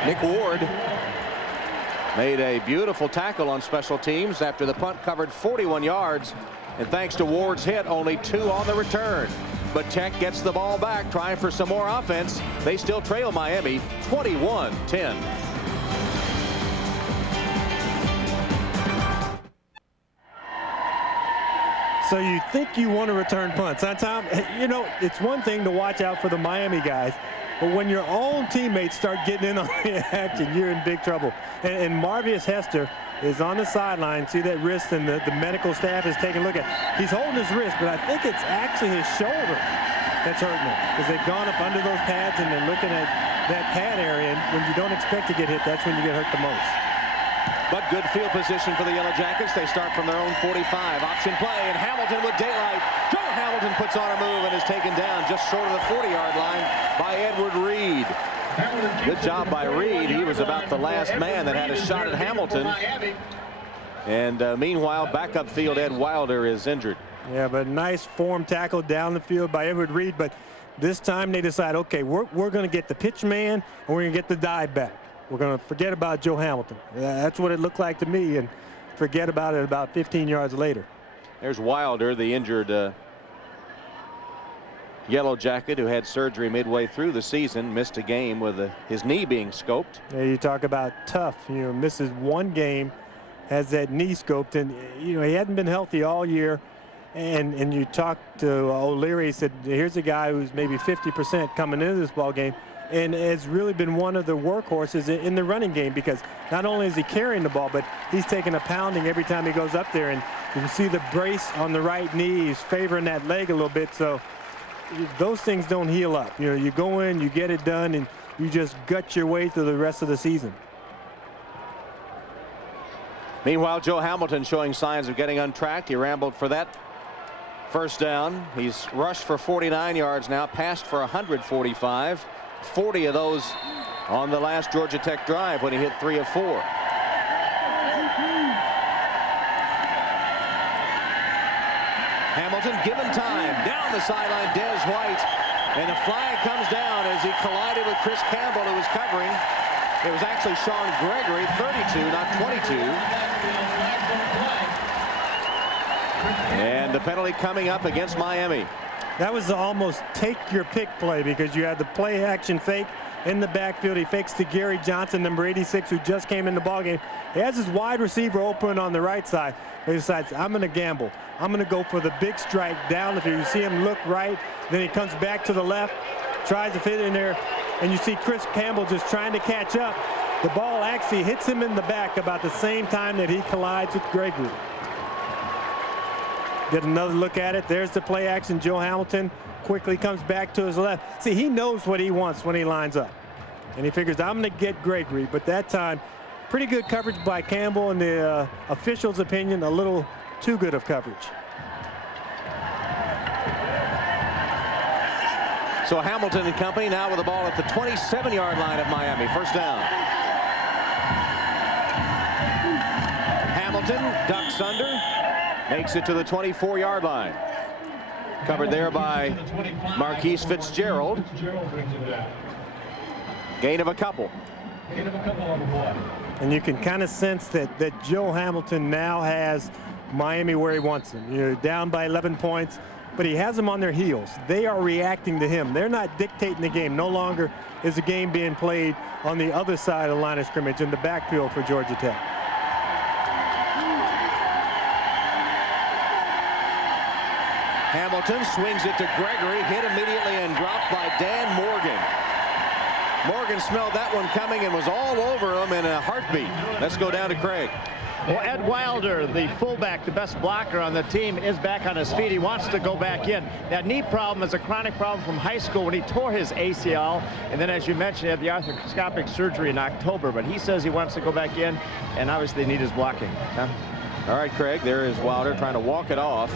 Nick Ward made a beautiful tackle on special teams after the punt covered 41 yards. And thanks to Ward's hit, only 2 on the return. But Tech gets the ball back, trying for some more offense. They still trail Miami 21-10. So you think you want to return punts, huh, Tom? You know, it's one thing to watch out for the Miami guys. But when your own teammates start getting in on the action, you're in big trouble. And Marvius Hester is on the sideline. See that wrist, and the medical staff is taking a look at it. He's holding his wrist, but I think it's actually his shoulder that's hurting him, because they've gone up under those pads and they're looking at that pad area. And when you don't expect to get hit, that's when you get hurt the most. But good field position for the Yellow Jackets. They start from their own 45. Option play, and Hamilton with daylight. Joe Hamilton puts on a move and is taken down just short of the 40-yard line by Edward Reed. Good job by Reed. He was about the last man that had a shot at Hamilton. And meanwhile, back upfield, Ed Wilder is injured. Yeah, but nice form tackle down the field by Edward Reed. But this time they decide, okay, we're going to get the pitch man, and we're going to get the dive back. We're going to forget about Joe Hamilton. That's what it looked like to me, and forget about it about 15 yards later. There's Wilder, the injured Yellow Jacket, who had surgery midway through the season, missed a game with his knee being scoped. Yeah, you talk about tough. Misses one game, has that knee scoped, and he hadn't been healthy all year. And you talked to O'Leary, he said, here's a guy who's maybe 50% coming into this ball game, and has really been one of the workhorses in the running game, because not only is he carrying the ball, but he's taking a pounding every time he goes up there. And you can see the brace on the right knee. He's favoring that leg a little bit. So those things don't heal up. You go in, you get it done, and you just gut your way through the rest of the season. Meanwhile, Joe Hamilton showing signs of getting untracked. He rambled for that first down. He's rushed for 49 yards now, passed for 145. 40 of those on the last Georgia Tech drive when he hit 3 of 4. Hamilton given time. Down the sideline, Des White. And a flag comes down as he collided with Chris Campbell, who was covering. It was actually Sean Gregory, 32, not 22. And the penalty coming up against Miami. That was the almost take your pick play, because you had the play action fake in the backfield. He fakes to Gary Johnson, number 86, who just came in the ballgame. He has his wide receiver open on the right side. He decides, I'm going to gamble. I'm going to go for the big strike down the field. You see him look right. Then he comes back to the left, tries to fit in there. And you see Chris Campbell just trying to catch up. The ball actually hits him in the back about the same time that he collides with Gregory. Get another look at it. There's the play action. Joe Hamilton quickly comes back to his left. See, he knows what he wants when he lines up. And he figures, I'm going to get Gregory. But that time, pretty good coverage by Campbell. In the official's opinion, a little too good of coverage. So Hamilton and company now with the ball at the 27-yard line of Miami. First down. Hamilton ducks under. Makes it to the 24-yard line. Covered there by Marquise Fitzgerald. Gain of a couple. And you can kind of sense that Joe Hamilton now has Miami where he wants them. Down by 11 points, but he has them on their heels. They are reacting to him. They're not dictating the game. No longer is the game being played on the other side of the line of scrimmage in the backfield for Georgia Tech. Hamilton swings it to Gregory, hit immediately and dropped by Dan Morgan. Morgan smelled that one coming and was all over him in a heartbeat. Let's go down to Craig. Well, Ed Wilder, the fullback, the best blocker on the team, is back on his feet. He wants to go back in. That knee problem is a chronic problem from high school when he tore his ACL. And then, as you mentioned, he had the arthroscopic surgery in October. But he says he wants to go back in, and obviously they need his blocking. All right, Craig, there is Wilder trying to walk it off.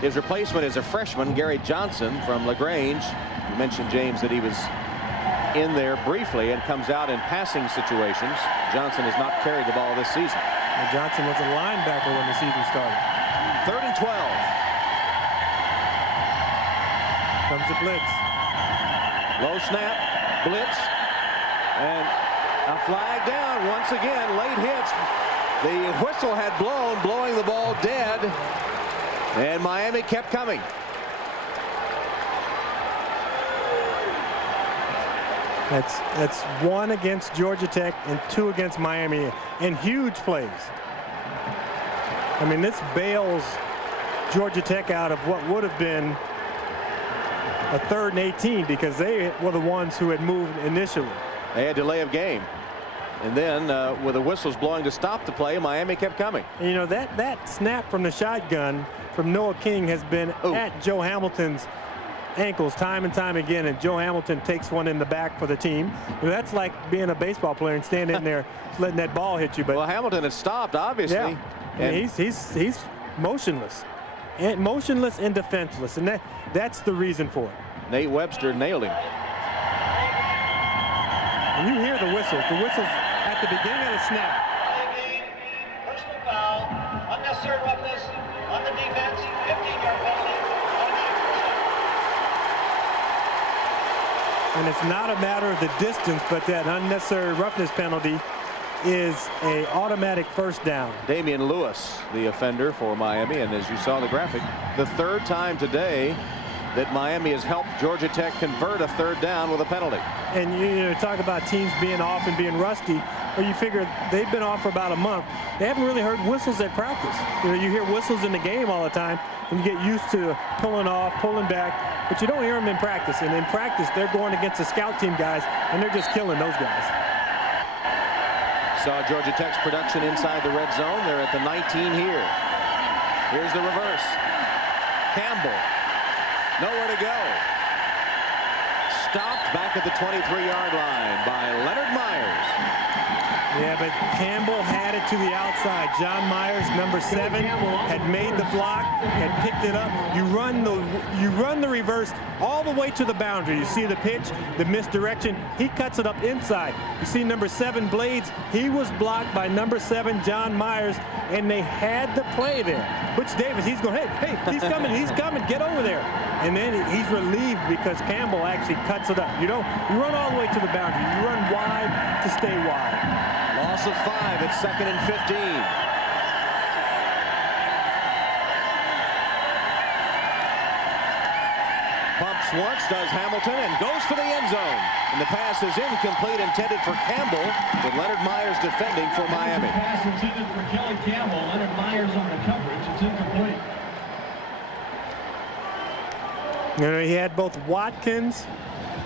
His replacement is a freshman, Gary Johnson from LaGrange. You mentioned, James, that he was in there briefly and comes out in passing situations. Johnson has not carried the ball this season. And Johnson was a linebacker when the season started. 3rd and 12. Comes the blitz. Low snap, blitz, and a flag down once again. Late hits. The whistle had blown, blowing the ball dead. And Miami kept coming. That's 1 against Georgia Tech and 2 against Miami, and huge plays. I mean, this bails Georgia Tech out of what would have been a 3rd and 18 because they were the ones who had moved initially. They had delay of game. And then with the whistles blowing to stop the play, Miami kept coming. And, you know, that snap from the shotgun from Noah King has been at Joe Hamilton's ankles time and time again, and Joe Hamilton takes one in the back for the team. You know, that's like being a baseball player and standing there letting that ball hit you. But well, Hamilton had stopped, obviously. Yeah. And he's motionless and defenseless, and that's the reason for it. Nate Webster nailed him. And you hear the whistles at the beginning of the snap. Personal foul, unnecessary roughness on the defense, 15-yard penalty. And it's not a matter of the distance, but that unnecessary roughness penalty is a automatic first down. Damian Lewis, the offender for Miami, and as you saw in the graphic, the 3rd time today that Miami has helped Georgia Tech convert a 3rd down with a penalty. And you know, talk about teams being off and being rusty. Well, you figure they've been off for about a month. They haven't really heard whistles at practice. You know, you hear whistles in the game all the time, and you get used to pulling off, pulling back, but you don't hear them in practice. And in practice, they're going against the scout team guys, and they're just killing those guys. Saw Georgia Tech's production inside the red zone. They're at the 19 here. Here's the reverse. Campbell, nowhere to go. Stopped back at the 23-yard line by Leonard Myers. Yeah, but Campbell had it to the outside. John Myers, number 7, had made the block, had picked it up. You run the reverse all the way to the boundary. You see the pitch, the misdirection. He cuts it up inside. You see number 7, Blades. He was blocked by number 7, John Myers, and they had the play there. Butch Davis, he's going, hey, he's coming, get over there. And then he's relieved because Campbell actually cuts it up. You know, you run all the way to the boundary. You run wide to stay wide. Loss of 5 at 2nd and 15. Pumps once, does Hamilton, and goes for the end zone. And the pass is incomplete, intended for Campbell, with Leonard Myers defending for Miami. Pass intended for Kelly Campbell. Leonard Myers on the coverage. It's incomplete. You know, he had both Watkins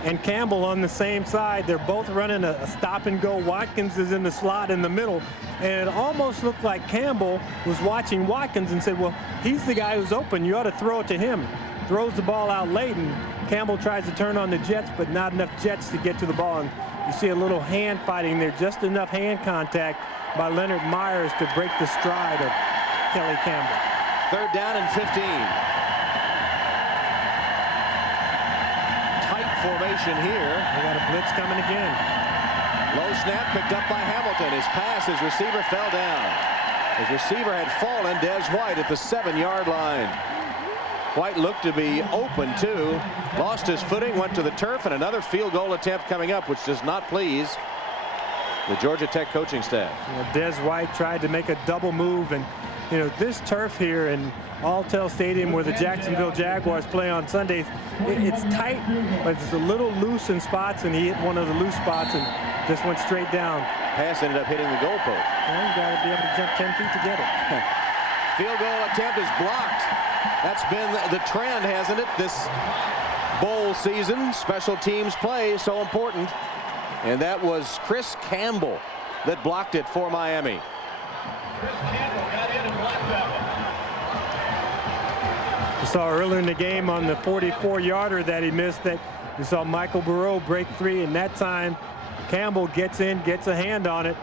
and Campbell on the same side. They're both running a stop and go. Watkins is in the slot in the middle, and it almost looked like Campbell was watching Watkins and said, well, he's the guy who's open, you ought to throw it to him. Throws the ball out late, and Campbell tries to turn on the Jets, but not enough Jets to get to the ball. And you see a little hand fighting there, just enough hand contact by Leonard Myers to break the stride of Kelly Campbell. 3rd down and 15. Formation here. They got a blitz coming again. Low snap picked up by Hamilton. His pass, his receiver fell down. His receiver had fallen, Des White at the 7-yard line. White looked to be open too. Lost his footing, went to the turf, and another field goal attempt coming up, which does not please the Georgia Tech coaching staff. You know, Des White tried to make a double move, and you know, this turf here in Alltel Stadium where the Jacksonville Jaguars play on Sundays, it's tight, but it's a little loose in spots, and he hit one of the loose spots and just went straight down. Pass ended up hitting the goalpost. Well, you got to be able to jump 10 feet to get it. Field goal attempt is blocked. That's been the trend, hasn't it, this bowl season? Special teams play so important. And that was Chris Campbell that blocked it for Miami. Chris Campbell got in and blocked that one. You saw earlier in the game on the 44-yarder that he missed, that you saw Michael Burrow break 3, and that time Campbell gets in, gets a hand on it.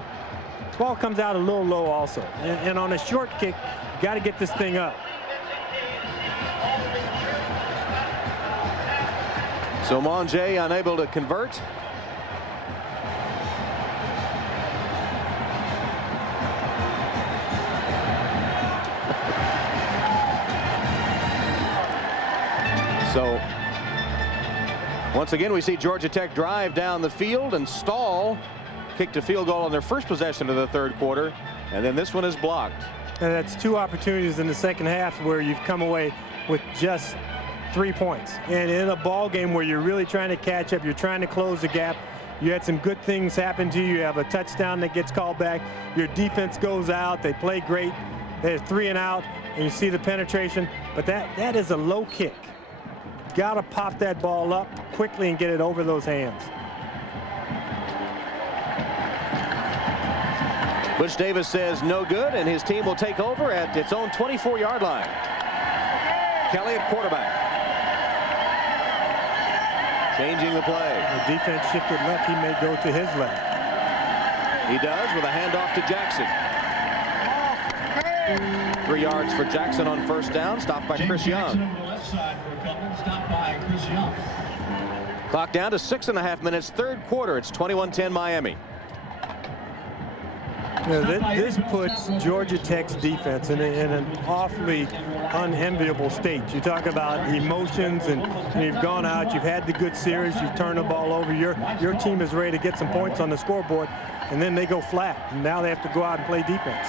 This ball comes out a little low also. And on a short kick, you got to get this thing up. So Monjay unable to convert. So once again, we see Georgia Tech drive down the field and stall, kicked a field goal on their first possession of the 3rd quarter, and then this one is blocked. And that's 2 opportunities in the second half where you've come away with just 3 points. And in a ball game where you're really trying to catch up, you're trying to close the gap, you had some good things happen to you. You have a touchdown that gets called back. Your defense goes out. They play great. They're 3 and out, and you see the penetration. But that is a low kick. got to pop that ball up quickly and get it over those hands. Butch Davis says no good, and his team will take over at its own 24-yard line. Kelly at quarterback. Changing the play. The defense shifted left. He may go to his left. He does with a handoff to Jackson. 3 yards for Jackson on first down. Stopped by Chris Young. Clock down to 6.5 minutes. Third quarter. It's 21-10 Miami. This puts Georgia Tech's defense in an awfully unenviable state. You talk about emotions, and you've gone out, you've had the good series, you've turned the ball over, your team is ready to get some points on the scoreboard, and then they go flat. And now they have to go out and play defense.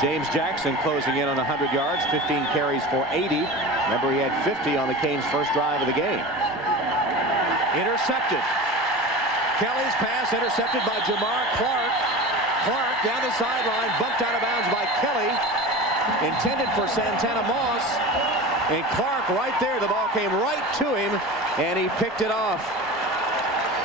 James Jackson closing in on 100 yards, 15 carries for 80. Remember, he had 50 on the Canes' first drive of the game. Intercepted. Kelly's pass intercepted by Jamar Clark. Clark down the sideline, bumped out of bounds by Kelly. Intended for Santana Moss. And Clark right there. The ball came right to him, and he picked it off.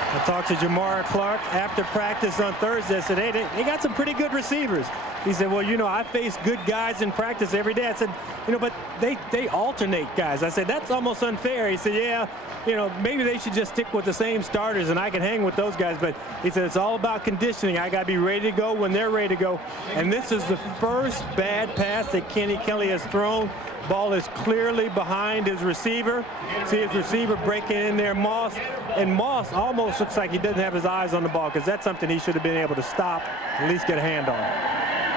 I talked to Jamar Clark after practice on Thursday. I said, hey, they got some pretty good receivers. He said, well, you know, I face good guys in practice every day. I said, you know, but they alternate guys. I said, that's almost unfair. He said, yeah, you know, maybe they should just stick with the same starters and I can hang with those guys. But he said, it's all about conditioning. I got to be ready to go when they're ready to go. And this is the first bad pass that Kenny Kelly has thrown. Ball is clearly behind his receiver. See his receiver breaking in there, Moss. And Moss almost looks like he doesn't have his eyes on the ball, because that's something he should have been able to stop, at least get a hand on.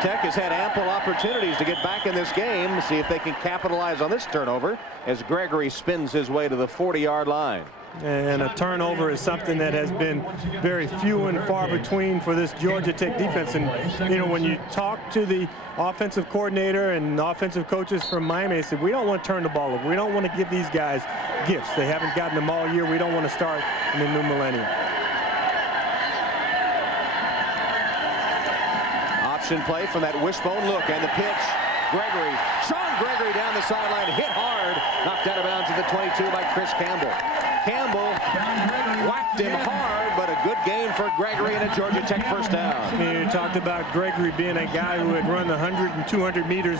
Tech has had ample opportunities to get back in this game. See if they can capitalize on this turnover as Gregory spins his way to the 40-yard line. And a turnover is something that has been very few and far between for this Georgia Tech defense. And, you know, when you talk to the offensive coordinator and offensive coaches from Miami, they said, we don't want to turn the ball over. We don't want to give these guys gifts. They haven't gotten them all year. We don't want to start in the new millennium. Option play from that wishbone look, and the pitch. Gregory, Sean Gregory down the sideline, hit hard, knocked out of bounds at the 22 by Chris Campbell. Campbell whacked him hard, but a good game for Gregory and a Georgia Tech first down. You talked about Gregory being a guy who had run 100 and 200 meters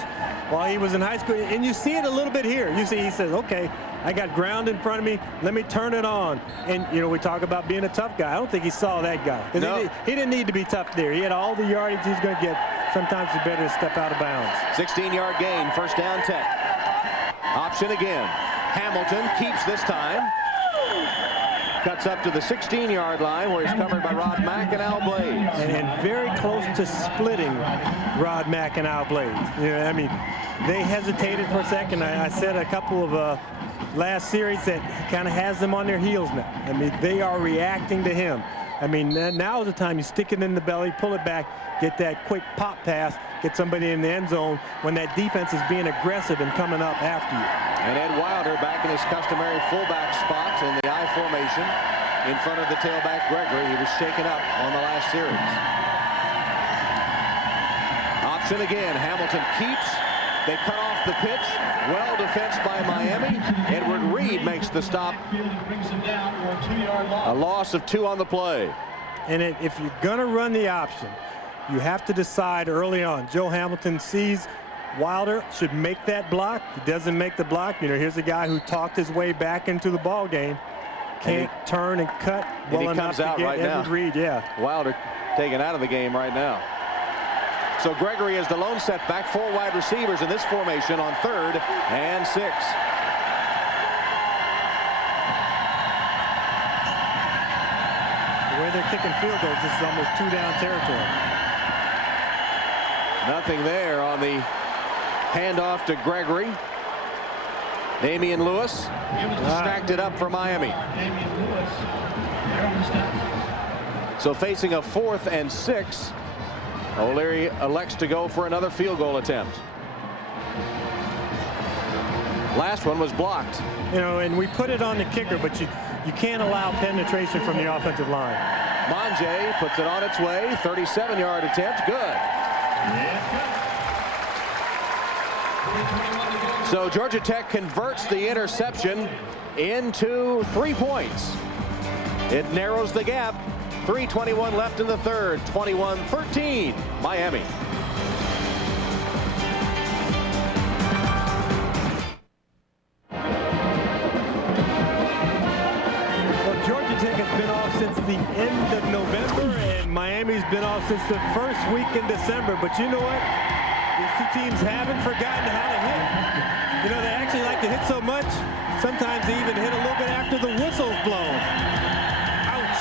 while he was in high school, and you see it a little bit here. You see he says, okay, I got ground in front of me, let me turn it on. And, you know, we talk about being a tough guy. I don't think he saw that guy. No. He didn't need to be tough there. He had all the yardage he's going to get. Sometimes it's better to step out of bounds. 16-yard gain, first down Tech. Option again. Hamilton keeps this time. Cuts up to the 16-yard line where he's covered by Rod Mack and Al Blades. And very close to splitting Rod Mack and Al Blades. You know, I mean, they hesitated for a second. I said a couple of last series that he kind of has them on their heels now. I mean, they are reacting to him. I mean, now is the time you stick it in the belly, pull it back, get that quick pop pass, get somebody in the end zone when that defense is being aggressive and coming up after you. And Ed Wilder back in his customary fullback spot in the I formation in front of the tailback Gregory. He was shaken up on the last series. Option again. Hamilton keeps. They cut off the pitch. Well defensed by Miami. Edward Reed makes the stop. A loss of 2 on the play. And if you're going to run the option, you have to decide early on. Joe Hamilton sees Wilder should make that block. He doesn't make the block. You know, here's a guy who talked his way back into the ball game. Can't turn and cut well enough to get Edward Reed. Yeah. Wilder taken out of the game right now. So Gregory is the lone setback. 4 wide receivers in this formation on 3rd and 6. The way they're kicking field goals, this is almost 2-down territory. Nothing there on the handoff to Gregory. Damian Lewis stacked it up for Miami. So facing a 4th and 6. O'Leary elects to go for another field goal attempt. Last one was blocked. You know, and we put it on the kicker, but you can't allow penetration from the offensive line. Monje puts it on its way. 37-yard attempt. Good. So Georgia Tech converts the interception into 3 points. It narrows the gap. 3:21 left in the third. 21-13, Miami. Well, Georgia Tech has been off since the end of November, and Miami's been off since the first week in December. But you know what? These two teams haven't forgotten how to hit. You know, they actually like to hit so much, sometimes they even hit a little bit after the whistle's blown. Ouch.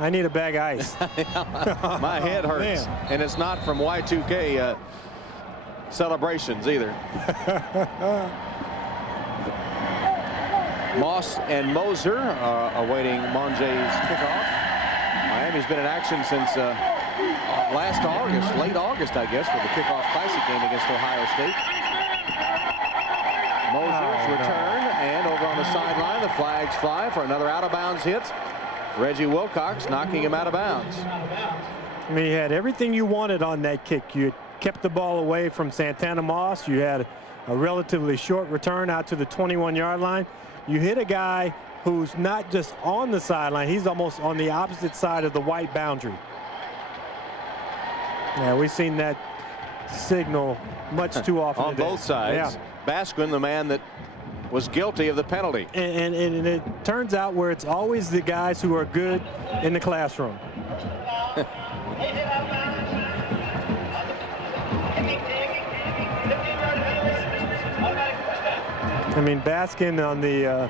I need a bag of ice. My head hurts. Man. And it's not from Y2K celebrations either. Moss and Moser are awaiting Monjay's kickoff. Miami's been in action since last August, late August, I guess, for the kickoff classic game against Ohio State. Moser's return, and over on the sideline, the flags fly for another out-of-bounds hit. Reggie Wilcox knocking him out of bounds. I mean, you had everything you wanted on that kick. You kept the ball away from Santana Moss. You had a relatively short return out to the 21-yard line. You hit a guy who's not just on the sideline, he's almost on the opposite side of the white boundary. Yeah, we've seen that signal much too often on both sides. Yeah. Basquin, the man that was guilty of the penalty. And it turns out where it's always the guys who are good in the classroom. I mean, Baskin on the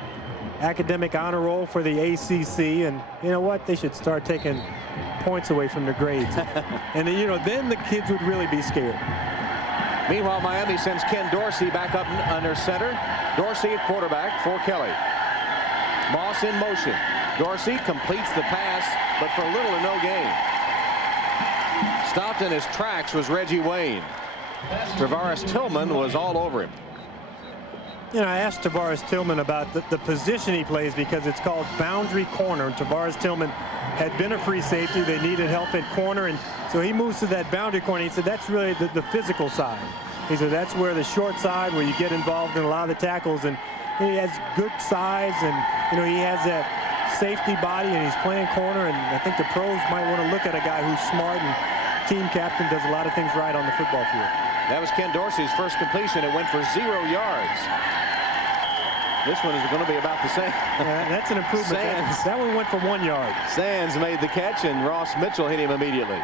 academic honor roll for the ACC, and you know what? They should start taking points away from their grades. And you know, then the kids would really be scared. Meanwhile, Miami sends Ken Dorsey back up under center. Dorsey at quarterback for Kelly. Moss in motion. Dorsey completes the pass, but for little or no gain. Stopped in his tracks was Reggie Wayne. Tavares Tillman was all over him. You know, I asked Tavares Tillman about the position he plays because it's called boundary corner. And Tavares Tillman had been a free safety. They needed help at corner, and so he moves to that boundary corner. He said that's really the physical side. He said that's where the short side, where you get involved in a lot of the tackles, and he has good size, and you know, he has that safety body, and he's playing corner, and I think the pros might want to look at a guy who's smart and team captain, does a lot of things right on the football field. That was Ken Dorsey's first completion. It went for 0 yards. This one is going to be about the same. That's an improvement. That one went for 1 yard. Sands made the catch, and Ross Mitchell hit him immediately.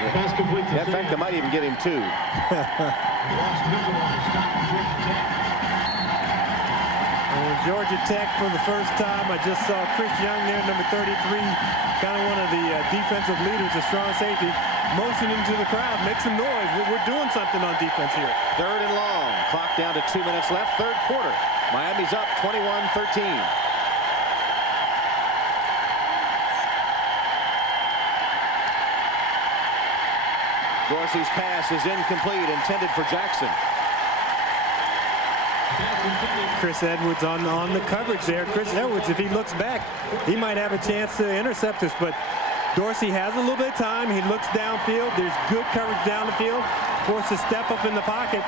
In fact, they might even give him 2. And Georgia Tech for the first time. I just saw Chris Young there, number 33, kind of one of the defensive leaders, a strong safety, motioning to the crowd, make some noise. We're doing something on defense here. 3rd and long. Clock down to 2 minutes left. 3rd quarter. Miami's up 21-13. Dorsey's pass is incomplete, intended for Jackson. Chris Edwards on the coverage there. Chris Edwards, if he looks back, he might have a chance to intercept us, but Dorsey has a little bit of time. He looks downfield. There's good coverage down the field. Forced to step up in the pocket.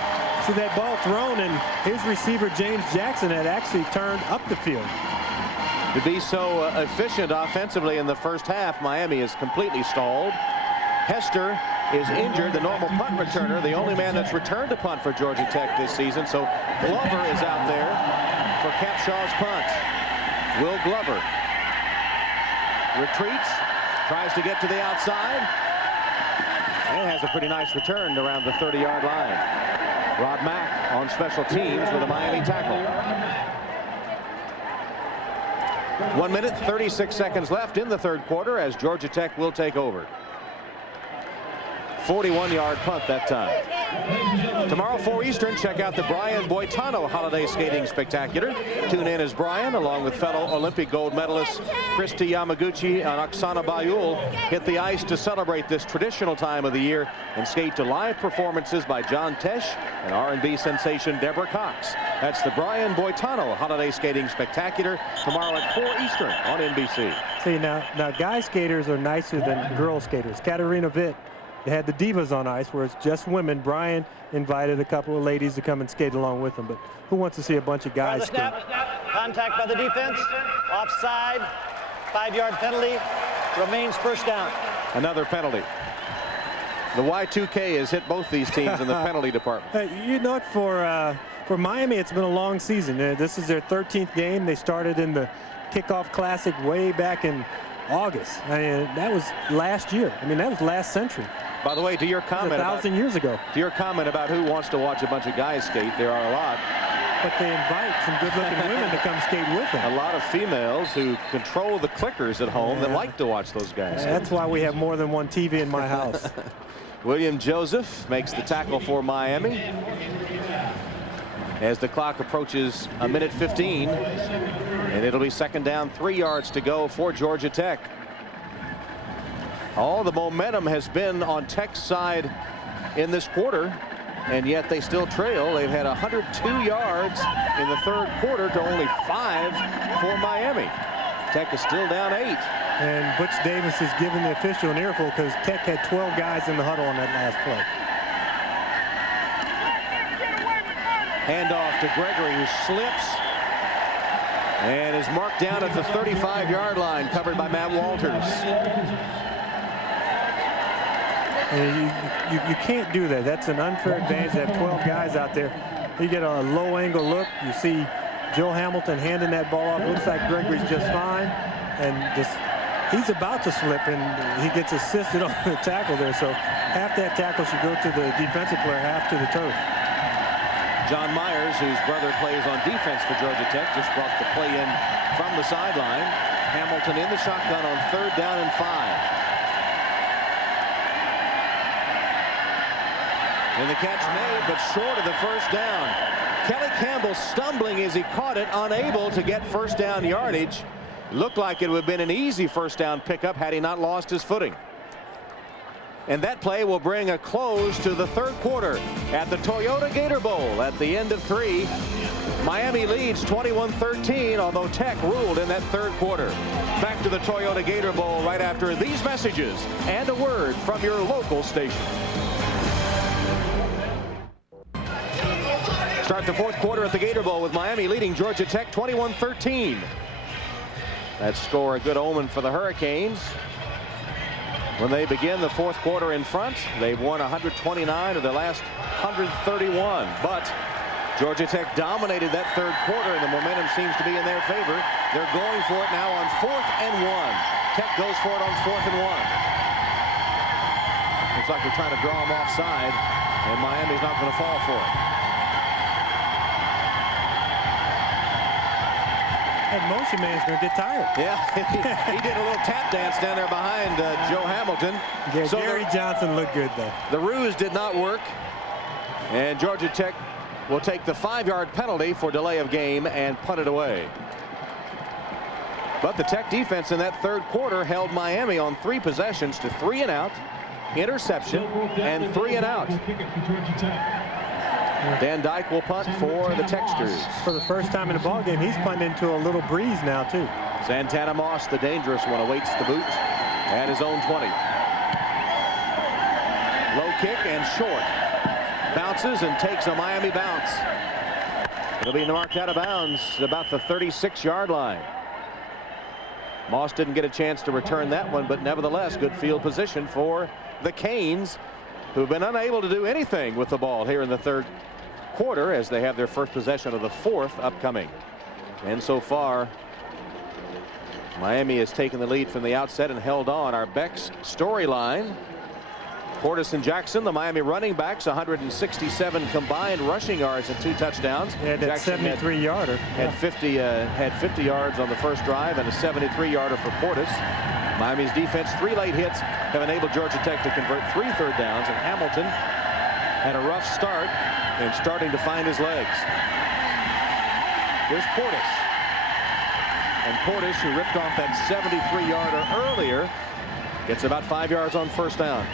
See that ball thrown, and his receiver, James Jackson, had actually turned up the field. To be so efficient offensively in the first half, Miami is completely stalled. Hester is injured, the normal punt returner, the only man that's returned a punt for Georgia Tech this season. So Glover is out there for Capshaw's punt. Will Glover retreats, tries to get to the outside, and has a pretty nice return around the 30-yard line. Rod Mack on special teams with a Miami tackle. 1 minute, 36 seconds left in the 3rd quarter as Georgia Tech will take over. 41-yard punt that time. Tomorrow, 4 Eastern, check out the Brian Boitano Holiday Skating Spectacular. Tune in as Brian, along with fellow Olympic gold medalists Kristi Yamaguchi and Oksana Bayul, hit the ice to celebrate this traditional time of the year and skate to live performances by John Tesh and R&B sensation Deborah Cox. That's the Brian Boitano Holiday Skating Spectacular tomorrow at 4 Eastern on NBC. See, now guy skaters are nicer than girl skaters. Katarina Witt, they had the divas on ice where it's just women. Brian invited a couple of ladies to come and skate along with him, but who wants to see a bunch of guys skate? Contact by the defense. Offside. 5-yard penalty. Remains first down. Another penalty. The Y2K has hit both these teams in the penalty department. You know, for Miami, it's been a long season. This is their 13th game. They started in the Kickoff Classic way back in August. I mean, that was last year. I mean, that was last century. By the way, to your comment, 1,000 years ago. To your comment about who wants to watch a bunch of guys skate, there are a lot. But they invite some good-looking women to come skate with them. A lot of females who control the clickers at home that like to watch those guys. That's why we have more than one TV in my house. William Joseph makes the tackle for Miami as the clock approaches 1:15, and it'll be second down, 3 yards to go for Georgia Tech. All the momentum has been on Tech's side in this quarter, and yet they still trail. They've had 102 yards in the third quarter to only 5 for Miami. Tech is still down 8. And Butch Davis is giving the official an earful because Tech had 12 guys in the huddle on that last play. Handoff to Gregory, who slips and is marked down at the 35-yard line, covered by Matt Walters. You can't do that. That's an unfair advantage. They have 12 guys out there. You get a low-angle look. You see Joe Hamilton handing that ball off. It looks like Gregory's just fine. And he's about to slip, and he gets assisted on the tackle there. So half that tackle should go to the defensive player, half to the turf. John Myers, whose brother plays on defense for Georgia Tech, just brought the play in from the sideline. Hamilton in the shotgun on 3rd down and 5. And the catch made, but short of the first down. Kelly Campbell stumbling as he caught it, unable to get first down yardage. Looked like it would have been an easy first down pickup had he not lost his footing. And that play will bring a close to the third quarter at the Toyota Gator Bowl. At the end of 3, Miami leads 21-13, although Tech ruled in that third quarter. Back to the Toyota Gator Bowl right after these messages and a word from your local station. Start the fourth quarter at the Gator Bowl with Miami leading Georgia Tech 21-13. That score a good omen for the Hurricanes. When they begin the fourth quarter in front, they've won 129 of their last 131. But Georgia Tech dominated that third quarter, and the momentum seems to be in their favor. They're going for it now on 4th and 1. Tech goes for it on 4th and 1. Looks like they're trying to draw them offside, and Miami's not going to fall for it. That motion man's going to get tired. Yeah, he did a little tap dance down there behind Joe Hamilton. Yeah, so Gary Johnson looked good, though. The ruse did not work, and Georgia Tech will take the 5-yard penalty for delay of game and punt it away. But the Tech defense in that third quarter held Miami on 3 possessions to 3 and out, interception, and 3 and out. Dan Dyke will punt for the Techsters. For the first time in the ballgame, he's punted into a little breeze now, too. Santana Moss, the dangerous one, awaits the boot at his own 20. Low kick and short. Bounces and takes a Miami bounce. It'll be marked out of bounds about the 36-yard line. Moss didn't get a chance to return that one, but nevertheless, good field position for the Canes, who've been unable to do anything with the ball here in the third quarter as they have their first possession of the fourth upcoming. And so far, Miami has taken the lead from the outset and held on. Our Beck's storyline: Portis and Jackson, the Miami running backs, 167 combined rushing yards and 2 touchdowns. Yeah, that 73-yarder. Had 50 yards on the first drive and a 73-yarder for Portis. Miami's defense, 3 late hits have enabled Georgia Tech to convert 3 third downs, and Hamilton had a rough start and starting to find his legs. Here's Portis. And Portis, who ripped off that 73-yarder earlier, gets about 5 yards on first down.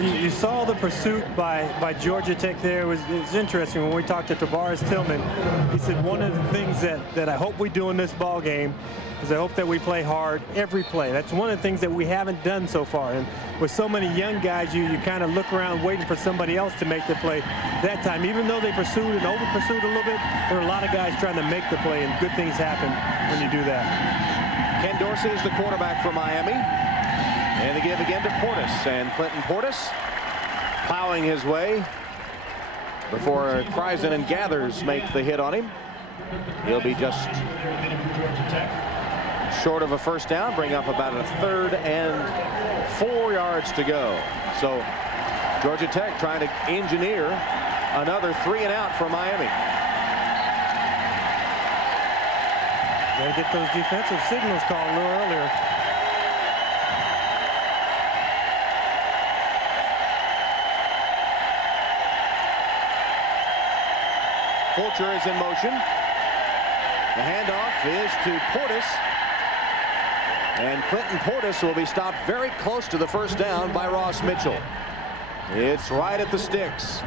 You saw the pursuit by Georgia Tech there. It was interesting when we talked to Tavares Tillman. He said one of the things that I hope we do in this ball game is I hope that we play hard every play. That's one of the things that we haven't done so far. And with so many young guys, you kind of look around waiting for somebody else to make the play that time. Even though they pursued and over-pursued a little bit, there were a lot of guys trying to make the play, and good things happen when you do that. Ken Dorsey is the quarterback for Miami. And they give again to Portis, and Clinton Portis plowing his way before Kreisen and Gathers make the hit on him. He'll be just short of a first down, bring up about a 3rd and 4 yards to go. So Georgia Tech trying to engineer another 3 and out for Miami. Got to get those defensive signals called a little earlier. Fulcher is in motion. The handoff is to Portis. And Clinton Portis will be stopped very close to the first down by Ross Mitchell. It's right at the sticks.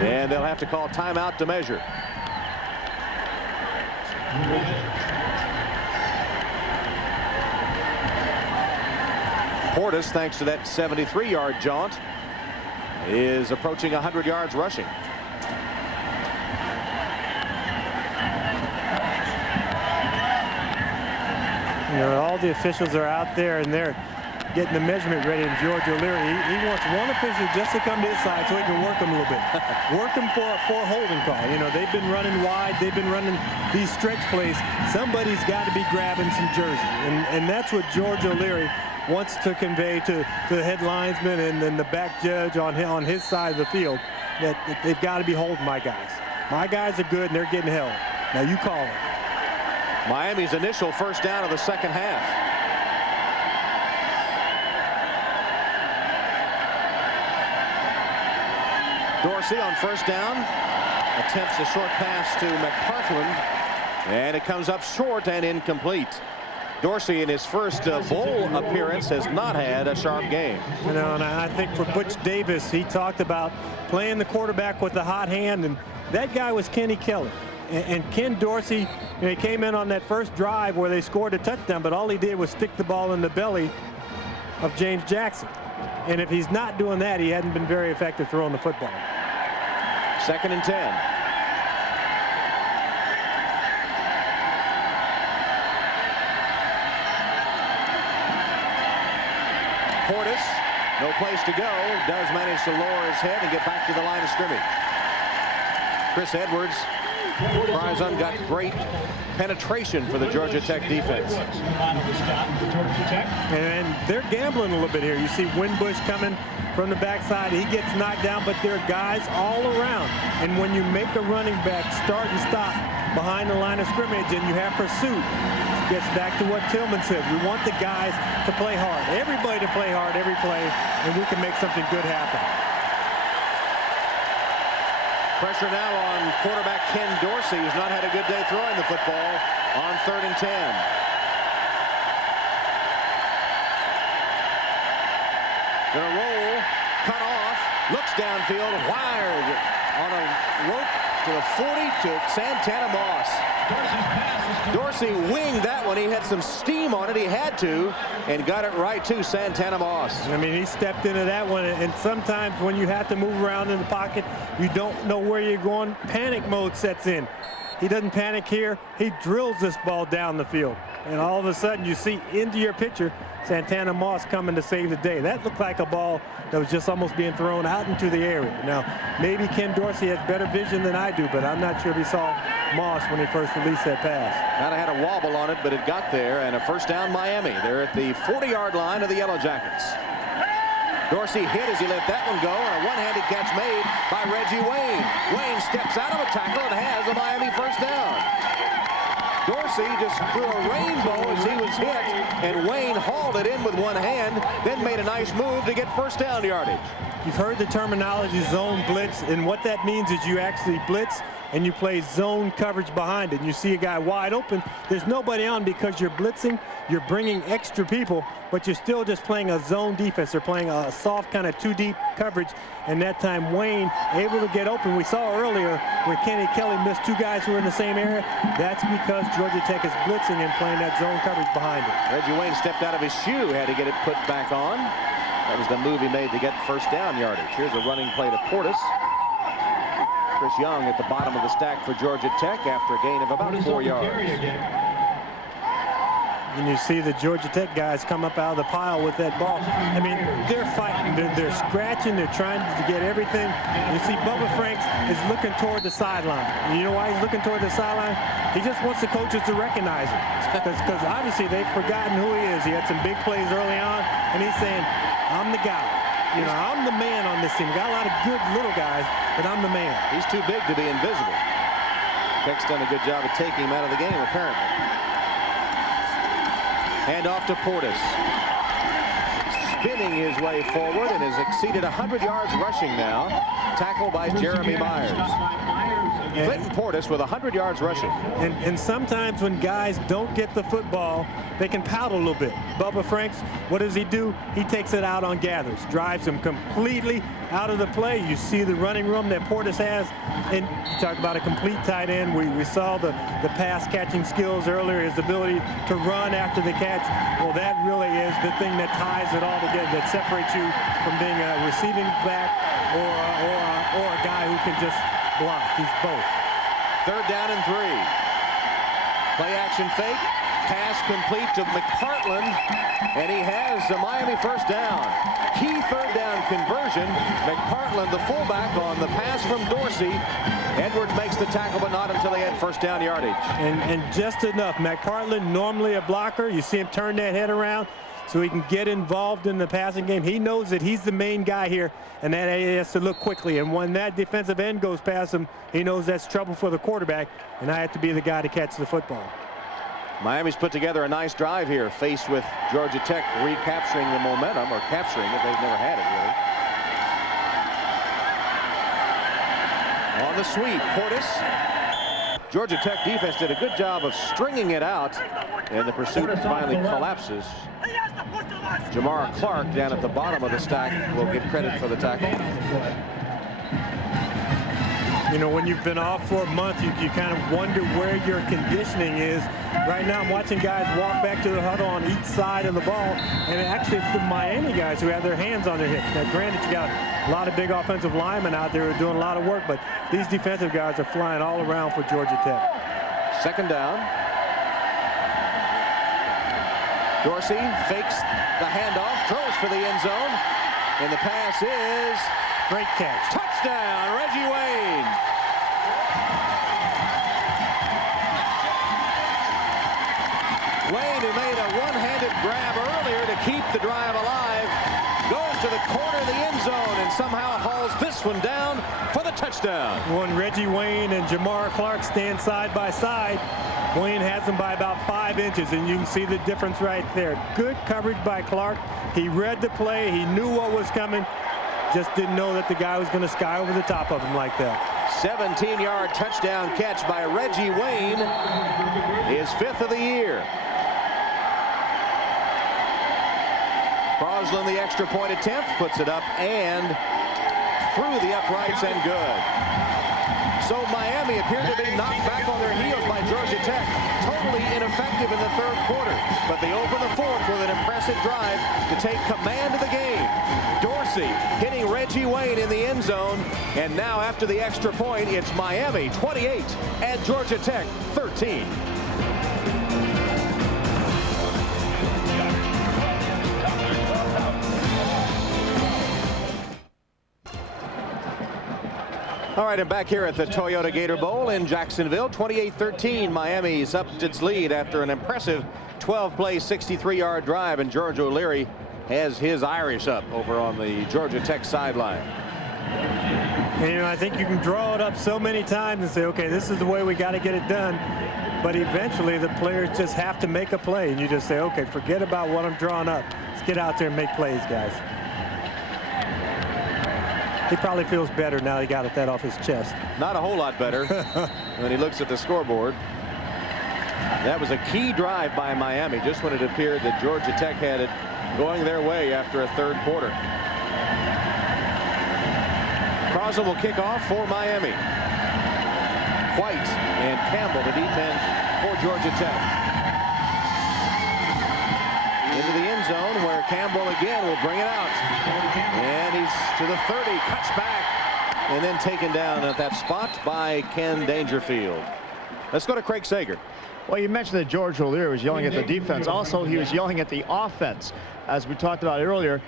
And they'll have to call timeout to measure. Portis, thanks to that 73-yard jaunt, is approaching 100 yards rushing. You know, all the officials are out there and they're getting the measurement ready. And George O'Leary, he wants one official just to come to his side so he can work them a little bit. Work them for a holding call. You know, they've been running wide. They've been running these stretch plays. Somebody's got to be grabbing some jersey. And that's what George O'Leary wants to convey to the head linesman and then the back judge on his side of the field, that they've got to be holding my guys. My guys are good and they're getting held. Now you call it. Miami's initial first down of the second half. Dorsey on first down attempts a short pass to McPartland, and it comes up short and incomplete. Dorsey in his first bowl appearance has not had a sharp game. You know, and I think for Butch Davis, he talked about playing the quarterback with the hot hand, and that guy was Kenny Keller. And Ken Dorsey, you know, he came in on that first drive where they scored a touchdown, but all he did was stick the ball in the belly of James Jackson. And if he's not doing that, he hadn't been very effective throwing the football. 2nd and 10. Portis, no place to go, does manage to lower his head and get back to the line of scrimmage. Chris Edwards, Kreisen got great penetration for the Georgia Tech defense. And they're gambling a little bit here. You see Winbush coming from the backside. He gets knocked down, but there are guys all around. And when you make a running back start and stop behind the line of scrimmage and you have pursuit, it gets back to what Tillman said. We want the guys to play hard. Everybody to play hard every play, and we can make something good happen. Pressure now on quarterback Ken Dorsey, who's not had a good day throwing the football, on 3rd and 10. Gonna roll, cut off, looks downfield, wired on a rope to the 40 to Santana Moss. Dorsey winged that one. He had some steam on it. He had to, and got it right to Santana Moss. I mean, he stepped into that one, and sometimes when you have to move around in the pocket, you don't know where you're going. Panic mode sets in. He doesn't panic here. He drills this ball down the field, and all of a sudden you see into your picture Santana Moss coming to save the day. That looked like a ball that was just almost being thrown out into the area. Now, maybe Ken Dorsey has better vision than I do, but I'm not sure if he saw Moss when he first released that pass. Kind of had a wobble on it, but it got there, and a first down Miami. They're at the 40-yard line of the Yellow Jackets. Dorsey hit as he let that one go, and a one-handed catch made by Reggie Wayne. Wayne steps out of a tackle and has a Miami first down. Dorsey just threw a rainbow as he was hit, and Wayne hauled it in with one hand, then made a nice move to get first down yardage. You've heard the terminology zone blitz, and what that means is you actually blitz and you play zone coverage behind it. And you see a guy wide open, there's nobody on because you're blitzing, you're bringing extra people, but you're still just playing a zone defense. They're playing a soft kind of 2-deep coverage, and that time Wayne able to get open. We saw earlier where Kenny Kelly missed 2 guys who were in the same area. That's because Georgia Tech is blitzing and playing that zone coverage behind it. Reggie Wayne stepped out of his shoe, had to get it put back on. That was the move he made to get first down yardage. Here's a running play to Portis. Chris Young at the bottom of the stack for Georgia Tech after a gain of about 4 yards. And you see the Georgia Tech guys come up out of the pile with that ball. I mean, they're fighting, they're scratching, they're trying to get everything. You see Bubba Franks is looking toward the sideline. You know why he's looking toward the sideline? He just wants the coaches to recognize him. Because obviously they've forgotten who he is. He had some big plays early on, and he's saying, I'm the guy. You know, I'm the man on this team. Got a lot of good little guys, but I'm the man. He's too big to be invisible. Tech's done a good job of taking him out of the game, apparently. Hand off to Portis. Spinning his way forward and has exceeded 100 yards rushing now. Tackled by Jeremy Myers. Clinton Portis with 100 yards rushing. And sometimes when guys don't get the football, they can pout a little bit. Bubba Franks, what does he do? He takes it out on Gathers, drives him completely out of the play. You see the running room that Portis has, and you talk about a complete tight end. We saw the pass catching skills earlier, his ability to run after the catch. Well, that really is the thing that ties it all together, that separates you from being a receiving back or a guy who can just block. He's both. 3rd down and 3. Play action fake. Pass complete to McPartland, and he has the Miami first down. Key 3rd down conversion. McPartland, the fullback, on the pass from Dorsey. Edwards makes the tackle, but not until they had first down yardage. And just enough. McPartland, normally a blocker. You see him turn that head around so he can get involved in the passing game. He knows that he's the main guy here, and that he has to look quickly. And when that defensive end goes past him, he knows that's trouble for the quarterback, and I have to be the guy to catch the football. Miami's put together a nice drive here, faced with Georgia Tech recapturing the momentum, or capturing it. They've never had it, really. On the sweep, Portis. Georgia Tech defense did a good job of stringing it out, and the pursuit finally collapses. Jamar Clark down at the bottom of the stack will get credit for the tackle. You know, when you've been off for a month, you kind of wonder where your conditioning is. Right now, I'm watching guys walk back to the huddle on each side of the ball, and actually it's the Miami guys who have their hands on their hips. Now, granted, you got a lot of big offensive linemen out there who are doing a lot of work, but these defensive guys are flying all around for Georgia Tech. 2nd down. Dorsey fakes the handoff, throws for the end zone, and the pass is great catch. Touchdown, Reggie Wayne. Wayne, who made a one-handed grab earlier to keep the drive alive, goes to the corner of the end zone and somehow hauls this one down for the touchdown. When Reggie Wayne and Jamar Clark stand side by side, Wayne has them by about 5 inches, and you can see the difference right there. Good coverage by Clark. He read the play. He knew what was coming. Just didn't know that the guy was going to sky over the top of him like that. 17-yard touchdown catch by Reggie Wayne. His 5th of the year. Crosland, the extra point attempt, puts it up and through the uprights and good. So Miami appeared to be knocked back on their heels by Georgia Tech. Totally ineffective in the 3rd quarter. But they open the 4th with an impressive drive to take command of the game. Dorsey hitting Reggie Wayne in the end zone. And now after the extra point, it's Miami 28 and Georgia Tech 13. All right, and back here at the Toyota Gator Bowl in Jacksonville, 28-13. Miami's upped its lead after an impressive 12-play, 63-yard drive, and George O'Leary has his Irish up over on the Georgia Tech sideline. And, you know, I think you can draw it up so many times and say, okay, this is the way we got to get it done. But eventually the players just have to make a play, and you just say, okay, forget about what I'm drawing up. Let's get out there and make plays, guys. He probably feels better now he got that off his chest. Not a whole lot better when he looks at the scoreboard. That was a key drive by Miami just when it appeared that Georgia Tech had it going their way after a third quarter. Crosland will kick off for Miami. White and Campbell, the deep end for Georgia Tech. Into the end zone where Campbell again will bring it out. And he's to the 30, cuts back, and then taken down at that spot by Ken Dangerfield. Let's go to Craig Sager. Well, you mentioned that George O'Leary was yelling at the defense. Also, he was yelling at the offense. As we talked about earlier,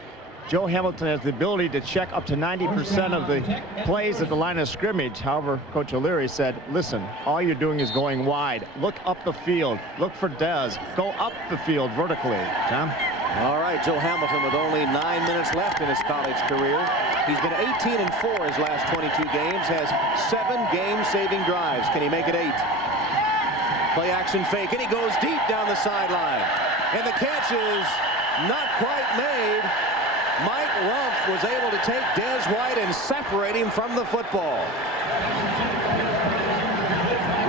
Joe Hamilton has the ability to check up to 90% of the plays at the line of scrimmage. However, Coach O'Leary said, listen, all you're doing is going wide. Look up the field. Look for Dez. Go up the field vertically. Tom? All right, Joe Hamilton with only 9 minutes left in his college career. He's been 18-4 his last 22 games, has 7 game-saving drives. Can he make it 8? Play action fake, and he goes deep down the sideline. And the catch is not quite made. Mike Rumpf was able to take Dez White and separate him from the football.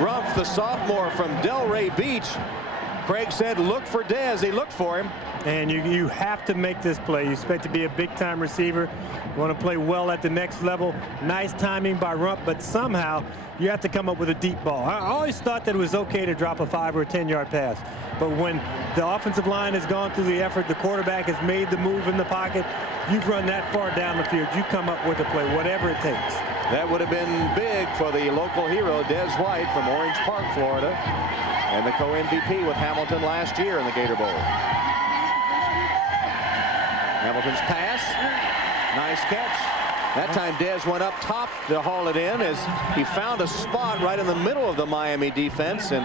Rumpf, the sophomore from Delray Beach. Craig said, look for Dez. He looked for him. And you have to make this play. You expect to be a big-time receiver. You want to play well at the next level. Nice timing by Rumpf, but somehow you have to come up with a deep ball. I always thought that it was okay to drop a 5 or a 10-yard pass. But when the offensive line has gone through the effort, the quarterback has made the move in the pocket, you've run that far down the field, you come up with a play, whatever it takes. That would have been big for the local hero, Dez White from Orange Park, Florida, and the co-MVP with Hamilton last year in the Gator Bowl. Hamilton's pass, nice catch. That time Dez went up top to haul it in as he found a spot right in the middle of the Miami defense, and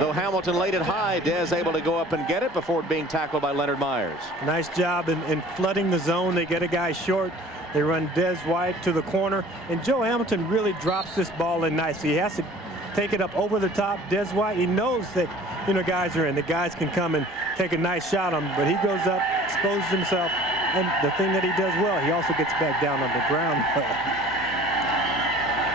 though Hamilton laid it high, Dez able to go up and get it before being tackled by Leonard Myers. Nice job in flooding the zone. They get a guy short. They run Dez White to the corner, and Joe Hamilton really drops this ball in nicely. He has to take it up over the top. Dez White, he knows that, guys are in. The guys can come and take a nice shot on him, but he goes up, exposes himself, and the thing that he does well, he also gets back down on the ground.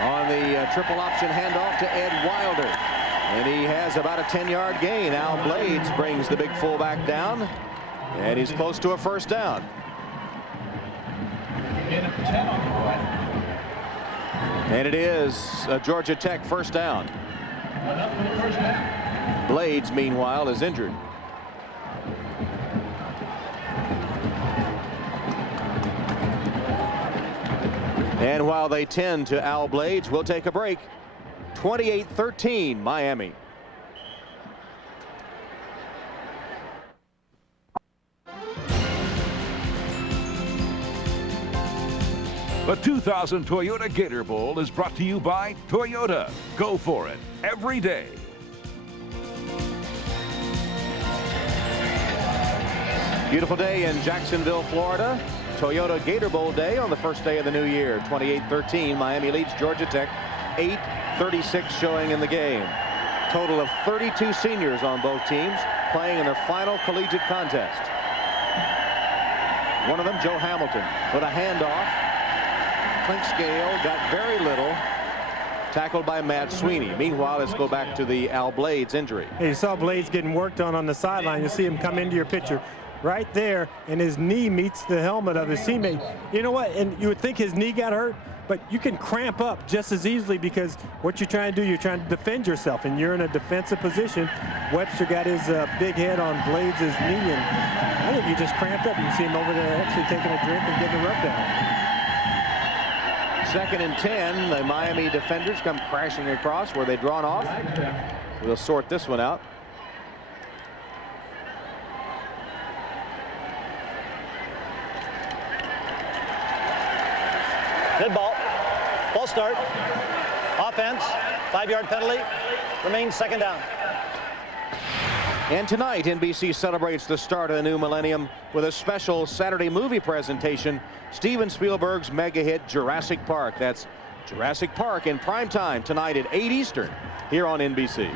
On the triple option handoff to Ed Wilder, and he has about a 10-yard gain. Al Blades brings the big fullback down, and he's close to a first down. And it is a Georgia Tech first down. Blades, meanwhile, is injured. And while they tend to Al Blades, we'll take a break. 28-13 Miami. The 2000 Toyota Gator Bowl is brought to you by Toyota. Go for it every day. Beautiful day in Jacksonville, Florida. Toyota Gator Bowl day on the first day of the new year. 28-13, Miami leads Georgia Tech. 8:36 showing in the game. Total of 32 seniors on both teams playing in their final collegiate contest. One of them, Joe Hamilton, with a handoff. Clinkscale got very little. Tackled by Matt Sweeney. Meanwhile, let's go back to the Al Blades injury. Hey, you saw Blades getting worked on the sideline. You see him come into your picture right there, and his knee meets the helmet of his teammate. You know what? And you would think his knee got hurt, but you can cramp up just as easily because what you're trying to do, you're trying to defend yourself, and you're in a defensive position. Webster got his big head on Blades' knee, and I think he just cramped up. You can see him over there actually taking a drink and getting a rub down. 2nd and 10. The Miami defenders come crashing across where they've drawn off. We'll sort this one out. Good ball. False start. Offense. 5-yard penalty. Remains second down. And tonight, NBC celebrates the start of the new millennium with a special Saturday movie presentation. Steven Spielberg's mega hit Jurassic Park. That's Jurassic Park in prime time tonight at 8 Eastern here on NBC.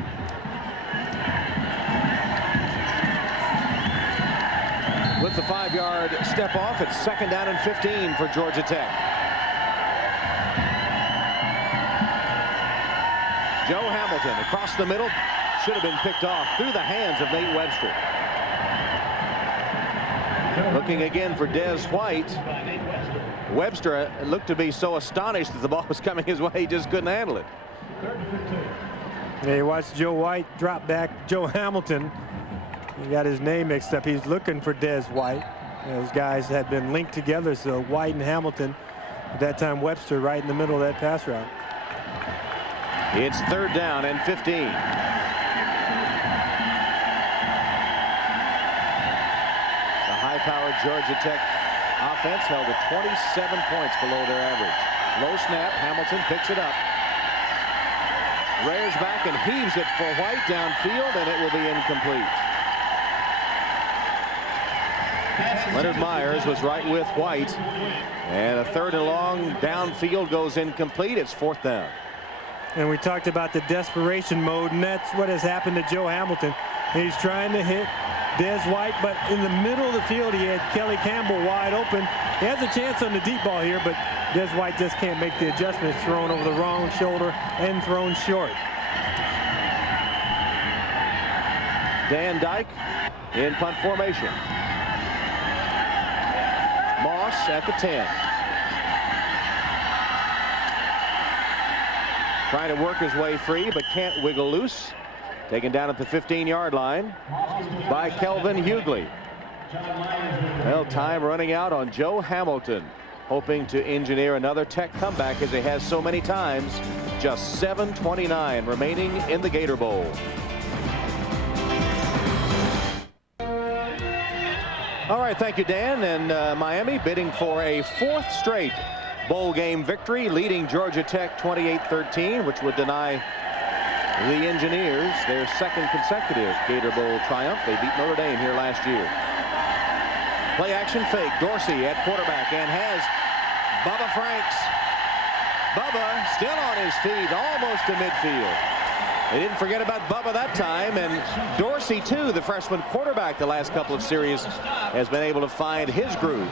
With the 5-yard step off, it's 2nd down and 15 for Georgia Tech. Hamilton across the middle. Should have been picked off through the hands of Nate Webster. Looking again for Des White. Webster looked to be so astonished that the ball was coming his way, he just couldn't handle it. Yeah, you watch Joe White drop back Joe Hamilton. He got his name mixed up. He's looking for Des White. Those guys had been linked together, so White and Hamilton. At that time, Webster right in the middle of that pass route. It's 3rd down and 15. The high-powered Georgia Tech offense held at 27 points below their average. Low snap, Hamilton picks it up. Rears back and heaves it for White downfield, and it will be incomplete. Leonard Myers was right with White, and a 3rd and long downfield goes incomplete. It's 4th down. And we talked about the desperation mode, and that's what has happened to Joe Hamilton. He's trying to hit Des White, but in the middle of the field, he had Kelly Campbell wide open. He has a chance on the deep ball here, but Des White just can't make the adjustments. Thrown over the wrong shoulder and thrown short. Dan Dyke in punt formation. Moss at the 10. Trying to work his way free, but can't wiggle loose. Taken down at the 15-yard line by Kelvin Hughley. Well, time running out on Joe Hamilton, hoping to engineer another Tech comeback as he has so many times. Just 7:29 remaining in the Gator Bowl. All right, thank you, Dan. And Miami bidding for a 4th straight bowl game victory, leading Georgia Tech 28-13, which would deny the Engineers their 2nd consecutive Gator Bowl triumph. They beat Notre Dame here last year. Play action fake. Dorsey at quarterback and has Bubba Franks. Bubba still on his feet, almost to midfield. They didn't forget about Bubba that time, and Dorsey too, the freshman quarterback the last couple of series, has been able to find his groove.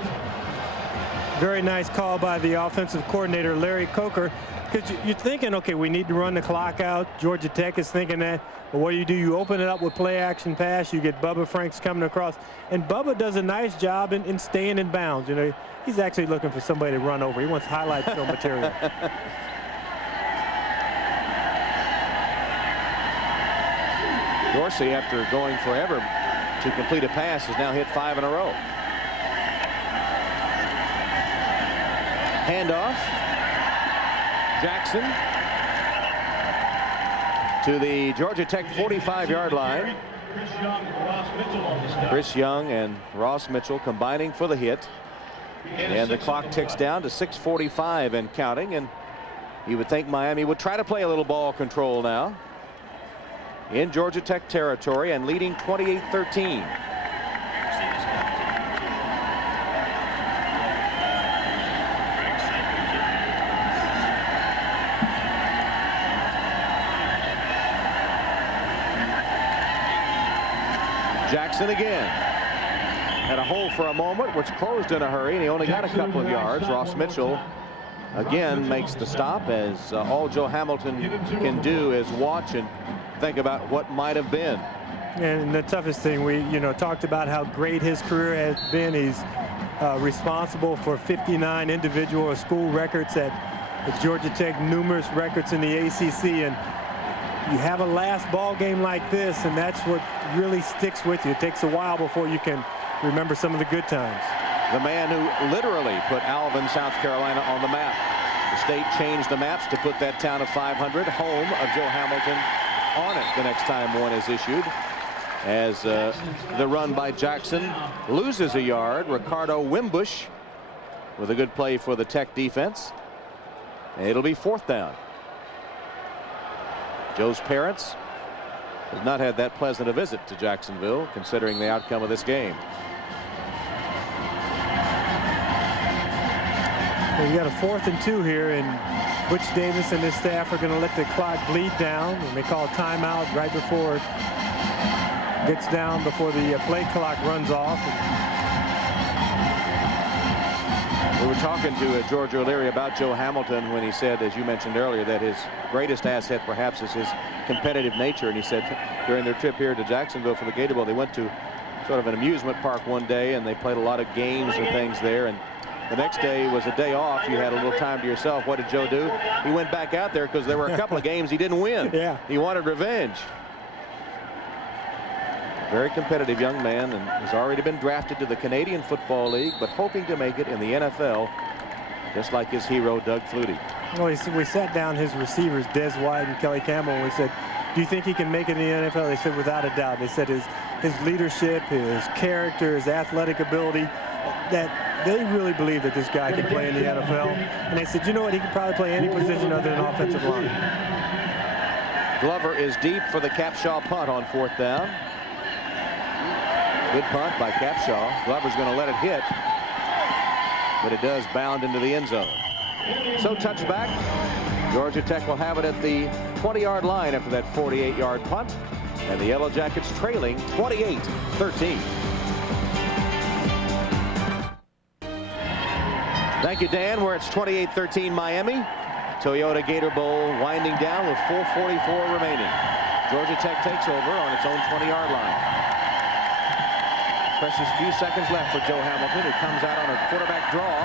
Very nice call by the offensive coordinator, Larry Coker, because you're thinking, okay, we need to run the clock out. Georgia Tech is thinking that. But what do? You open it up with play action pass. You get Bubba Franks coming across, and Bubba does a nice job in staying in bounds. You know, he's actually looking for somebody to run over. He wants highlight film material. Dorsey, after going forever to complete a pass, has now hit 5 in a row. Handoff. Jackson to the Georgia Tech 45-yard line. Chris Young and Ross Mitchell combining for the hit. And the clock ticks down to 6:45 and counting. And you would think Miami would try to play a little ball control now in Georgia Tech territory and leading 28-13. Jackson again. Had a hole for a moment, which closed in a hurry, and he only got a couple of yards. Ross Mitchell again makes the stop, as all Joe Hamilton can do is watch and think about what might have been. And the toughest thing, we talked about how great his career has been. He's responsible for 59 individual or school records at Georgia Tech, numerous records in the ACC, and you have a last ball game like this, and that's what really sticks with you. It takes a while before you can remember some of the good times. The man who literally put Alvin, South Carolina on the map. The state changed the maps to put that town of 500, home of Joe Hamilton, on it the next time one is issued. As the run by Jackson loses a yard. Ricardo Wimbush with a good play for the Tech defense. And it'll be 4th down. Joe's parents have not had that pleasant a visit to Jacksonville, considering the outcome of this game. Well, you got a 4th and 2 here, and Butch Davis and his staff are going to let the clock bleed down, and they call a timeout right before it gets down, before the play clock runs off. We were talking to George O'Leary about Joe Hamilton when he said, as you mentioned earlier, that his greatest asset perhaps is his competitive nature. And he said during their trip here to Jacksonville for the Gator Bowl, they went to sort of an amusement park one day and they played a lot of games and things there. And the next day was a day off. You had a little time to yourself. What did Joe do? He went back out there because there were a couple of games he didn't win. Yeah. He wanted revenge. Very competitive young man, and has already been drafted to the Canadian Football League, but hoping to make it in the NFL, just like his hero, Doug Flutie. Well, we sat down his receivers, Des White and Kelly Campbell, and we said, do you think he can make it in the NFL? They said, without a doubt. They said his leadership, his character, his athletic ability, that they really believe that this guy can play in the NFL. And they said, you know what, he can probably play any position other than offensive line. Glover is deep for the Capshaw punt on 4th down. Good punt by Capshaw. Glover's going to let it hit, but it does bound into the end zone. So touchback. Georgia Tech will have it at the 20-yard line after that 48-yard punt, and the Yellow Jackets trailing 28-13. Thank you, Dan. We're at 28-13 Miami. Toyota Gator Bowl winding down with 4:44 remaining. Georgia Tech takes over on its own 20-yard line. Precious few seconds left for Joe Hamilton, who comes out on a quarterback draw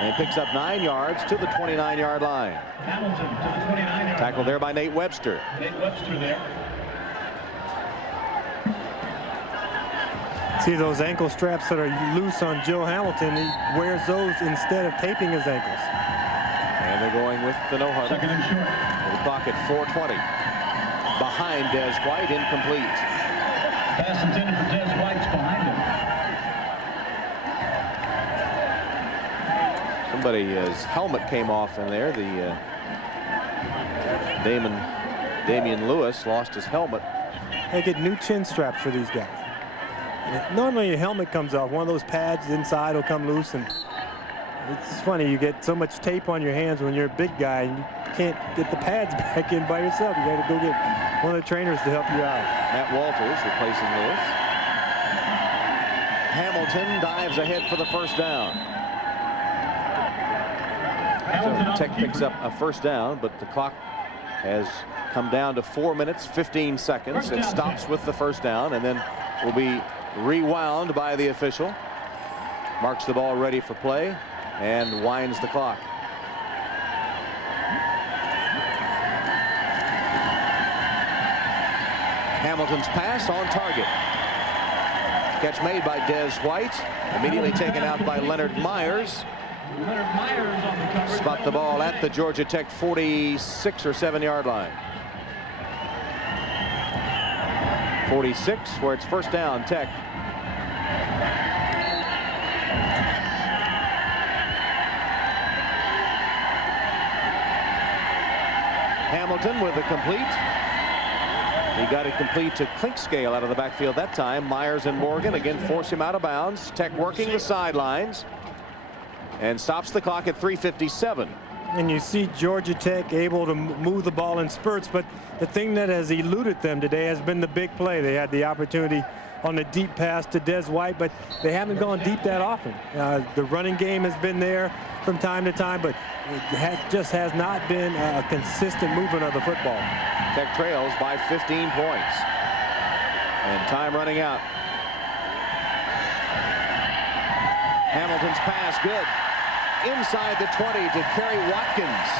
and picks up 9 yards to the 29-yard line. Hamilton to the 29-yard Tackled there by Nate Webster. Nate Webster there. See those ankle straps that are loose on Joe Hamilton. He wears those instead of taping his ankles. And they're going with the no huddle. Second and short. The clock at 4:20. Behind Des White, incomplete. Pass intended for Des White's behind him. Somebody, his helmet came off in there. The Damian Lewis lost his helmet. They get new chin straps for these guys. Normally a helmet comes off. One of those pads inside will come loose, and it's funny, you get so much tape on your hands when you're a big guy and you can't get the pads back in by yourself. You got to go get one of the trainers to help you out. Matt Walters replacing Lewis. Hamilton dives ahead for the first down. So Tech picks up a first down, but the clock has come down to 4 minutes, 15 seconds. It stops with the first down and then will be rewound by the official. Marks the ball ready for play and winds the clock. Hamilton's pass on target. Catch made by Des White. Immediately taken out by Leonard Myers. Leonard Myers on the cover. Spot the ball at the Georgia Tech 46 or 7-yard line. 46, where it's first down, Tech. Hamilton with a complete. He got it complete to Clinkscale out of the backfield that time. Myers and Morgan again force him out of bounds. Tech working the sidelines and stops the clock at 3:57. And you see Georgia Tech able to move the ball in spurts, but the thing that has eluded them today has been the big play. They had the opportunity on the deep pass to Des White, but they haven't gone deep that often. The running game has been there from time to time, but it just has not been a consistent movement of the football. Tech trails by 15 points. And time running out. Hamilton's pass good. Inside the 20 to Kerry Watkins.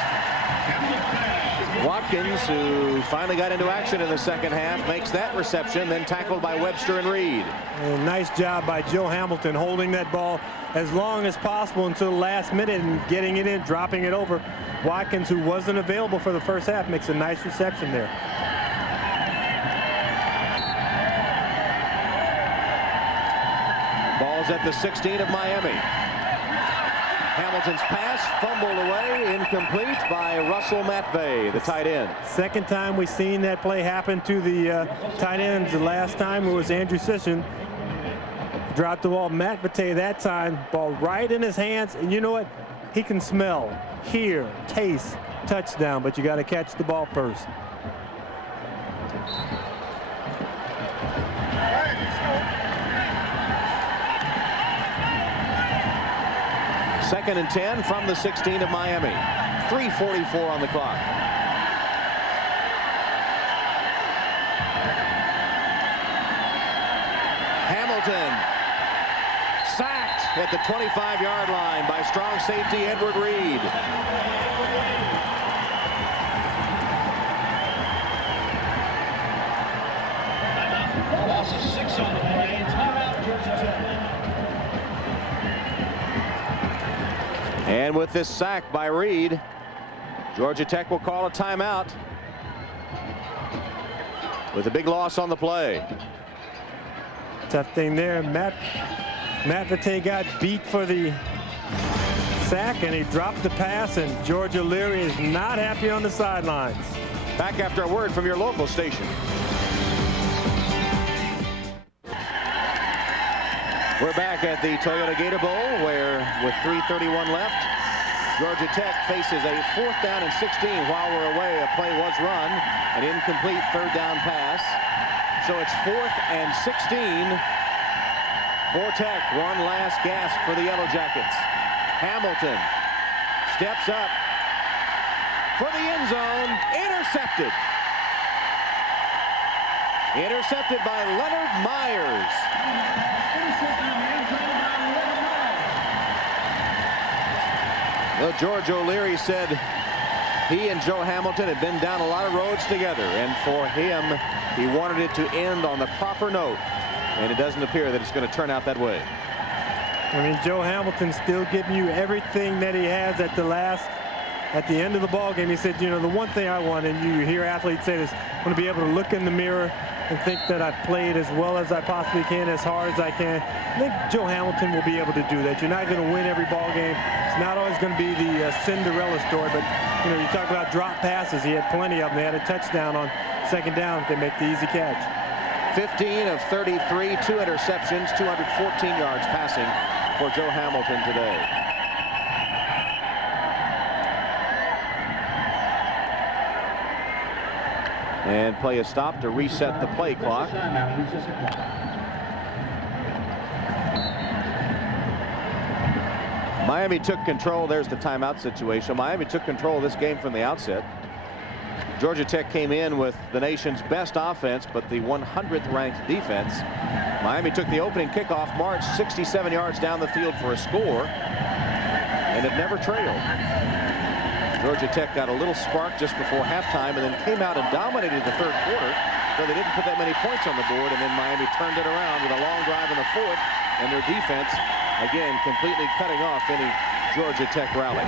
Watkins, who finally got into action in the second half, makes that reception, then tackled by Webster and Reed. And nice job by Joe Hamilton holding that ball as long as possible until the last minute and getting it in, dropping it over. Watkins, who wasn't available for the first half, makes a nice reception there. Ball's at the 16 of Miami. Hamilton's pass fumbled away, incomplete by Russell Matvey, the tight end. Second time we've seen that play happen to the tight ends. The last time it was Andrew Sisson. Dropped the ball. Matvey that time, ball right in his hands. And you know what? He can smell, hear, taste, touchdown, but you got to catch the ball first. 2nd and 10 from the 16 of Miami. 3:44 on the clock. Hamilton sacked at the 25-yard line by strong safety Edward Reed. Loss of 6 on the play. Timeout, Georgia Tech. And with this sack by Reed, Georgia Tech will call a timeout with a big loss on the play. Tough thing there. Matt Vite got beat for the sack, and he dropped the pass, and George O'Leary is not happy on the sidelines. Back after a word from your local station. We're back at the Toyota Gator Bowl, where with 3:31 left, Georgia Tech faces a 4th down and 16. While we're away, a play was run, an incomplete 3rd down pass. So it's 4th and 16 for Tech. One last gasp for the Yellow Jackets. Hamilton steps up for the end zone. Intercepted. Intercepted by Leonard Myers. Well, George O'Leary said he and Joe Hamilton had been down a lot of roads together, and for him, he wanted it to end on the proper note, and it doesn't appear that it's going to turn out that way. I mean, Joe Hamilton's still giving you everything that he has at the end of the ball game. He said, you know, the one thing I want, and you hear athletes say this, I want to be able to look in the mirror and think that I've played as well as I possibly can, as hard as I can. I think Joe Hamilton will be able to do that. You're not going to win every ball game. It's not always going to be the Cinderella story, but you know, you talk about drop passes. He had plenty of them. They had a touchdown on 2nd down if they make the easy catch. 15 of 33, 2 interceptions, 214 yards passing for Joe Hamilton today. And play a stop to reset the play clock. Miami took control. There's the timeout situation. Miami took control of this game from the outset. Georgia Tech came in with the nation's best offense, but the 100th ranked defense. Miami took the opening kickoff, marched 67 yards down the field for a score, and it never trailed. Georgia Tech got a little spark just before halftime and then came out and dominated the 3rd quarter, though they didn't put that many points on the board, and then Miami turned it around with a long drive in the 4th, and their defense, again, completely cutting off any Georgia Tech rally.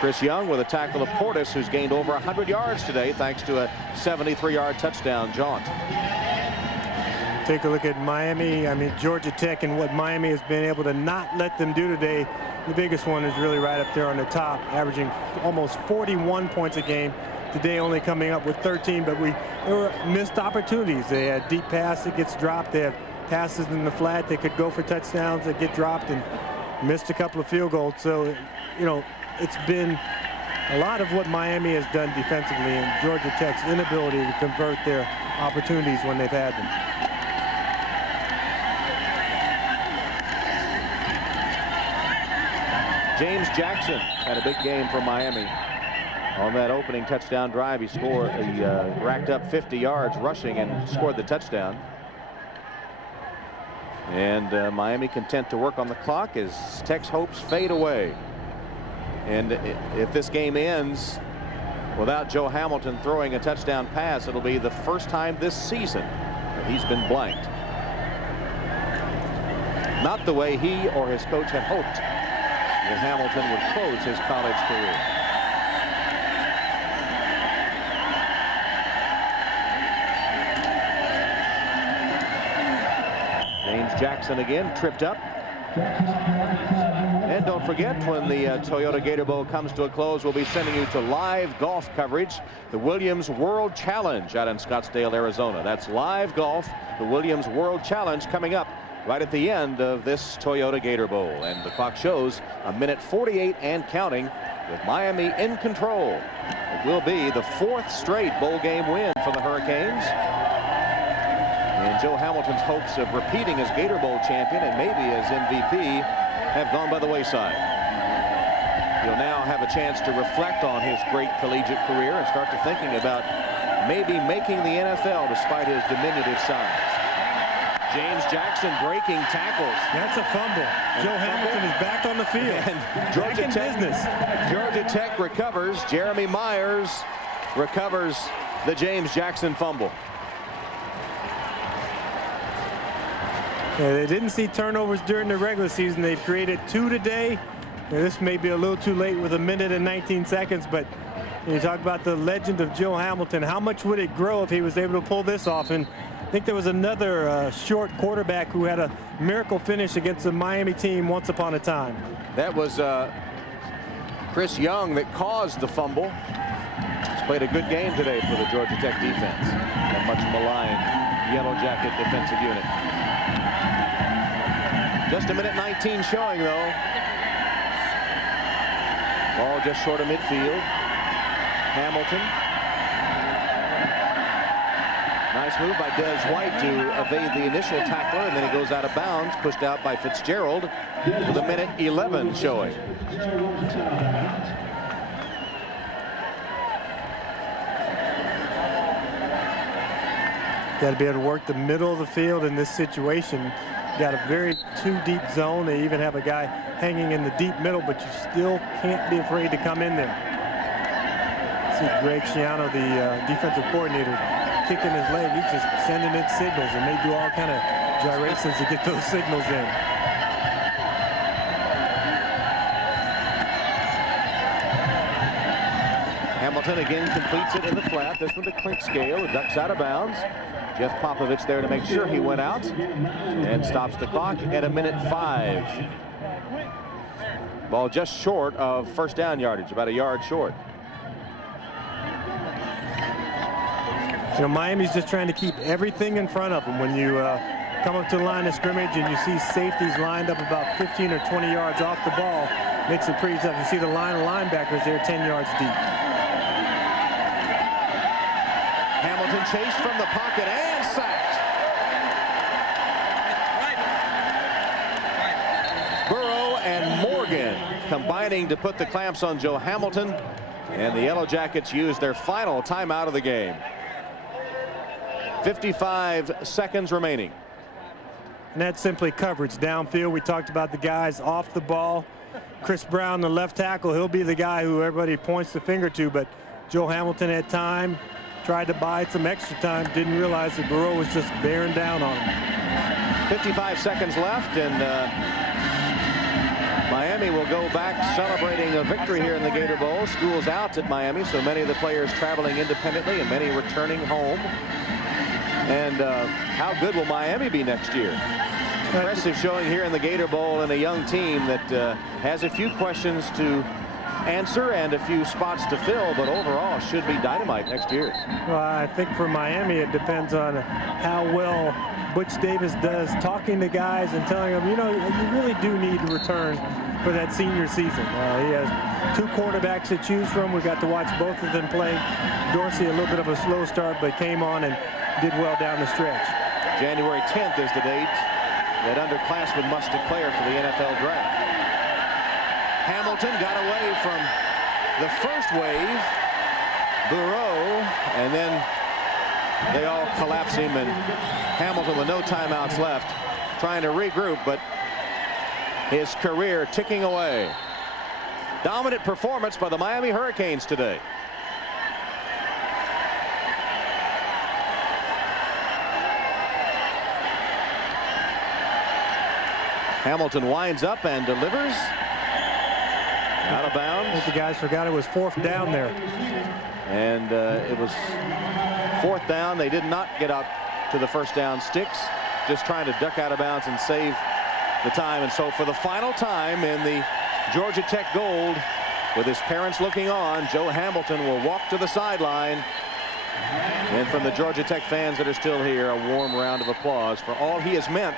Chris Young with a tackle of Portis, who's gained over 100 yards today thanks to a 73-yard touchdown jaunt. Take a look at Miami. I mean, Georgia Tech and what Miami has been able to not let them do today. The biggest one is really right up there on the top, averaging almost 41 points a game. Today only coming up with 13, but there were missed opportunities. They had deep pass that gets dropped. They have passes in the flat. They could go for touchdowns that get dropped, and missed a couple of field goals. So, you know, it's been a lot of what Miami has done defensively, and Georgia Tech's inability to convert their opportunities when they've had them. James Jackson had a big game for Miami. On that opening touchdown drive, he racked up 50 yards rushing and scored the touchdown. And Miami content to work on the clock as Tech's hopes fade away. And if this game ends without Joe Hamilton throwing a touchdown pass, it'll be the first time this season that he's been blanked. Not the way he or his coach had hoped that Hamilton would close his college career. James Jackson again tripped up. And don't forget, when the Toyota Gator Bowl comes to a close, we'll be sending you to live golf coverage, the Williams World Challenge out in Scottsdale, Arizona. That's live golf, the Williams World Challenge, coming up right at the end of this Toyota Gator Bowl. And the clock shows 1:48 and counting, with Miami in control. It will be the 4th straight bowl game win for the Hurricanes. And Joe Hamilton's hopes of repeating as Gator Bowl champion and maybe as MVP have gone by the wayside. He'll now have a chance to reflect on his great collegiate career and start to thinking about maybe making the NFL despite his diminutive size. James Jackson breaking tackles. That's a fumble. Joe Hamilton is back on the field. And Georgia Tech recovers. Jeremy Myers recovers the James Jackson fumble. Yeah, they didn't see turnovers during the regular season. They've created 2 today. Now, this may be a little too late with 1 minute and 19 seconds, but you talk about the legend of Joe Hamilton. How much would it grow if he was able to pull this off? And I think there was another short quarterback who had a miracle finish against the Miami team once upon a time. That was Chris Young that caused the fumble. He's played a good game today for the Georgia Tech defense. That much maligned Yellow Jacket defensive unit. Just 1 minute 19 showing, though. Ball just short of midfield. Hamilton. Nice move by Des White to evade the initial tackler, and then he goes out of bounds, pushed out by Fitzgerald with 1 minute 11 showing. Got to be able to work the middle of the field in this situation. Got a very deep zone. They even have a guy hanging in the deep middle, but you still can't be afraid to come in there. See Greg Schiano, the defensive coordinator, kicking his leg. He's just sending in signals, and they do all kind of gyrations to get those signals in. Hamilton again completes it in the flat. This one to Clinkscale. It ducks out of bounds. Jeff Popovich there to make sure he went out and stops the clock at 1 minute 5. Ball just short of first down yardage, about a yard short. You know, Miami's just trying to keep everything in front of them. When you come up to the line of scrimmage and you see safeties lined up about 15 or 20 yards off the ball, makes it pretty tough. You see the line of linebackers there 10 yards deep. Hamilton chased from the pocket and sacked. Burrow and Morgan combining to put the clamps on Joe Hamilton, and the Yellow Jackets used their final timeout of the game. 55 seconds remaining. And that's simply coverage downfield. We talked about the guys off the ball. Chris Brown, the left tackle, he'll be the guy who everybody points the finger to, but Joe Hamilton had time, tried to buy some extra time, didn't realize that Burrow was just bearing down on him. 55 seconds left, and Miami will go back celebrating a victory here in the Gator Bowl. School's out at Miami, so many of the players traveling independently and many returning home. And how good will Miami be next year? Impressive showing here in the Gator Bowl, and a young team that has a few questions to answer and a few spots to fill, but overall should be dynamite next year. Well, I think for Miami it depends on how well Butch Davis does talking to guys and telling them, you know, you really do need to return for that senior season. He has 2 quarterbacks to choose from. We got to watch both of them play. Dorsey a little bit of a slow start, but came on and did well down the stretch. January 10th is the date that underclassmen must declare for the NFL draft. Hamilton got away from the first wave. Burrow, and then they all collapse him, and Hamilton with no timeouts left trying to regroup, but his career ticking away. Dominant performance by the Miami Hurricanes today. Hamilton winds up and delivers. Out of bounds. I think the guys forgot it was 4th down there. And it was 4th down. They did not get out to the first down sticks, just trying to duck out of bounds and save the time. And so for the final time in the Georgia Tech gold, with his parents looking on, Joe Hamilton will walk to the sideline. And from the Georgia Tech fans that are still here, a warm round of applause for all he has meant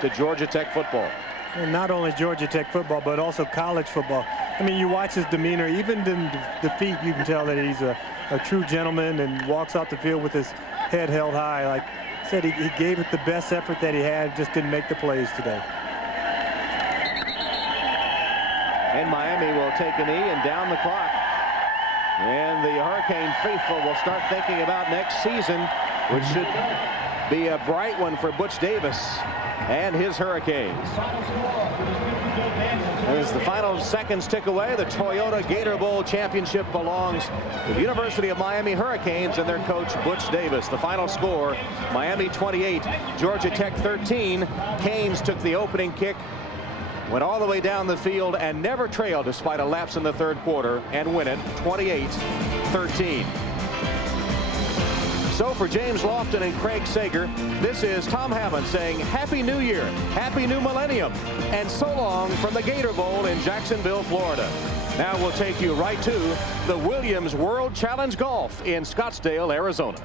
to Georgia Tech football. And not only Georgia Tech football, but also college football. I mean, you watch his demeanor, even in defeat, you can tell that he's a true gentleman and walks off the field with his head held high. Like said he gave it the best effort that he had, just didn't make the plays today. And Miami will take a knee and down the clock. And the Hurricane faithful will start thinking about next season, which should be a bright one for Butch Davis and his Hurricanes. As the final seconds tick away, the Toyota Gator Bowl championship belongs to the University of Miami Hurricanes and their coach Butch Davis. The final score, Miami 28, Georgia Tech 13. Canes took the opening kick, went all the way down the field and never trailed despite a lapse in the third quarter and win it 28-13. So for James Lofton and Craig Sager, this is Tom Hammond saying Happy New Year, Happy New Millennium, and so long from the Gator Bowl in Jacksonville, Florida. Now we'll take you right to the Williams World Challenge Golf in Scottsdale, Arizona.